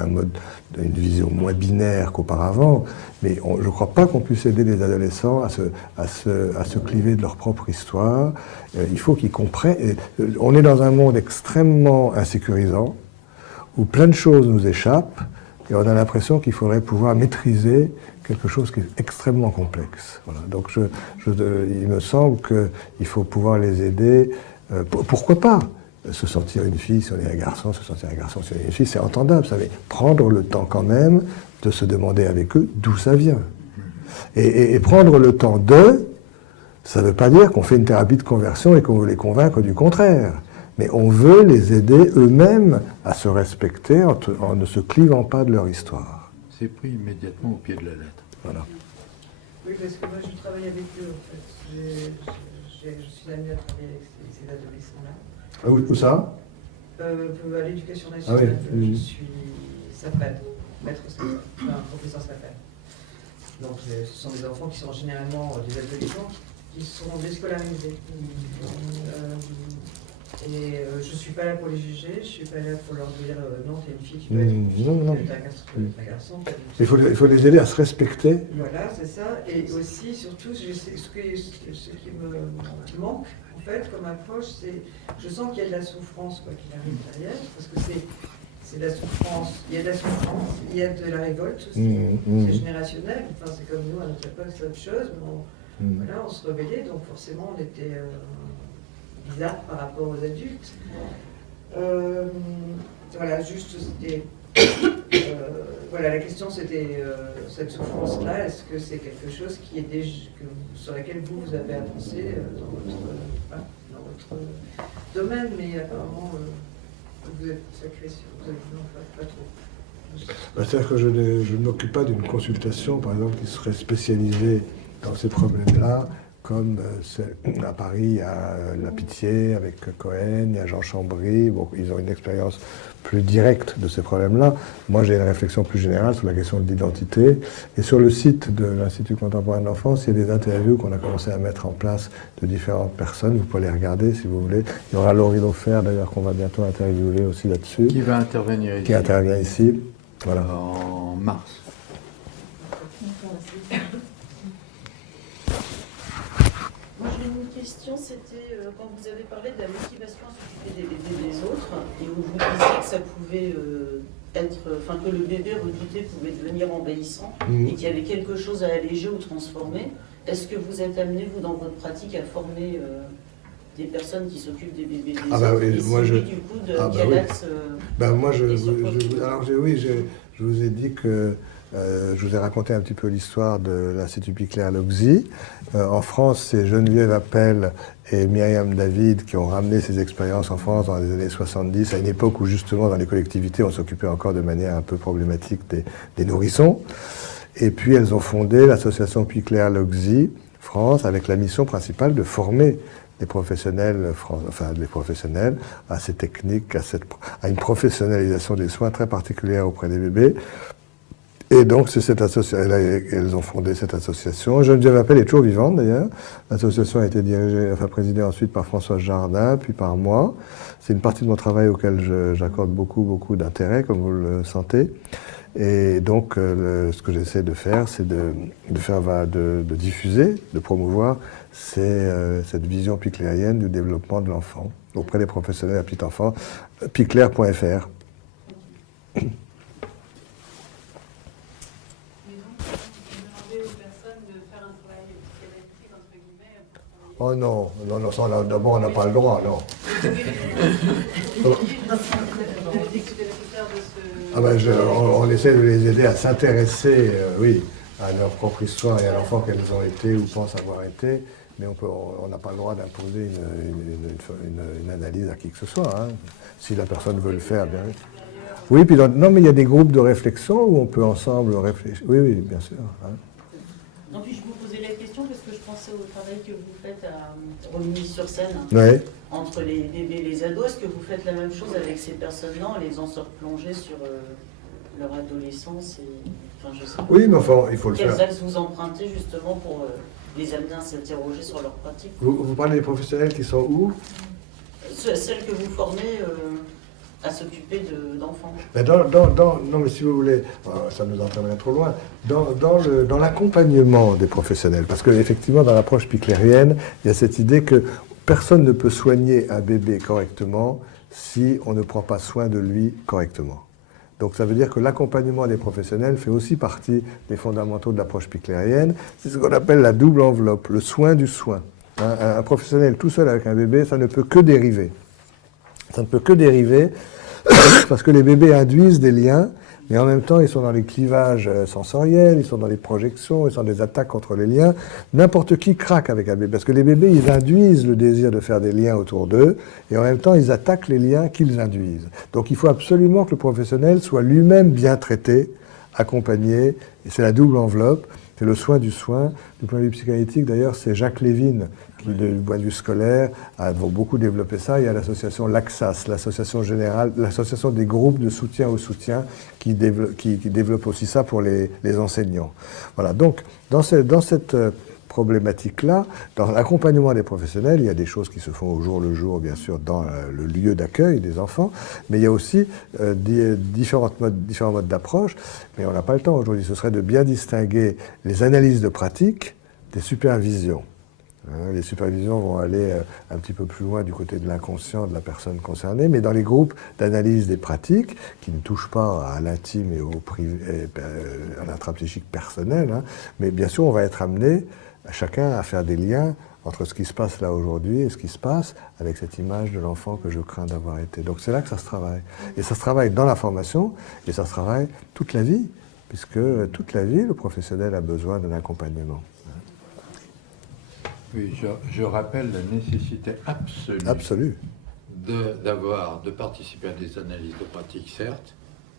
vision moins binaire qu'auparavant, mais je ne crois pas qu'on puisse aider les adolescents à se cliver de leur propre histoire. Il faut qu'ils comprennent. On est dans un monde extrêmement insécurisant, où plein de choses nous échappent, et on a l'impression qu'il faudrait pouvoir maîtriser quelque chose qui est extrêmement complexe. Voilà. Donc il me semble qu'il faut pouvoir les aider. Pourquoi pas se sentir une fille si on est un garçon, se sentir un garçon si on est une fille, c'est entendable, ça, mais prendre le temps quand même de se demander avec eux d'où ça vient. Et prendre le temps ça ne veut pas dire qu'on fait une thérapie de conversion et qu'on veut les convaincre du contraire. Mais on veut les aider eux-mêmes à se respecter en ne se clivant pas de leur histoire. C'est pris immédiatement au pied de la lettre. Voilà. Oui, parce que moi je travaille avec eux en fait. Je suis amenée à travailler avec ces adolescents-là. Ah, où ça À l'éducation nationale, je suis SAPAD, maître SAPAD, enfin, professeur SAPAD. Donc ce sont des enfants qui sont généralement des adolescents qui sont déscolarisés. Je ne suis pas là pour les juger, je ne suis pas là pour leur dire non, t'es une fille, tu dois être une fille, t'es un garçon. Il faut les aider à se respecter. Voilà, c'est ça. Et aussi, surtout, ce qui me manque, en fait, comme approche, c'est je sens qu'il y a de la souffrance, quoi qu'il arrive derrière, parce que c'est de la souffrance. Il y a de la souffrance, il y a de la révolte aussi. C'est générationnel. Enfin, c'est comme nous, à notre époque, c'est autre chose. Mais voilà, on se rebellait, donc forcément, on était bizarre par rapport aux adultes. Voilà, juste, c'était... voilà, la question c'était cette souffrance-là, est-ce que c'est quelque chose qui est sur laquelle vous avez avancé dans votre domaine, mais apparemment vous êtes sacré sur vous avez dit non, pas trop. C'est-à-dire que je ne m'occupe pas d'une consultation, par exemple, qui serait spécialisée dans ces problèmes-là, comme à Paris, il y a La Pitié avec Cohen, il y a Jean Chambry, bon, ils ont une expérience plus directe de ces problèmes-là. Moi, j'ai une réflexion plus générale sur la question de l'identité. Et sur le site de l'Institut contemporain de l'enfance, il y a des interviews qu'on a commencé à mettre en place de différentes personnes. Vous pouvez les regarder si vous voulez. Il y aura Laurie Laufer, d'ailleurs, qu'on va bientôt interviewer aussi là-dessus. Qui va intervenir ici. Qui intervient ici. Voilà. En mars. Moi, j'ai une question, c'était quand vous avez parlé de la motivation à s'occuper des bébés des autres, et où vous disiez que ça pouvait que le bébé redouté pouvait devenir envahissant, et qu'il y avait quelque chose à alléger ou transformer. Est-ce que vous êtes amené, vous, dans votre pratique, à former des personnes qui s'occupent des bébés des autres? Bah oui, moi je... Du coup, de quel axe moi je vous ai dit que je vous ai raconté un petit peu l'histoire de l'Institut Picler-Loxy. En France, c'est Geneviève Appel et Myriam David qui ont ramené ces expériences en France dans les années 70, à une époque où justement dans les collectivités, on s'occupait encore de manière un peu problématique des nourrissons. Et puis elles ont fondé l'association Picler-Loxy France avec la mission principale de former les professionnels, à ces techniques, à une professionnalisation des soins très particulière auprès des bébés. Et donc, c'est cette association, elles ont fondé cette association. Geneviève Appel est toujours vivante d'ailleurs. L'association a été présidée ensuite par Françoise Jardin, puis par moi. C'est une partie de mon travail auquel j'accorde beaucoup d'intérêt, comme vous le sentez. Et donc, ce que j'essaie de faire, c'est de diffuser, de promouvoir cette vision piclérienne du développement de l'enfant auprès des professionnels à petit enfant. Picler.fr. Oh non, d'abord on n'a pas le droit, non. On essaie de les aider à s'intéresser, oui, à leur propre histoire et à l'enfant qu'elles ont été ou pensent avoir été, mais on n'a pas le droit d'imposer une analyse à qui que ce soit. Hein. Si la personne veut le faire, bien. Oui, puis non, mais il y a des groupes de réflexion où on peut ensemble réfléchir. Oui, bien sûr. Hein. Non, puis je vous posais la question parce que je pensais au travail que vous faites à Romilly-sur-Seine, entre les bébés et les ados. Est-ce que vous faites la même chose avec ces personnes-là en les faisant se replonger sur leur adolescence je sais pas. Oui, mais enfin, il faut le faire. Quels axes vous empruntez justement pour les amener à s'interroger sur leur pratique? Vous parlez des professionnels qui sont où? Celles que vous formez à s'occuper d'enfants. Non, mais si vous voulez, ça nous entraînerait trop loin, dans l'accompagnement des professionnels, parce qu'effectivement, dans l'approche piclérienne, il y a cette idée que personne ne peut soigner un bébé correctement si on ne prend pas soin de lui correctement. Donc ça veut dire que l'accompagnement des professionnels fait aussi partie des fondamentaux de l'approche piclérienne. C'est ce qu'on appelle la double enveloppe, le soin du soin. Un professionnel tout seul avec un bébé, ça ne peut que dériver. Ça ne peut que dériver parce que les bébés induisent des liens, mais en même temps, ils sont dans les clivages sensoriels, ils sont dans les projections, ils sont dans des attaques contre les liens. N'importe qui craque avec un bébé, parce que les bébés, ils induisent le désir de faire des liens autour d'eux, et en même temps, ils attaquent les liens qu'ils induisent. Donc il faut absolument que le professionnel soit lui-même bien traité, accompagné, et c'est la double enveloppe. C'est le soin du soin. Du point de vue psychanalytique, d'ailleurs, c'est Jacques Lévin qui, du point de vue scolaire, a beaucoup développé ça. Il y a l'association l'AXAS, l'association générale, l'association des groupes de soutien au soutien, qui développe aussi ça pour les enseignants. Voilà, donc dans cette problématique-là, dans l'accompagnement des professionnels, il y a des choses qui se font au jour le jour, bien sûr, dans le lieu d'accueil des enfants, mais il y a aussi différents modes d'approche, mais on n'a pas le temps aujourd'hui. Ce serait de bien distinguer les analyses de pratique des supervisions. Les supervisions vont aller un petit peu plus loin du côté de l'inconscient de la personne concernée, mais dans les groupes d'analyse des pratiques, qui ne touchent pas à l'intime et à l'intrapsychique personnel, mais bien sûr, on va être amené chacun à faire des liens entre ce qui se passe là aujourd'hui et ce qui se passe avec cette image de l'enfant que je crains d'avoir été. Donc c'est là que ça se travaille. Et ça se travaille dans la formation, et ça se travaille toute la vie, puisque toute la vie, le professionnel a besoin d'un accompagnement. Oui, je rappelle la nécessité absolue de participer à des analyses de pratique, certes,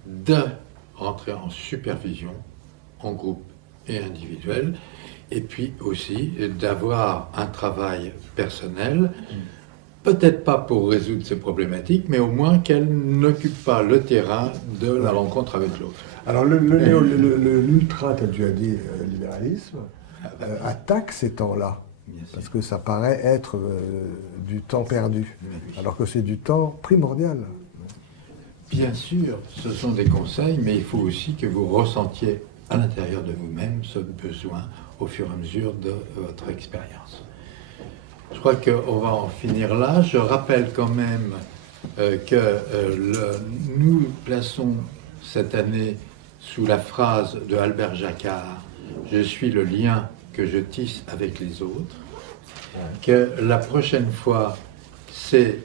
de rentrer en supervision, en groupe et individuel, et puis aussi d'avoir un travail personnel, peut-être pas pour résoudre ces problématiques, mais au moins qu'elles n'occupent pas le terrain de la rencontre avec l'autre. Alors l'ultra, tu as dit, libéralisme, attaque ces temps-là. Parce que ça paraît être du temps perdu, alors que c'est du temps primordial. Bien sûr, ce sont des conseils, mais il faut aussi que vous ressentiez à l'intérieur de vous-même ce besoin au fur et à mesure de votre expérience. Je crois qu'on va en finir là. Je rappelle quand même que nous plaçons cette année sous la phrase de Albert Jacquard « Je suis le lien que je tisse avec les autres », que la prochaine fois, c'est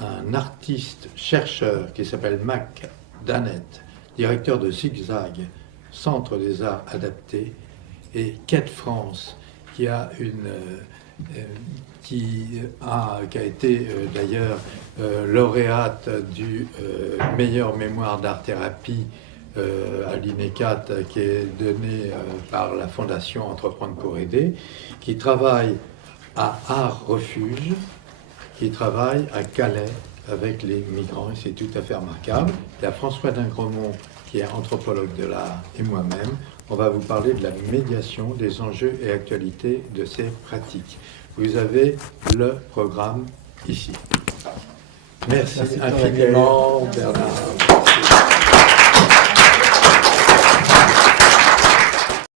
un artiste-chercheur qui s'appelle Mac Dannett, directeur de Zigzag, Centre des Arts Adaptés, et Kate France, qui a été d'ailleurs lauréate du meilleur mémoire d'art-thérapie à l'INECAT, qui est donné par la Fondation Entreprendre pour aider, qui travaille à Art Refuge, qui travaille à Calais avec les migrants, et c'est tout à fait remarquable. Il y a François Dingremont, qui est anthropologue de l'art, et moi-même. On va vous parler de la médiation, des enjeux et actualités de ces pratiques. Vous avez le programme ici. Merci infiniment, Bernard.